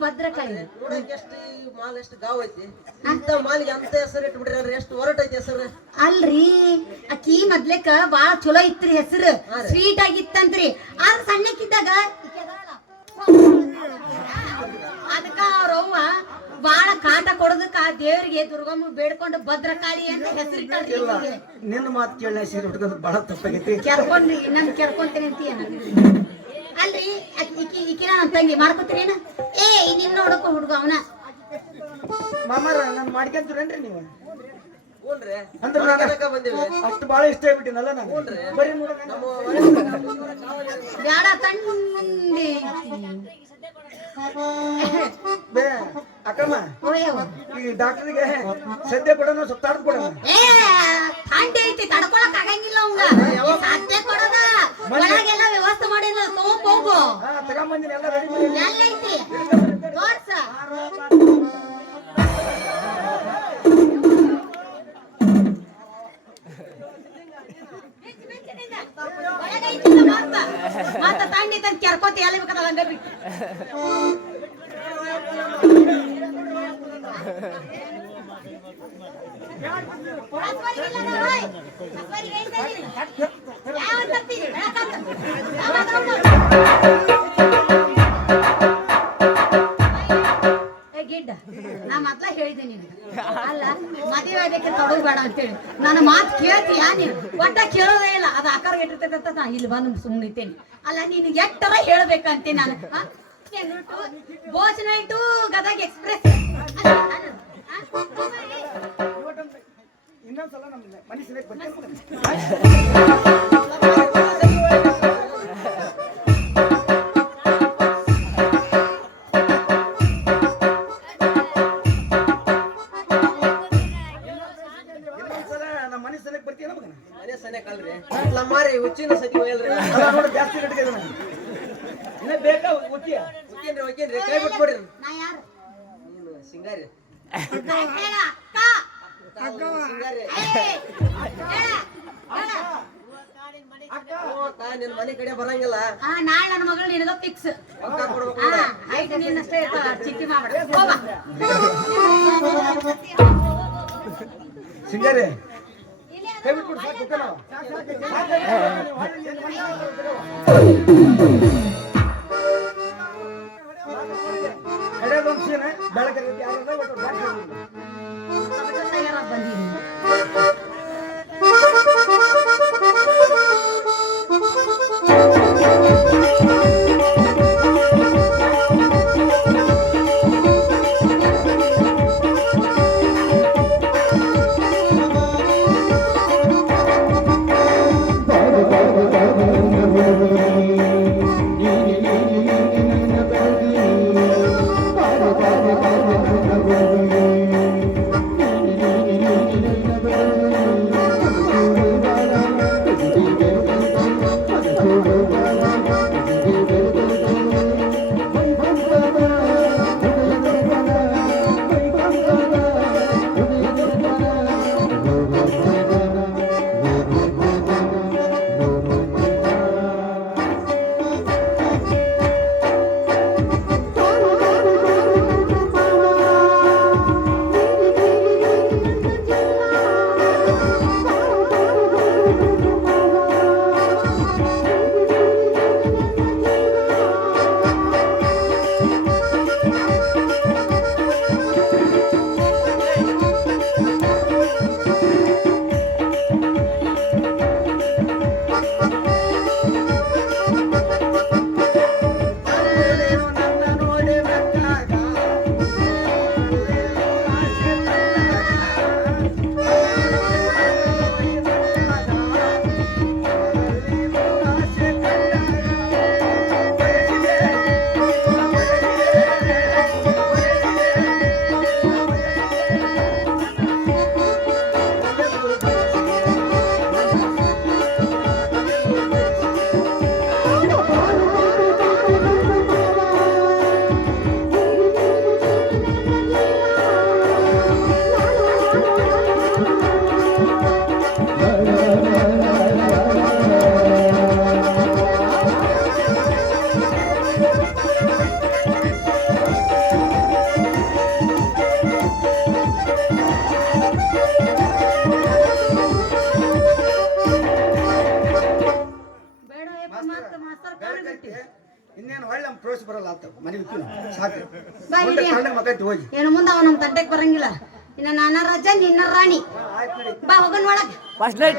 ಭದ್ರಕಾಳಿ ನೋಡಕ್ ಎಷ್ಟು ಮಾಲ್ ಎಷ್ಟು ಗಾವ್ ಐತಿ ಅಂತ ಮಾಲಿಗೆ ಅಂತ ಹೆಸರು ಇಟ್ಬಿಟ್ರಿ ಎಷ್ಟು ಹೊರಟ ಐತಿ ಹೆಸರು ಅಲ್ರಿ ಅಕ್ಕಿ ಮೊದ್ಲೇಕ ಬಾಳ ಚಲೋ ಇತ್ರಿ ಹೆಸರು ಸ್ವೀಟ್ ಆಗಿತ್ತಂತ್ರಿ ಆದ್ರ ಸಣ್ಣಕ್ಕಿದ್ದಾಗ ಅದಕ್ಕ ಅವ್ರವ್ವ ಬಾಳ ಕಾಟ ಕೊಡೋದಕ್ಕ ಆ ದೇವ್ರಿಗೆ ದುರ್ಗಮ್ಮ ಬೇಡ್ಕೊಂಡು ಭದ್ರಕಾಳಿ ಅಂತ ಹೆಸರಿಟ್ಟಾಳ್ರಿ ನಿನ್ನ ಮಾತು ಕೇಳ ಸೀರೆ ಉಟ್ಕೊಂಡು ಬಹಳ ತಪ್ಪಾಗೈತಿ ಕೆರ್ಕೊಂಡ್ರಿ ಇನ್ನೊಂದು ಕೆರ್ಕೊಂತೀನಿ ಅಂತ ಅಲ್ರಿ ಈಕಿನ ನಮ್ ತಂಗಿ ಮಾಡ್ಕೊತೀರೇನ ನಿನ್ ನೋಡಕ ಹುಡುಗ ಅವನ ಮಾಮಾರ ನಾನು ಮಾಡ್ಕೊಂತೀರೇನ್ರಿ ನೀವು ಅಂದ್ರೆ ಅಷ್ಟು ಬಹಳ ಇಷ್ಟ ಆಗ್ಬಿಟ್ಟಿನಲ್ಲ ನಾನು ಬರೀ ಬ್ಯಾಡ ತಂಡಿ ಅಕ್ಕಮ್ಮ ಈ ಡಾಕ್ಟರ್ಗೆ ಸದ್ಯ ಕೊಡೋಣ ಸ್ವಲ್ಪ ತಡ್ದು ಕೊಡೋಣ ಥಂಡಿ ಐತಿ ತಡ್ಕೊಳಕ್ ಆಗಂಗಿಲ್ಲ ಅವಂಗ ಸದ್ಯ ಕೊಡೋದ ಒಳಗೆಲ್ಲ ವ್ಯವಸ್ಥೆ ಮಾಡಿಲ್ಲ ತಗೊಂಡ್ ಹೋಗು ತಗೊಂಬಂದಿನ ಎಲ್ಲ ರೆಡಿ ಎಲ್ಲೈತಿ ತೋರ್ಸ ಮತ್ತ ತಂಡಿ ತಂದ್ ಕೆರ್ಕೋತಿ ಎಲ್ಲ ಬೇಕಲ್ಲ ಹಂಗ ಬಿಟ್ಟು ಯಾವ ಏ ಗಿಡ್ಡ ನಾ ಮೊದ್ಲ ಹೇಳಿದೆ ನೀನು ಅಲ್ಲ ಮದುವೆ ಆಗಕ್ಕೆ ತೊಡಗಬೇಡ ಅಂತೇಳಿ ನನ್ನ ಮಾತು ಕೇಳ್ತೀಯಾ ನೀನು ಒಟ್ಟ ಕೇಳೋದೇ ಇಲ್ಲ ಅದು ಆಕಾರ ಇಟ್ಟಿರ್ತೈತೆ ಅಂತ ನಾ ಇಲ್ಲಿ ಬಂದು ಸುಮ್ಮನಿದ್ದೇನೆ ಅಲ್ಲ ನೀನು ಎಟ್ಟರ ಹೇಳ್ಬೇಕಂತೆ ನಾನು ಭೋಜನ ಇಟ್ಟು ಗದಗ ಎಕ್ಸ್ಪ್ರೆಸ್ ಇನ್ನೊಂದ್ಸಲ ನಮ್ಮ ಮನೆ ಸರಿಯಾಗಿ ಬರ್ತೀನಿ. ಇನ್ನೊಂದ್ಸಲ ನಮ್ಮ ಮನೆ ಸರಿಯಾಗಿ ಬರ್ತೀಯಲ್ಲ ಮಗನ? ಮನೆ ಸನೆ ಕಲ್ರಿ ಲಮ್ಮಾರಿ ಹುಚ್ಚಿನ ಸತಿ ಹೋಯಲ್ರಿ ಅಲ್ಲ ನೋಡು, ಜಾಸ್ತಿ ಗಟ್ಟಿಗೆ ಇದೆ ನಾನು. ಇನ್ನ ಬೇಕಾ ಹುಚ್ಚಿಯ? ಹೋಗ್ಯೇನ್ರಿ ಕೈ ಬಿಟ್ಕೊಡ್ರಿ ನಾ ಯಾರು ನೀನು ಸಿಂಗಾರಿ ಹೇಳ ಅಕ್ಕ ಸಿಂಗಾರಿ ನಿನ್ ಮನೆ ಕಡೆ ಬರಂಗಿಲ್ಲ ನಾಳೆ ನನ್ನ ಮಗಳು ನಿನಗ ಫಿಕ್ಸ್ ರೊಕ್ಕ ಕೊಡ್ಬೇಕು ಆಯ್ತು ನಿನ್ನಷ್ಟೇ ಇರ್ತಾವ ಚಿಂತೆ ಮಾಡ್ಬೇಡ ಹೋಗ ಸಿಂಗಾರಿ ಕೈ ಬಿಟ್ಬಿಡು ಸಾಕು ಗೊತ್ತಲ್ಲ? ಹಳೆದೊಂದು ಸೀನ್ ಬೆಳಗ್ಗೆ ಯಾರು ಬಂದೀನಿ ಇನ್ನೇನು ಒಳ್ಳೆ ನಮ್ಮ ಪ್ರೋಸ್ ಬರಲ್ಲ ಅಂತ ಮನೆ ಸಾಕು ಬಾ ಮುಂದೆ ಹಿರಿಯ. ಕಣ್ಣಾಗ ಮಕ್ಕೈತಿ ಹೋಗಿ ಏನು ಮುಂದೆ ಅವ ನಮ್ಮ ತಂಟೆಗೆ ಬರಂಗಿಲ್ಲ ಇನ್ನ ನಾನ ರಾಜ ನಿನ್ನ ರಾಣಿ ಆಯ್ತು ನಡಿ. ಬಾ ಹೋಗೋಣ ಒಳಗೆ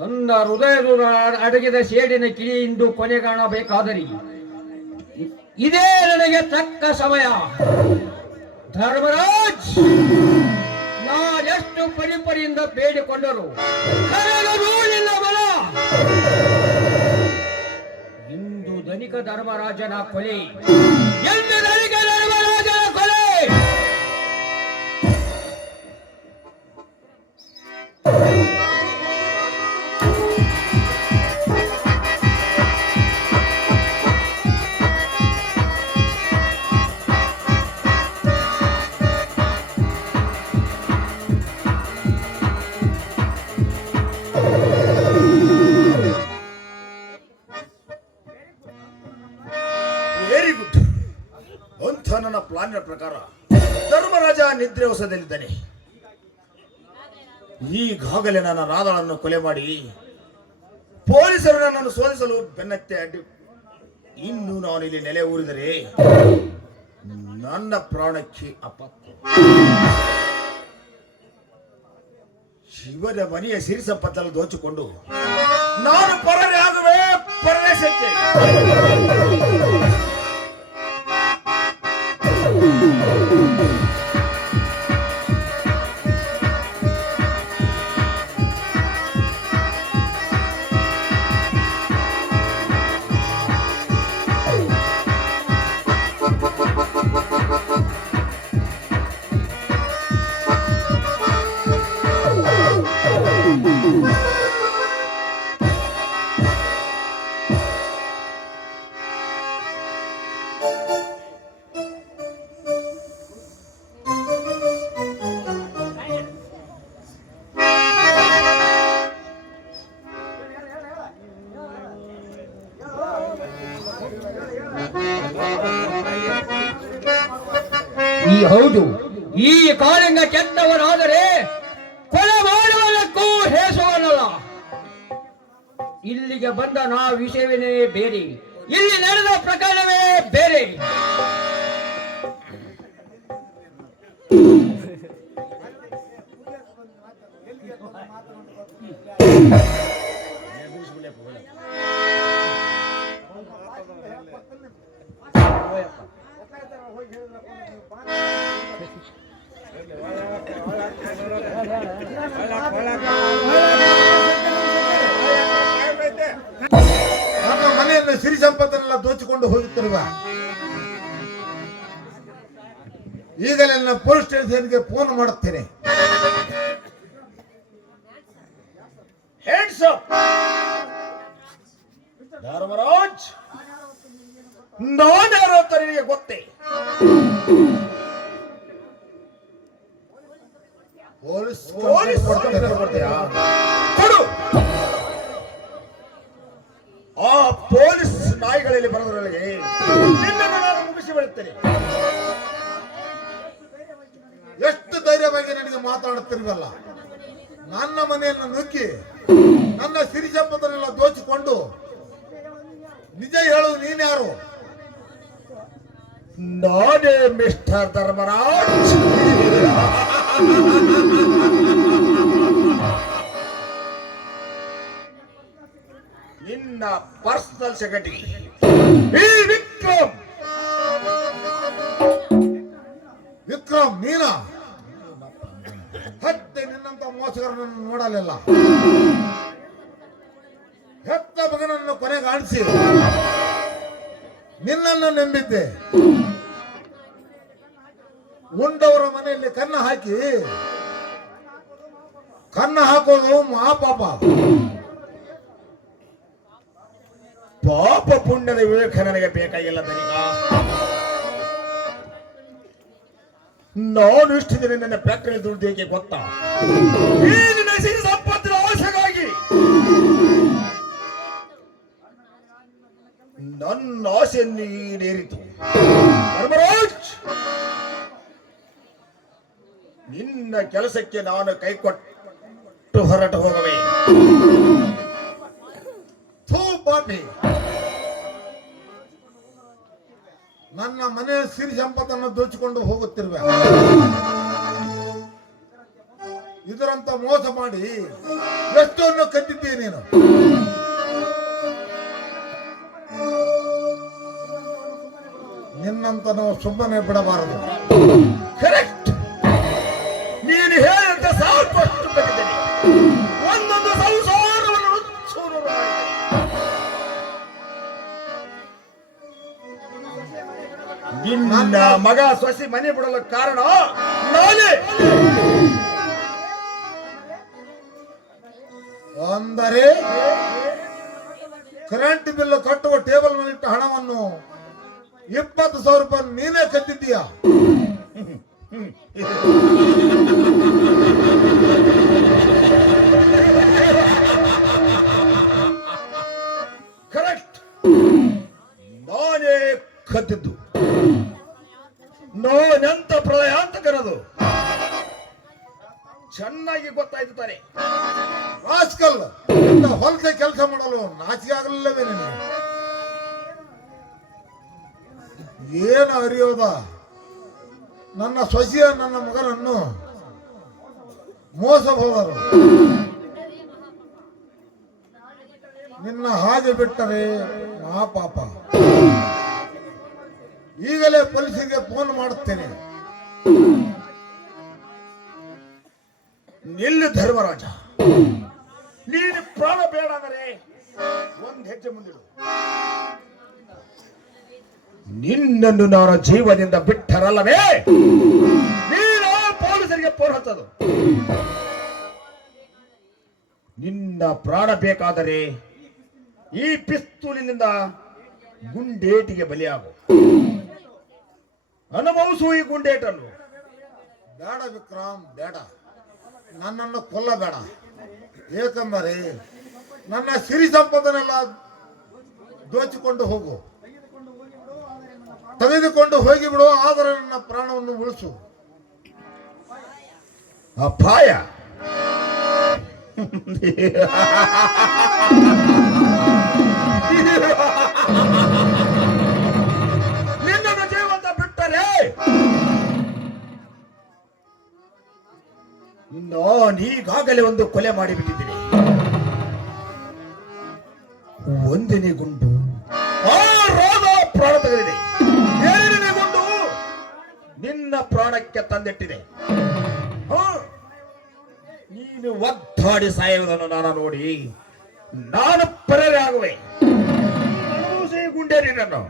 ನನ್ನ ಹೃದಯದ ಅಡಗಿದ ಸೇಡಿನ ಕಿಡಿ ಇಂದು ಕೊನೆಗಾಣಬೇಕಾದರೆ ಇದೇ ನನಗೆ ತಕ್ಕ ಸಮಯ. ಧರ್ಮರಾಜ್, ನಾನೆಷ್ಟು ಪರಿಪರಿಯಿಂದ ಬೇಡಿಕೊಂಡರು ಕರೆದರೂ ನಿನ್ನ ಬಲ. ಇಂದು ಧನಿಕ ಧರ್ಮರಾಜನ ಕೊಲೆ, ಎಂದು ಧನಿಕ ಧರ್ಮರಾಜನ ಕೊಲೆ. Very good. ಅಂತ ನನ್ನ ಪ್ಲಾನ್ ಪ್ರಕಾರ ಧರ್ಮರಾಜ ನಿದ್ರೆವಸದಲ್ಲಿದ್ದಾನೆ. ಈಗಾಗಲೇ ನನ್ನ ರಾಧಳನ್ನು ಕೊಲೆ ಮಾಡಿ ಪೊಲೀಸರು ನನ್ನನ್ನು ಸೋಲಿಸಲು ಬೆನ್ನತ್ತೆ ಅಡ್ಡಿ. ಇನ್ನು ನಾನು ಇಲ್ಲಿ ನೆಲೆ ಊರಿದರೆ ನನ್ನ ಪ್ರಾಣಕ್ಕೆ ಆಪತ್ತು. ಶಿವನ ಮನೆಯ ಸಿರಿ ಸಂಪತ್ತನ್ನು ದೋಚಿಕೊಂಡು ನಾನು ಪರದೆ ಆಗುವೆ ಪರದೇಶಕ್ಕೆ. ಹೌದು, ಈ ಕಾಳಿಂಗ ಕೆಟ್ಟವನಾದರೆ ಕೊಲೆ ಮಾಡುವುದಕ್ಕೂ ಹೇಸುವನಲ್ಲ. ಇಲ್ಲಿಗೆ ಬಂದ ನಾ ವಿಷಯವೇ ಬೇರೆ, ಇಲ್ಲಿ ನಡೆದ ಪ್ರಕರಣವೇ ಬೇರೆ. ನನ್ನ ಮನೆಯನ್ನು ಸಿರಿ ಸಂಪತ್ತನ್ನೆಲ್ಲ ದೋಚಿಕೊಂಡು ಹೋಗುತ್ತಿರುವ ಈಗಲೇ ನನ್ನ ಪೊಲೀಸ್ ಸ್ಟೇಷನ್ಗೆ ಫೋನ್ ಮಾಡುತ್ತೇನೆ. ಹೆಡ್ಸ್ ಅಪ್ ಧರ್ಮರಾಜ್, ನಾನ್ಯಾರೋ ಅಂತ ನಿನಗೆ ಗೊತ್ತೇ? ಪೊಲೀಸ್ ಕೊಡು. ಆ ಪೊಲೀಸ್ ನಾಯಿಗಳಲ್ಲಿ ಬರೋದ್ರೊಳಗೆ ನಿನ್ನನ್ನು ನಾನು ಮುಗಿಸಿ ಬಿಡುತ್ತೇನೆ. ಎಷ್ಟು ಧೈರ್ಯವಾಗಿ ನನಗೆ ಮಾತಾಡುತ್ತಿರುವಲ್ಲ. ನನ್ನ ಮನೆಯನ್ನು ನುಗ್ಗಿ ನನ್ನ ಸಿರಿ ಸಂಪತ್ತನ್ನೆಲ್ಲ ದೋಚಿಕೊಂಡು ನಿಜ ಹೇಳು, ನೀನ್ಯಾರು? ನಾನೇ ಮಿಸ್ಟರ್ ಧರ್ಮರಾಜ್. ನಿನ್ನ ಪರ್ಸನಲ್ ಸೆಕ್ರೆಟರಿ ಈ ವಿಕ್ರಮ್. ವಿಕ್ರಮ್ ನೀನಾ? ಹತ್ತೆ ನಿನ್ನಂತ ಮೋಸಗಾರನನ್ನು ನೋಡಲಿಲ್ಲ. ಹೆತ್ತ ಮಗನನ್ನು ಕೊನೆಗಾಣಿಸಿ ನಿನ್ನನ್ನು ನಂಬಿದ್ದೆ. ಉಂಡವರ ಮನೆಯಲ್ಲಿ ಕನ್ನ ಹಾಕಿ ಕನ್ನ ಹಾಕೋದು ಮಹಾಪಾಪ. ಪಾಪ ಪುಣ್ಯದ ವಿವೇಕ ನನಗೆ ಬೇಕಾಗಿಲ್ಲ ಧನಿಕ. ನಾನು ಇಷ್ಟು ದಿನ ನನ್ನ ಫ್ಯಾಕ್ಟರಿ ದುಡ್ದೇಕೆ ಗೊತ್ತಾ? ಈ ನಿನ್ನ ಸಿರಿ ಸಂಪತ್ತಿನ ಆಸೆಗಾಗಿ ನನ್ನ ಆಸೆಯನ್ನು ಈಡೇರಿತು. ಧರ್ಮರಾಜ್, ನಿನ್ನ ಕೆಲಸಕ್ಕೆ ನಾನು ಕೈಕೊಟ್ಟು ಹೊರಟು ಹೋಗವೆ. ಪಾಪಿ, ನನ್ನ ಮನೆಯ ಸಿರಿ ಸಂಪತ್ತನ್ನು ದೋಚಿಕೊಂಡು ಹೋಗುತ್ತಿರುವೆ. ಇದರಂತ ಮೋಸ ಮಾಡಿ ಎಷ್ಟನ್ನು ಕದ್ದಿದ್ದೀಯ ನೀನು. ನಿನ್ನಂತ ನಾವು ಸುಮ್ಮನೆ ಬಿಡಬಾರದು. ಕರೆಕ್ಟ್, ನೀನು ಹೇಳಿದಂತ ಸಾಕಷ್ಟು ಕದ್ದಿದ್ದೇನೆ. ಒಂದೊಂದು ಸಂಸಾರವನ್ನು ಚೂರು ಮಾಡಿದ್ದೇನೆ. ನಿನ್ನ ಮಗ ಸೊಸಿ ಮನೆ ಬಿಡಲು ಕಾರಣ ನಾನೇ. ಅಂದರೆ ಕರೆಂಟ್ ಬಿಲ್ ಕಟ್ಟುವ ಟೇಬಲ್ ಮೇಲಿಟ್ಟ ಹಣವನ್ನು 20,000 ರೂಪಾಯಿ ನೀನೇ ಕದ್ದಿದ್ದೀಯಾ? ಕರೆಕ್ಟ್, ನಾನೇ ಕದ್ದಿದ್ದು. ನೋನೆಂತ ಪ್ರಳಯ ಅಂತ ಕರೆದು ಚೆನ್ನಾಗಿ ಗೊತ್ತಾಯ್ತು ತಾನೆ. ರಾಸ್ಕಲ್ ಹೊಲದ ಕೆಲಸ ಮಾಡಲು ನಾಚಿಕೆ ಆಗಲಿಲ್ಲವೇ ನಿನಗೆ? ಏನು ಅರಿಯೋದ ನನ್ನ ಸೊಸೆಯ ನನ್ನ ಮಗನನ್ನು ಮೋಸ ಹೋದರು. ನಿನ್ನ ಹಾಗೆ ಬಿಟ್ಟರೆ ಆ ಪಾಪ. ಈಗಲೇ ಪೊಲೀಸರಿಗೆ ಫೋನ್ ಮಾಡುತ್ತೇನೆ. ನಿಲ್ಲು ಧರ್ಮರಾಜ, ನೀನು ಪ್ರಾಣ ಬೇಡ ಅಂದರೆ ಒಂದು ಹೆಜ್ಜೆ ಮುಂದಿಡು. ನಿನ್ನನ್ನು ನಾನು ಜೀವದಿಂದ ಬಿಟ್ಟರಲ್ಲವೇ ನೀನು ಪೊಲೀಸರಿಗೆ ಫೋನ್ ಹಚ್ಚೋದು. ನಿನ್ನ ಪ್ರಾಣ ಬೇಕಾದರೆ ಈ ಪಿಸ್ತೂಲಿನಿಂದ ಗುಂಡೇಟಿಗೆ ಬಲಿಯಾಗು. ಅನುಭವಿಸು ಈ ಗುಂಡೇಟನ್ನು. ಬೇಡ ವಿಕ್ರಮ್, ಬೇಡ. ನನ್ನನ್ನು ಕೊಲ್ಲಬೇಡ. ಏಕೆಂದರೆ ನನ್ನ ಸಿರಿ ಸಂಪದನೆಲ್ಲ ದೋಚಿಕೊಂಡು ಹೋಗು, ತೆಗೆದುಕೊಂಡು ಹೋಗಿಬಿಡು. ಆದರೆ ನನ್ನ ಪ್ರಾಣವನ್ನು ಉಳಿಸು. ಅಪಾಯ ನಿನ್ನನ್ನು ಜೀವಂತ ಬಿಟ್ಟರೆ ಈಗಾಗಲೇ ಒಂದು ಕೊಲೆ ಮಾಡಿಬಿಟ್ಟಿದ್ದೀನಿ. ಒಂದನೇ ಗುಂಡು ಆ ರೋಗ ಪ್ರಾಣ ತೆಗೆದಿದೆ. ಎರಡನೇ ಗುಂಡು ನಿನ್ನ ಪ್ರಾಣಕ್ಕೆ ತಂದಿಟ್ಟಿದೆ. ನೀನು ಒದ್ದಾಡಿ ಸಾಯುವುದನ್ನು ನಾನು ನೋಡಿ ನಾನು ಪರವೇ ಆಗುವೆ. ಗುಂಡೆ ನಿನ್ನನ್ನು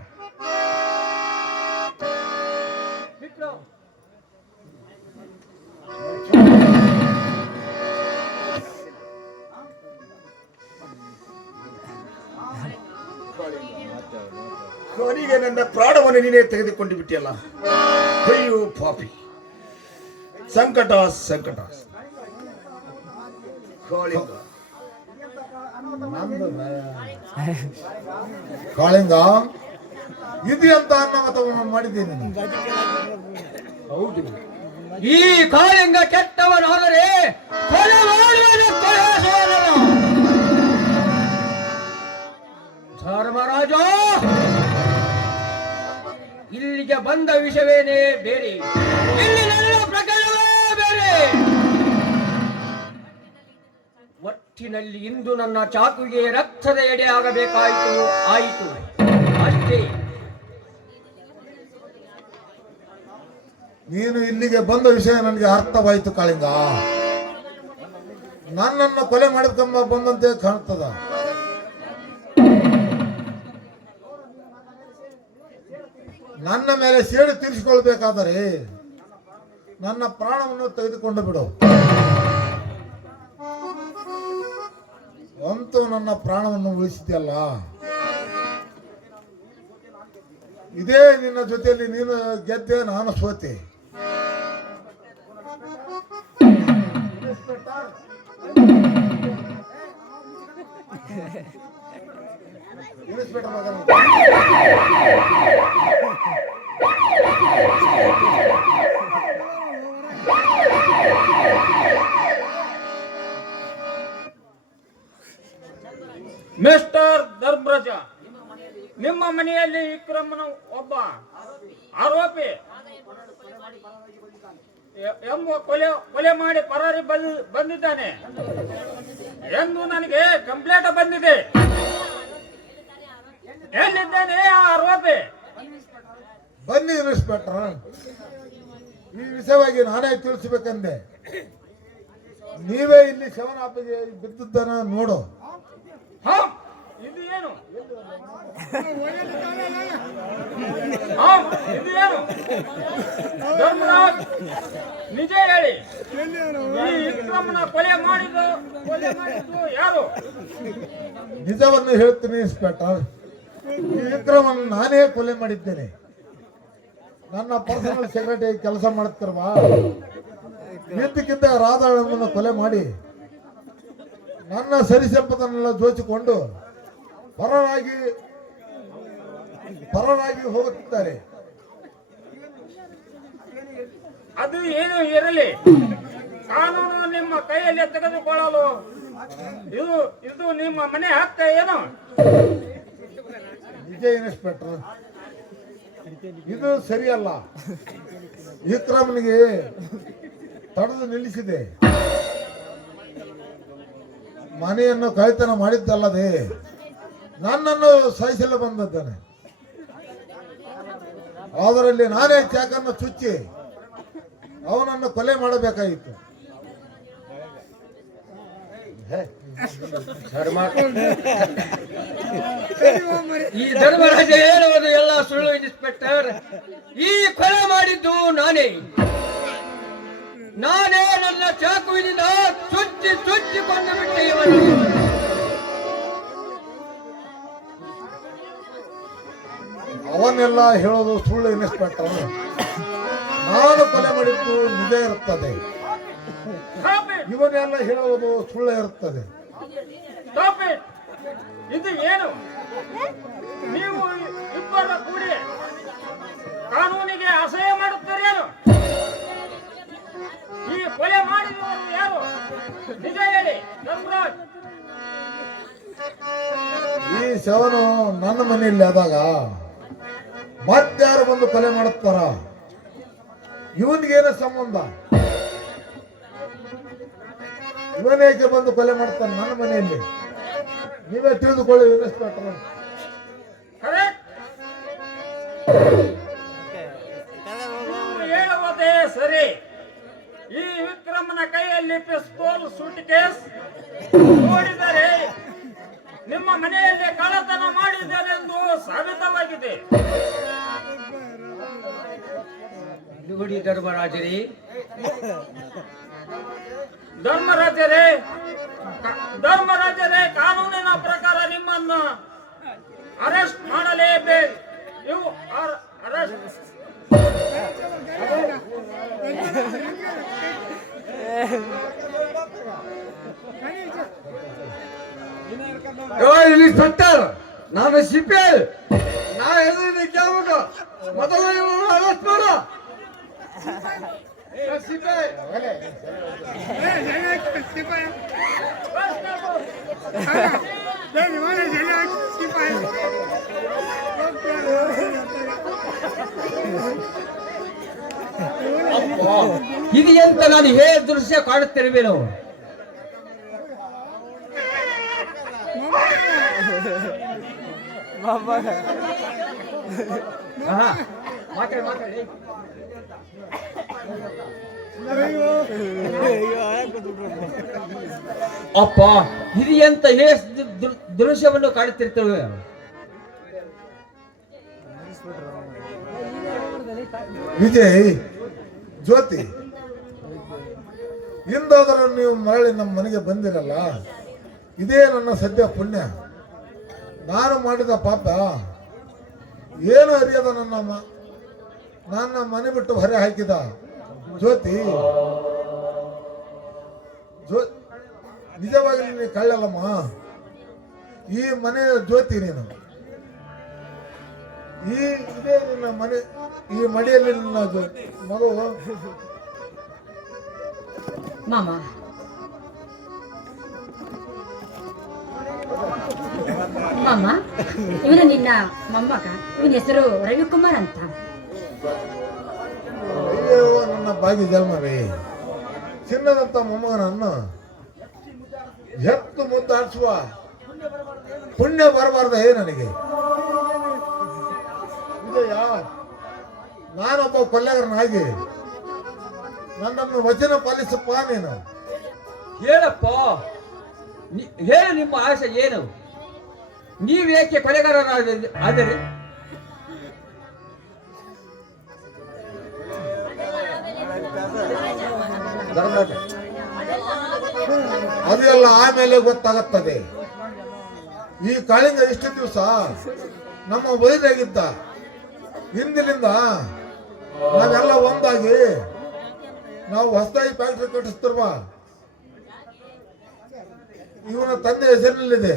ಕೊನೆಗೆ ನನ್ನ ಪ್ರಾಣವನ್ನು ನೀನೇ ತೆಗೆದುಕೊಂಡು ಬಿಟ್ಟಿಯಲ್ಲ. ಅಯ್ಯೋ ಪಾಪಿ, ಸಂಕಟ ಸಂಕಟ. ಕಾಳಿಂಗ ಇದು ಅಂತ ಅನ್ನಮತವನ್ನು ಮಾಡಿದ್ದೇನೆ. ಹೌದು, ಈ ಕಾಳಿಂಗ ಕೆಟ್ಟವನಾದರೆ ಕೊಲೆ ಮಾಡುವನು, ಕೊಲೆಗಾರನು. ಧರ್ಮರಾಜ, ಇಲ್ಲಿಗೆ ಬಂದ ವಿಷಯವೇನೇ ಬೇರೆ, ಇಲ್ಲಿ ನಡೆದ ಪ್ರಕರಣವೇ ಬೇರೆ. ಒಟ್ಟಿನಲ್ಲಿ ಇಂದು ನನ್ನ ಚಾಕುಗೆ ರಕ್ತದ ಎಡೆ ಆಗಬೇಕಾಯಿತು, ಆಯಿತು ಅಷ್ಟೇ. ನೀನು ಇಲ್ಲಿಗೆ ಬಂದ ವಿಷಯ ನನಗೆ ಅರ್ಥವಾಯಿತು ಕಾಳಿಂಗ. ನನ್ನನ್ನು ಕೊಲೆ ಮಾಡಿಕೊಂಬ ಬಂದಂತೆ ಕಾಣ್ತದ. ನನ್ನ ಮೇಲೆ ಸೇಡು ತೀರಿಸಿಕೊಳ್ಬೇಕಾದರೆ ನನ್ನ ಪ್ರಾಣವನ್ನು ತೆಗೆದುಕೊಂಡು ಬಿಡು. ಅಂತೂ ನನ್ನ ಪ್ರಾಣವನ್ನು ಉಳಿಸಿದೆಯಲ್ಲ, ಇದೇ ನಿನ್ನ ಜೊತೆಯಲ್ಲಿ ನೀನು ಗೆದ್ದೆ, ನಾನು ಸೋತೆ. ಮಿಸ್ಟರ್ ಧರ್ಮರಾಜ, ನಿಮ್ಮ ಮನೆಯಲ್ಲಿ ವಿಕ್ರಮನ ಒಬ್ಬ ಆರೋಪಿ ಎಂಬ ಕೊಲೆ ಮಾಡಿ ಪರಾರಿ ಬಂದಿದ್ದಾನೆ ಎಂದು ನನಗೆ ಕಂಪ್ಲೇಂಟ್ ಬಂದಿದೆ. ಎಲ್ಲಿದ್ದಾನೆ ಆ ಆರೋಪಿ? ಬನ್ನಿ ಇನ್ಸ್ಪೆಕ್ಟರ್, ಈ ವಿಷಯವಾಗಿ ನಾನೇ ತಿಳಿಸಬೇಕಂದೆ. ನೀವೇ ಇಲ್ಲಿ ಶವನಾಪಿಗೆ ಬಿದ್ದಿದ್ದಾನ ನೋಡು. ಇದು ಏನು? ಇದು ಏನು? ಧರ್ಮರಾಜ್, ನಿಜ ಹೇಳಿ, ಈ ವಿಕ್ರಮನ ಕೊಲೆ ಮಾಡಿದ್ದು ಯಾರು? ನಿಜವನ್ನು ಹೇಳ್ತೀನಿ ಇನ್ಸ್ಪೆಕ್ಟರ್, ಈ ವಿಕ್ರಮನ್ನು ನಾನೇ ಕೊಲೆ ಮಾಡಿದ್ದೇನೆ. ನನ್ನ ಪರ್ಸನಲ್ ಸೆಕ್ರೆಟರಿ ಕೆಲಸ ಮಾಡುತ್ತಿರುವ ನಿಂತಕ್ಕಿಂತ ರಾಧಾಳನ್ನು ಕೊಲೆ ಮಾಡಿ ನನ್ನ ಸರಿ ಸಂಪತ್ತನ್ನೆಲ್ಲ ದೋಚಿಕೊಂಡು ಪರರಾಗಿ ಹೋಗುತ್ತಿದ್ದಾರೆ. ಅದು ಏನು ಇರಲಿ, ಕಾನೂನು ನಿಮ್ಮ ಕೈಯಲ್ಲಿ ತೆಗೆದುಕೊಳ್ಳಲು ಇದು ಇದು ನಿಮ್ಮ ಮನೆ ಹಕ್ಕ ಏನು? ನಿಜ ಇನ್ಸ್ಪೆಕ್ಟರ್, ಇದು ಸರಿಯಲ್ಲ. ವಿಕ್ರಮನಿಗೆ ತಡೆದು ನಿಲ್ಲಿಸಿದೆ. ಮನೆಯನ್ನು ಕಳ್ತನ ಮಾಡಿದ್ದಲ್ಲದೆ ನನ್ನನ್ನು ಸಾಯಿಸಲು ಬಂದಿದ್ದಾನೆ. ಅದರಲ್ಲಿ ನಾನೇ ಚಾಕನ್ನು ಚುಚ್ಚಿ ಅವನನ್ನು ಕೊಲೆ ಮಾಡಬೇಕಾಯಿತು. ಈ ಧರ್ಮರಾಜ ಹೇಳುವುದು ಎಲ್ಲ ಸುಳ್ಳು ಇನ್ಸ್ಪೆಕ್ಟರ್. ಈ ಕೊಲೆ ಮಾಡಿದ್ದು ನಾನೇ ನನ್ನ ಚಾಕುವಿನಿಂದ ಚುಚ್ಚಿಕೊಂಡು ಬಿಟ್ಟೆ ಇವನಿಗೆ. ಅವನ್ನೆಲ್ಲ ಹೇಳೋದು ಸುಳ್ಳು ಇನ್ಸ್ಪೆಕ್ಟರ್. ನಾನು ಕೊಲೆ ಮಾಡಿದ್ದು ನಿಜ ಇರುತ್ತದೆ, ಇವನ್ನೆಲ್ಲ ಹೇಳುವುದು ಸುಳ್ಳು ಇರುತ್ತದೆ. ಇದು ಏನು? ನೀವು ಇಬ್ಬರ ಕೂಡಿ ಕಾನೂನಿಗೆ ಅಸಹ್ಯ ಮಾಡುತ್ತೀರೇನು? ಈ ಕೊಲೆ ಮಾಡಿದವರು ಯಾರು? ನಿಜ ಹೇಳಿ ಧರ್ಮರಾಜ್. ಈ ಶವನು ನನ್ನ ಮನೆಯಲ್ಲಿ ಆದಾಗ ಮತ್ತಾರು ಬಂದು ಕೊಲೆ ಮಾಡುತ್ತಾರ? ಇವನಿಗೇನು ಸಂಬಂಧ? ಇವನೇಕೆ ಬಂದು ಕೊಲೆ ಮಾಡ್ತಾನೆ ನನ್ನ ಮನೆಯಲ್ಲಿ? ನೀವೇ ತಿಳಿದುಕೊಳ್ಳಿ ಇನ್ಸ್ಪೆಕ್ಟರ್. ಹೇಳುವುದೇ ಸರಿ. ಈ ವಿಕ್ರಮನ ಕೈಯಲ್ಲಿ ಪಿಸ್ತೂಲ್ ಸೂಟ್ ಕೇಸ್ ನೋಡಿದರೆ ನಿಮ್ಮ ಮನೆಯಲ್ಲಿ ಕಳ್ಳತನ ಮಾಡಿದ್ದಾರೆಂದು ಸಾಬೀತವಾಗಿದೆ. ನೋಡಿ ಧರ್ಮರಾಜರೇ, ಧರ್ಮರಾಜರೇ, ಕಾನೂನಿನ ಪ್ರಕಾರ ನಿಮ್ಮನ್ನು ಅರೆಸ್ಟ್ ಮಾಡಲೇಬೇಕು. ಇವು ಅರೆಸ್ಟ್ ಇನ್ಸ್ಪೆಕ್ಟರ್, ನಾನು ಸಿಪಿ. ನಾ ಎದುರು ಕೇಳ್ಬೇಕು, ಮೊದಲು ಇವನು ಅರೆಸ್ಟ್ ಮಾಡು. ಸಿಪಿ ಇದು ಎಂತ ನಾನು ಹೇಳ ದೃಶ್ಯ ಕಾಣುತ್ತಿರುವೇನು? ಮಾತಾಡಿ. ಅಪ್ಪ, ಇದು ಎಂತ ಹೇಳ ದೃಶ್ಯವನ್ನು ಕಾಣುತ್ತಿರ್ತೇವೆ. ವಿಜಯ್, ಜ್ಯೋತಿ, ಇಂದಾದರೂ ನೀವು ಮರಳಿ ನಮ್ಮ ಮನೆಗೆ ಬಂದಿರಲ್ಲ, ಇದೇ ನನ್ನ ಸದ್ಯ ಪುಣ್ಯ. ನಾನು ಮಾಡಿದ ಪಾಪ ಏನು ಅರಿಯದ ನನ್ನ ಮನೆ ಬಿಟ್ಟು ಹೊರೆ ಹಾಕಿದ ಜ್ಯೋತಿ. ನಿಜವಾಗಿ ನೀನು ಕಳ್ಳಲ್ಲಮ್ಮ, ಈ ಮನೆಯ ಜ್ಯೋತಿ ನೀನು. ಇದೇ ನಿನ್ನ ಮನೆ, ಈ ಮಡಿಯಲ್ಲಿ ನಿನ್ನ ಮಗು. ಮಾಮ, ಮಾಮ, ಇವನು ನಿನ್ನ ಮೊಮ್ಮಗ. ಇವನ ಹೆಸರು ರವಿಕುಮಾರ್ ಅಂತ. ಅಯ್ಯೋ ನನ್ನ ಭಾಗ್ಯ ಜನ್ಮವೇ, ಚಿನ್ನದಂತ ಮೊಮ್ಮಗನನ್ನು ಎತ್ತು ಮುದ್ದಾಡಿಸುವ ಪುಣ್ಯ ಬರಬಾರ್ದೇ ನನಗೆ? ವಿಜಯ, ನಾನೊಬ್ಬ ಕೊಲೆಗಾರನಾಗಿ ನನ್ನನ್ನು ವಚನ ಪಾಲಿಸಪ್ಪ ನೀನು. ಹೇಳಪ್ಪ, ಹೇಳು, ನಿಮ್ಮ ಆಸೆ ಏನು? ನೀವೇಕೆ ಕೊಲೆಗಾರರಾದರೆ? ಅದೆಲ್ಲ ಆಮೇಲೆ ಗೊತ್ತಾಗುತ್ತದೆ. ಈ ಕಾಳಿಂಗ ಇಷ್ಟು ದಿವಸ ನಮ್ಮ ಬೈದಾಗಿದ್ದ, ಹಿಂದಿನಿಂದ ನಾವೆಲ್ಲ ಒಂದಾಗಿ ನಾವು ಹೊಸದಾಗಿ ಫ್ಯಾಕ್ಟ್ರಿ ಕಟ್ಟಿಸ್ತಿರುವ ಇವನ ತಂದೆ ಹೆಸರಿನಲ್ಲಿದೆ.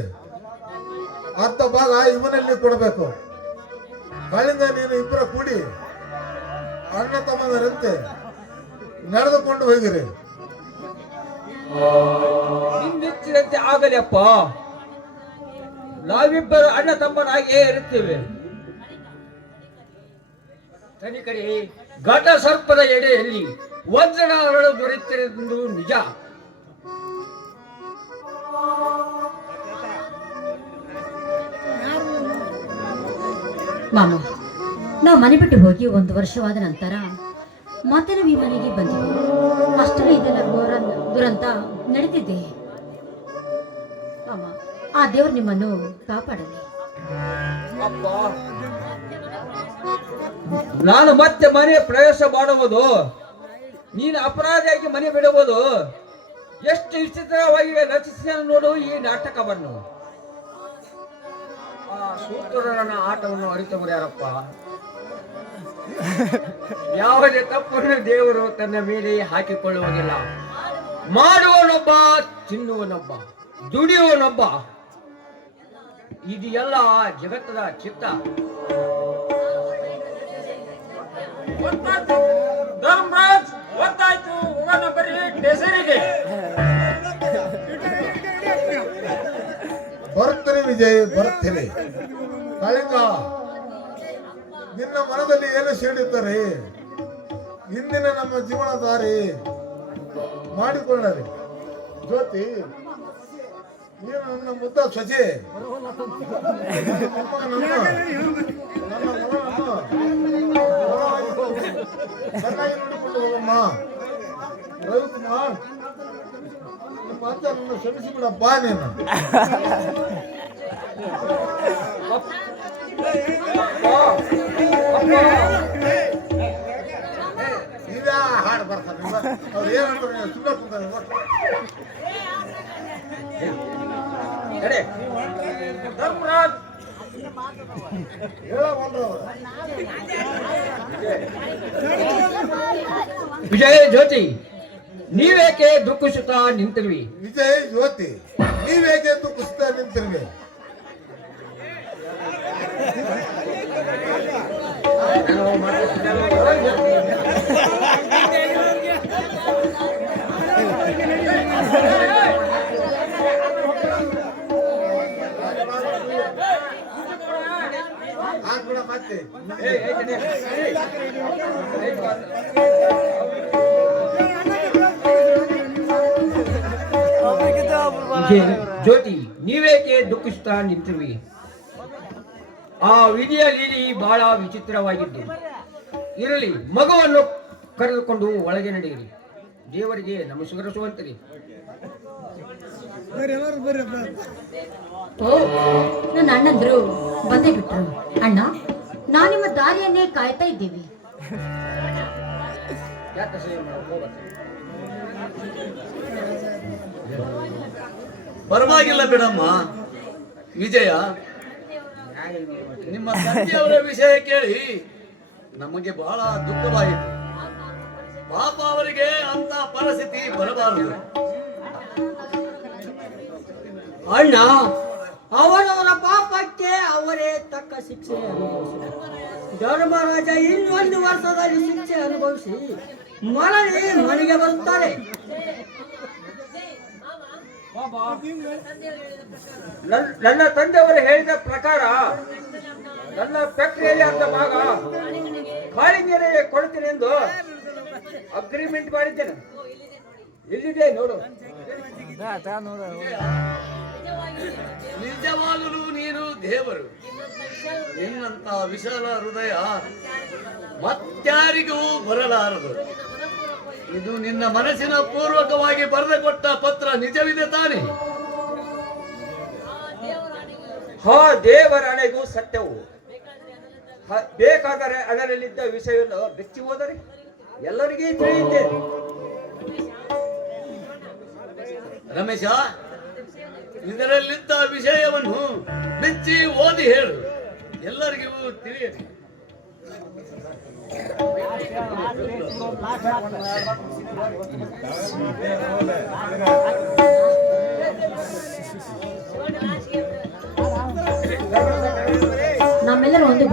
ಅರ್ಧ ಭಾಗ ಇವನಲ್ಲಿ ಕೊಡಬೇಕು. ಕಾಳಿಂಗ ನೀನು ಇಬ್ಬರ ಕೂಡಿ ಅಣ್ಣ ತಮ್ಮನರಂತೆ ನಡೆದುಕೊಂಡು ಹೋಗಿರಿ. ನಿನ್ನಿಚ್ಚಿನಂತೆ ಆಗಲಿ ಅಪ್ಪ. ನಾವಿಬ್ಬರು ಅಣ್ಣ ತಮ್ಮನಾಗಿಯೇ ಇರುತ್ತೇವೆ. ತನಿಕರಿ, ಘಟ ಸರ್ಪದ ಎಡೆಯಲ್ಲಿ ವಜ್ರಗಳು ದೊರೆತಿರುವುದು ನಿಜ. ಮಾಮ, ನಾವು ಮನೆ ಬಿಟ್ಟು ಹೋಗಿ 1 ವರ್ಷವಾದ ನಂತರ ಮತ್ತೆ ನಾವು ಈ ಮನೆಗೆ ಬಂದಿದ್ದೀವಿ. ಅಷ್ಟರಲ್ಲಿ ಇದೆಲ್ಲ ದುರಂತ ನಡೆದಿದೆ. ಮಾಮ, ಆ ದೇವರು ನಿಮ್ಮನ್ನು ಕಾಪಾಡಲಿ. ಅಪ್ಪ, ನಾನು ಮತ್ತೆ ಮನೆ ಪ್ರವೇಶ ಮಾಡುವುದು, ನೀನು ಅಪರಾಧಿಯಾಗಿ ಮನೆ ಬಿಡುವುದು ಎಷ್ಟು ವಿಚಿತ್ರವಾಗಿ ರಚಿಸಿದ ನೋಡು ಈ ನಾಟಕವನ್ನು. ಆ ಸೂತ್ರನ ಆಟವನ್ನು ಅರಿತವರು ಯಾರಪ್ಪ? ಯಾವುದೇ ತಪ್ಪನ್ನು ದೇವರು ತನ್ನ ಮೇಲೆ ಹಾಕಿಕೊಳ್ಳುವುದಿಲ್ಲ. ಮಾಡುವನೊಬ್ಬ, ತಿನ್ನುವನೊಬ್ಬ, ದುಡಿಯುವನೊಬ್ಬ. ಇದು ಎಲ್ಲ ಜಗತ್ತದ ಚಿತ್ತ. ಧರ್ಮರಾಜ್, ಗೊತ್ತಾಯ್ತು, ಹೋಗೋಣ ಬರ್ರಿ ಟೇಸರಿಗೆ. ಬರ್ತೀನಿ ವಿಜಯ್, ಬರ್ತೀನಿ. ಕಾಳಿಂಗ, ನಿನ್ನ ಮನದಲ್ಲಿ ಏನು ಸೇಡಿದ್ದಾರೆ? ಇಂದಿನ ನಮ್ಮ ಜೀವನ ದಾರಿ ಮಾಡಿಕೊಳ್ಳರಿ. ಜ್ಯೋತಿ, ನೀನು ನನ್ನ ಮುದ್ದ ಸೊಸೆ, ಚೆನ್ನಾಗಿ ನೋಡಿಕೊಂಡು ಹೋಗಮ್ಮ. ರವಿಕುಮಾರ್, ನಿಮ್ಮ ಅತ್ತ ನನ್ನ ಕ್ಷಮಿಸಿಬಿಡಪ್ಪ. ನೀನು ಈಗ ಹಾಡು ಬರ್ತಾರೆ. ಅವ್ರು ಏನಂತಾರೆ? ಸುಮ್ಮನೆ ಕೂತಾರೆ. ಧರ್ಮರಾಜ್, ವಿಜಯ, ಜ್ಯೋತಿ, ನೀವೇಕೆ ದುಃಖಿಸುತ್ತಾ ನಿಂತಿರುವಿ? ವಿಜಯ್, ಜ್ಯೋತಿ, ನೀವೇಕೆ ದುಃಖಿಸ್ತಾ ನಿಂತಿರುವೆ? ಮತ್ತೆ ಜ್ಯೋತಿ, ನೀವೇಕೆ ದುಃಖಿಸುತ್ತಾ ನಿಂತಿರುವಿ? ಆ ವಿಧಿಯ ಲೀಲಿ ಬಹಳ ವಿಚಿತ್ರವಾಗಿದ್ದು. ಇರಲಿ, ಮಗುವನ್ನು ಕರೆದುಕೊಂಡು ಒಳಗೆ ನಡೆಯಿರಿ. ದೇವರಿಗೆ ನಮಸ್ಕರಿಸುವಂತಿರಿ. ಓ, ನನ್ನ ಅಣ್ಣಂದ್ರು ಬಂದೇ ಬಿಟ್ರು. ಅಣ್ಣ, ನಾವು ನಿಮ್ಮ ದಾರಿಯನ್ನೇ ಕಾಯ್ತಾ ಇದ್ದೀವಿ. ಪರವಾಗಿಲ್ಲ ಬಿಡಮ್ಮ. ವಿಜಯ, ನಿಮ್ಮ ತಂದೆಯವರ ವಿಷಯ ಕೇಳಿ ನಮಗೆ ಬಹಳ ದುಃಖವಾಯಿತು. ಪಾಪ ಅವರಿಗೆ ಅಂತ ಪರಿಸ್ಥಿತಿ ಬರಬಾರದು. ಅಣ್ಣ, ಅವರವರ ಪಾಪಕ್ಕೆ ಅವರೇ ತಕ್ಕ ಶಿಕ್ಷೆ ಅನುಭವಿಸಿದರು. ಧರ್ಮರಾಜ 1 ವರ್ಷದಲ್ಲಿ ಶಿಕ್ಷೆ ಅನುಭವಿಸಿ ಮರಳಿ ಮನೆಗೆ ಬರುತ್ತಾರೆ. ನನ್ನ ತಂದೆಯವರು ಹೇಳಿದ ಪ್ರಕಾರ ನನ್ನ ಫ್ಯಾಕ್ಟರಿಯಲ್ಲಿ ಅಂತ ಭಾಗ ಕಾಳಿಂಗನೇ ಕೊಡ್ತೀನಿ ಎಂದು ಅಗ್ರಿಮೆಂಟ್ ಮಾಡಿದ್ದೇನೆ. ಎಲ್ಲಿದೆ ನೋಡು. ನಿಜವಾಗಲೂ ನೀನು ದೇವರು. ನಿನ್ನಂತ ವಿಶಾಲ ಹೃದಯ ಮತ್ಯಾರಿಗೂ ಬರಲಾರದು. ಇದು ನಿನ್ನ ಮನಸ್ಸಿನ ಪೂರ್ವಕವಾಗಿ ಬರೆದು ಕೊಟ್ಟ ಪತ್ರ ನಿಜವಿದೆ ತಾನೆ? ಹಾ, ದೇವರಾಣೆಗೂ ಸತ್ಯವು. ಬೇಕಾದರೆ ಅದರಲ್ಲಿದ್ದ ವಿಷಯವನ್ನು ಬೆಚ್ಚಿ ಹೋದರೆ ಎಲ್ಲರಿಗೂ ತಿಳಿಯುತ್ತೆ. ರಮೇಶ, ಇದರಲ್ಲಿದ್ದ ವಿಷಯವನ್ನು ಬೆಚ್ಚಿ ಓದಿ ಹೇಳು, ಎಲ್ಲರಿಗೂ ತಿಳಿಯಲಿ. ನಮ್ಮೆಲ್ಲರೂ ಒಂದು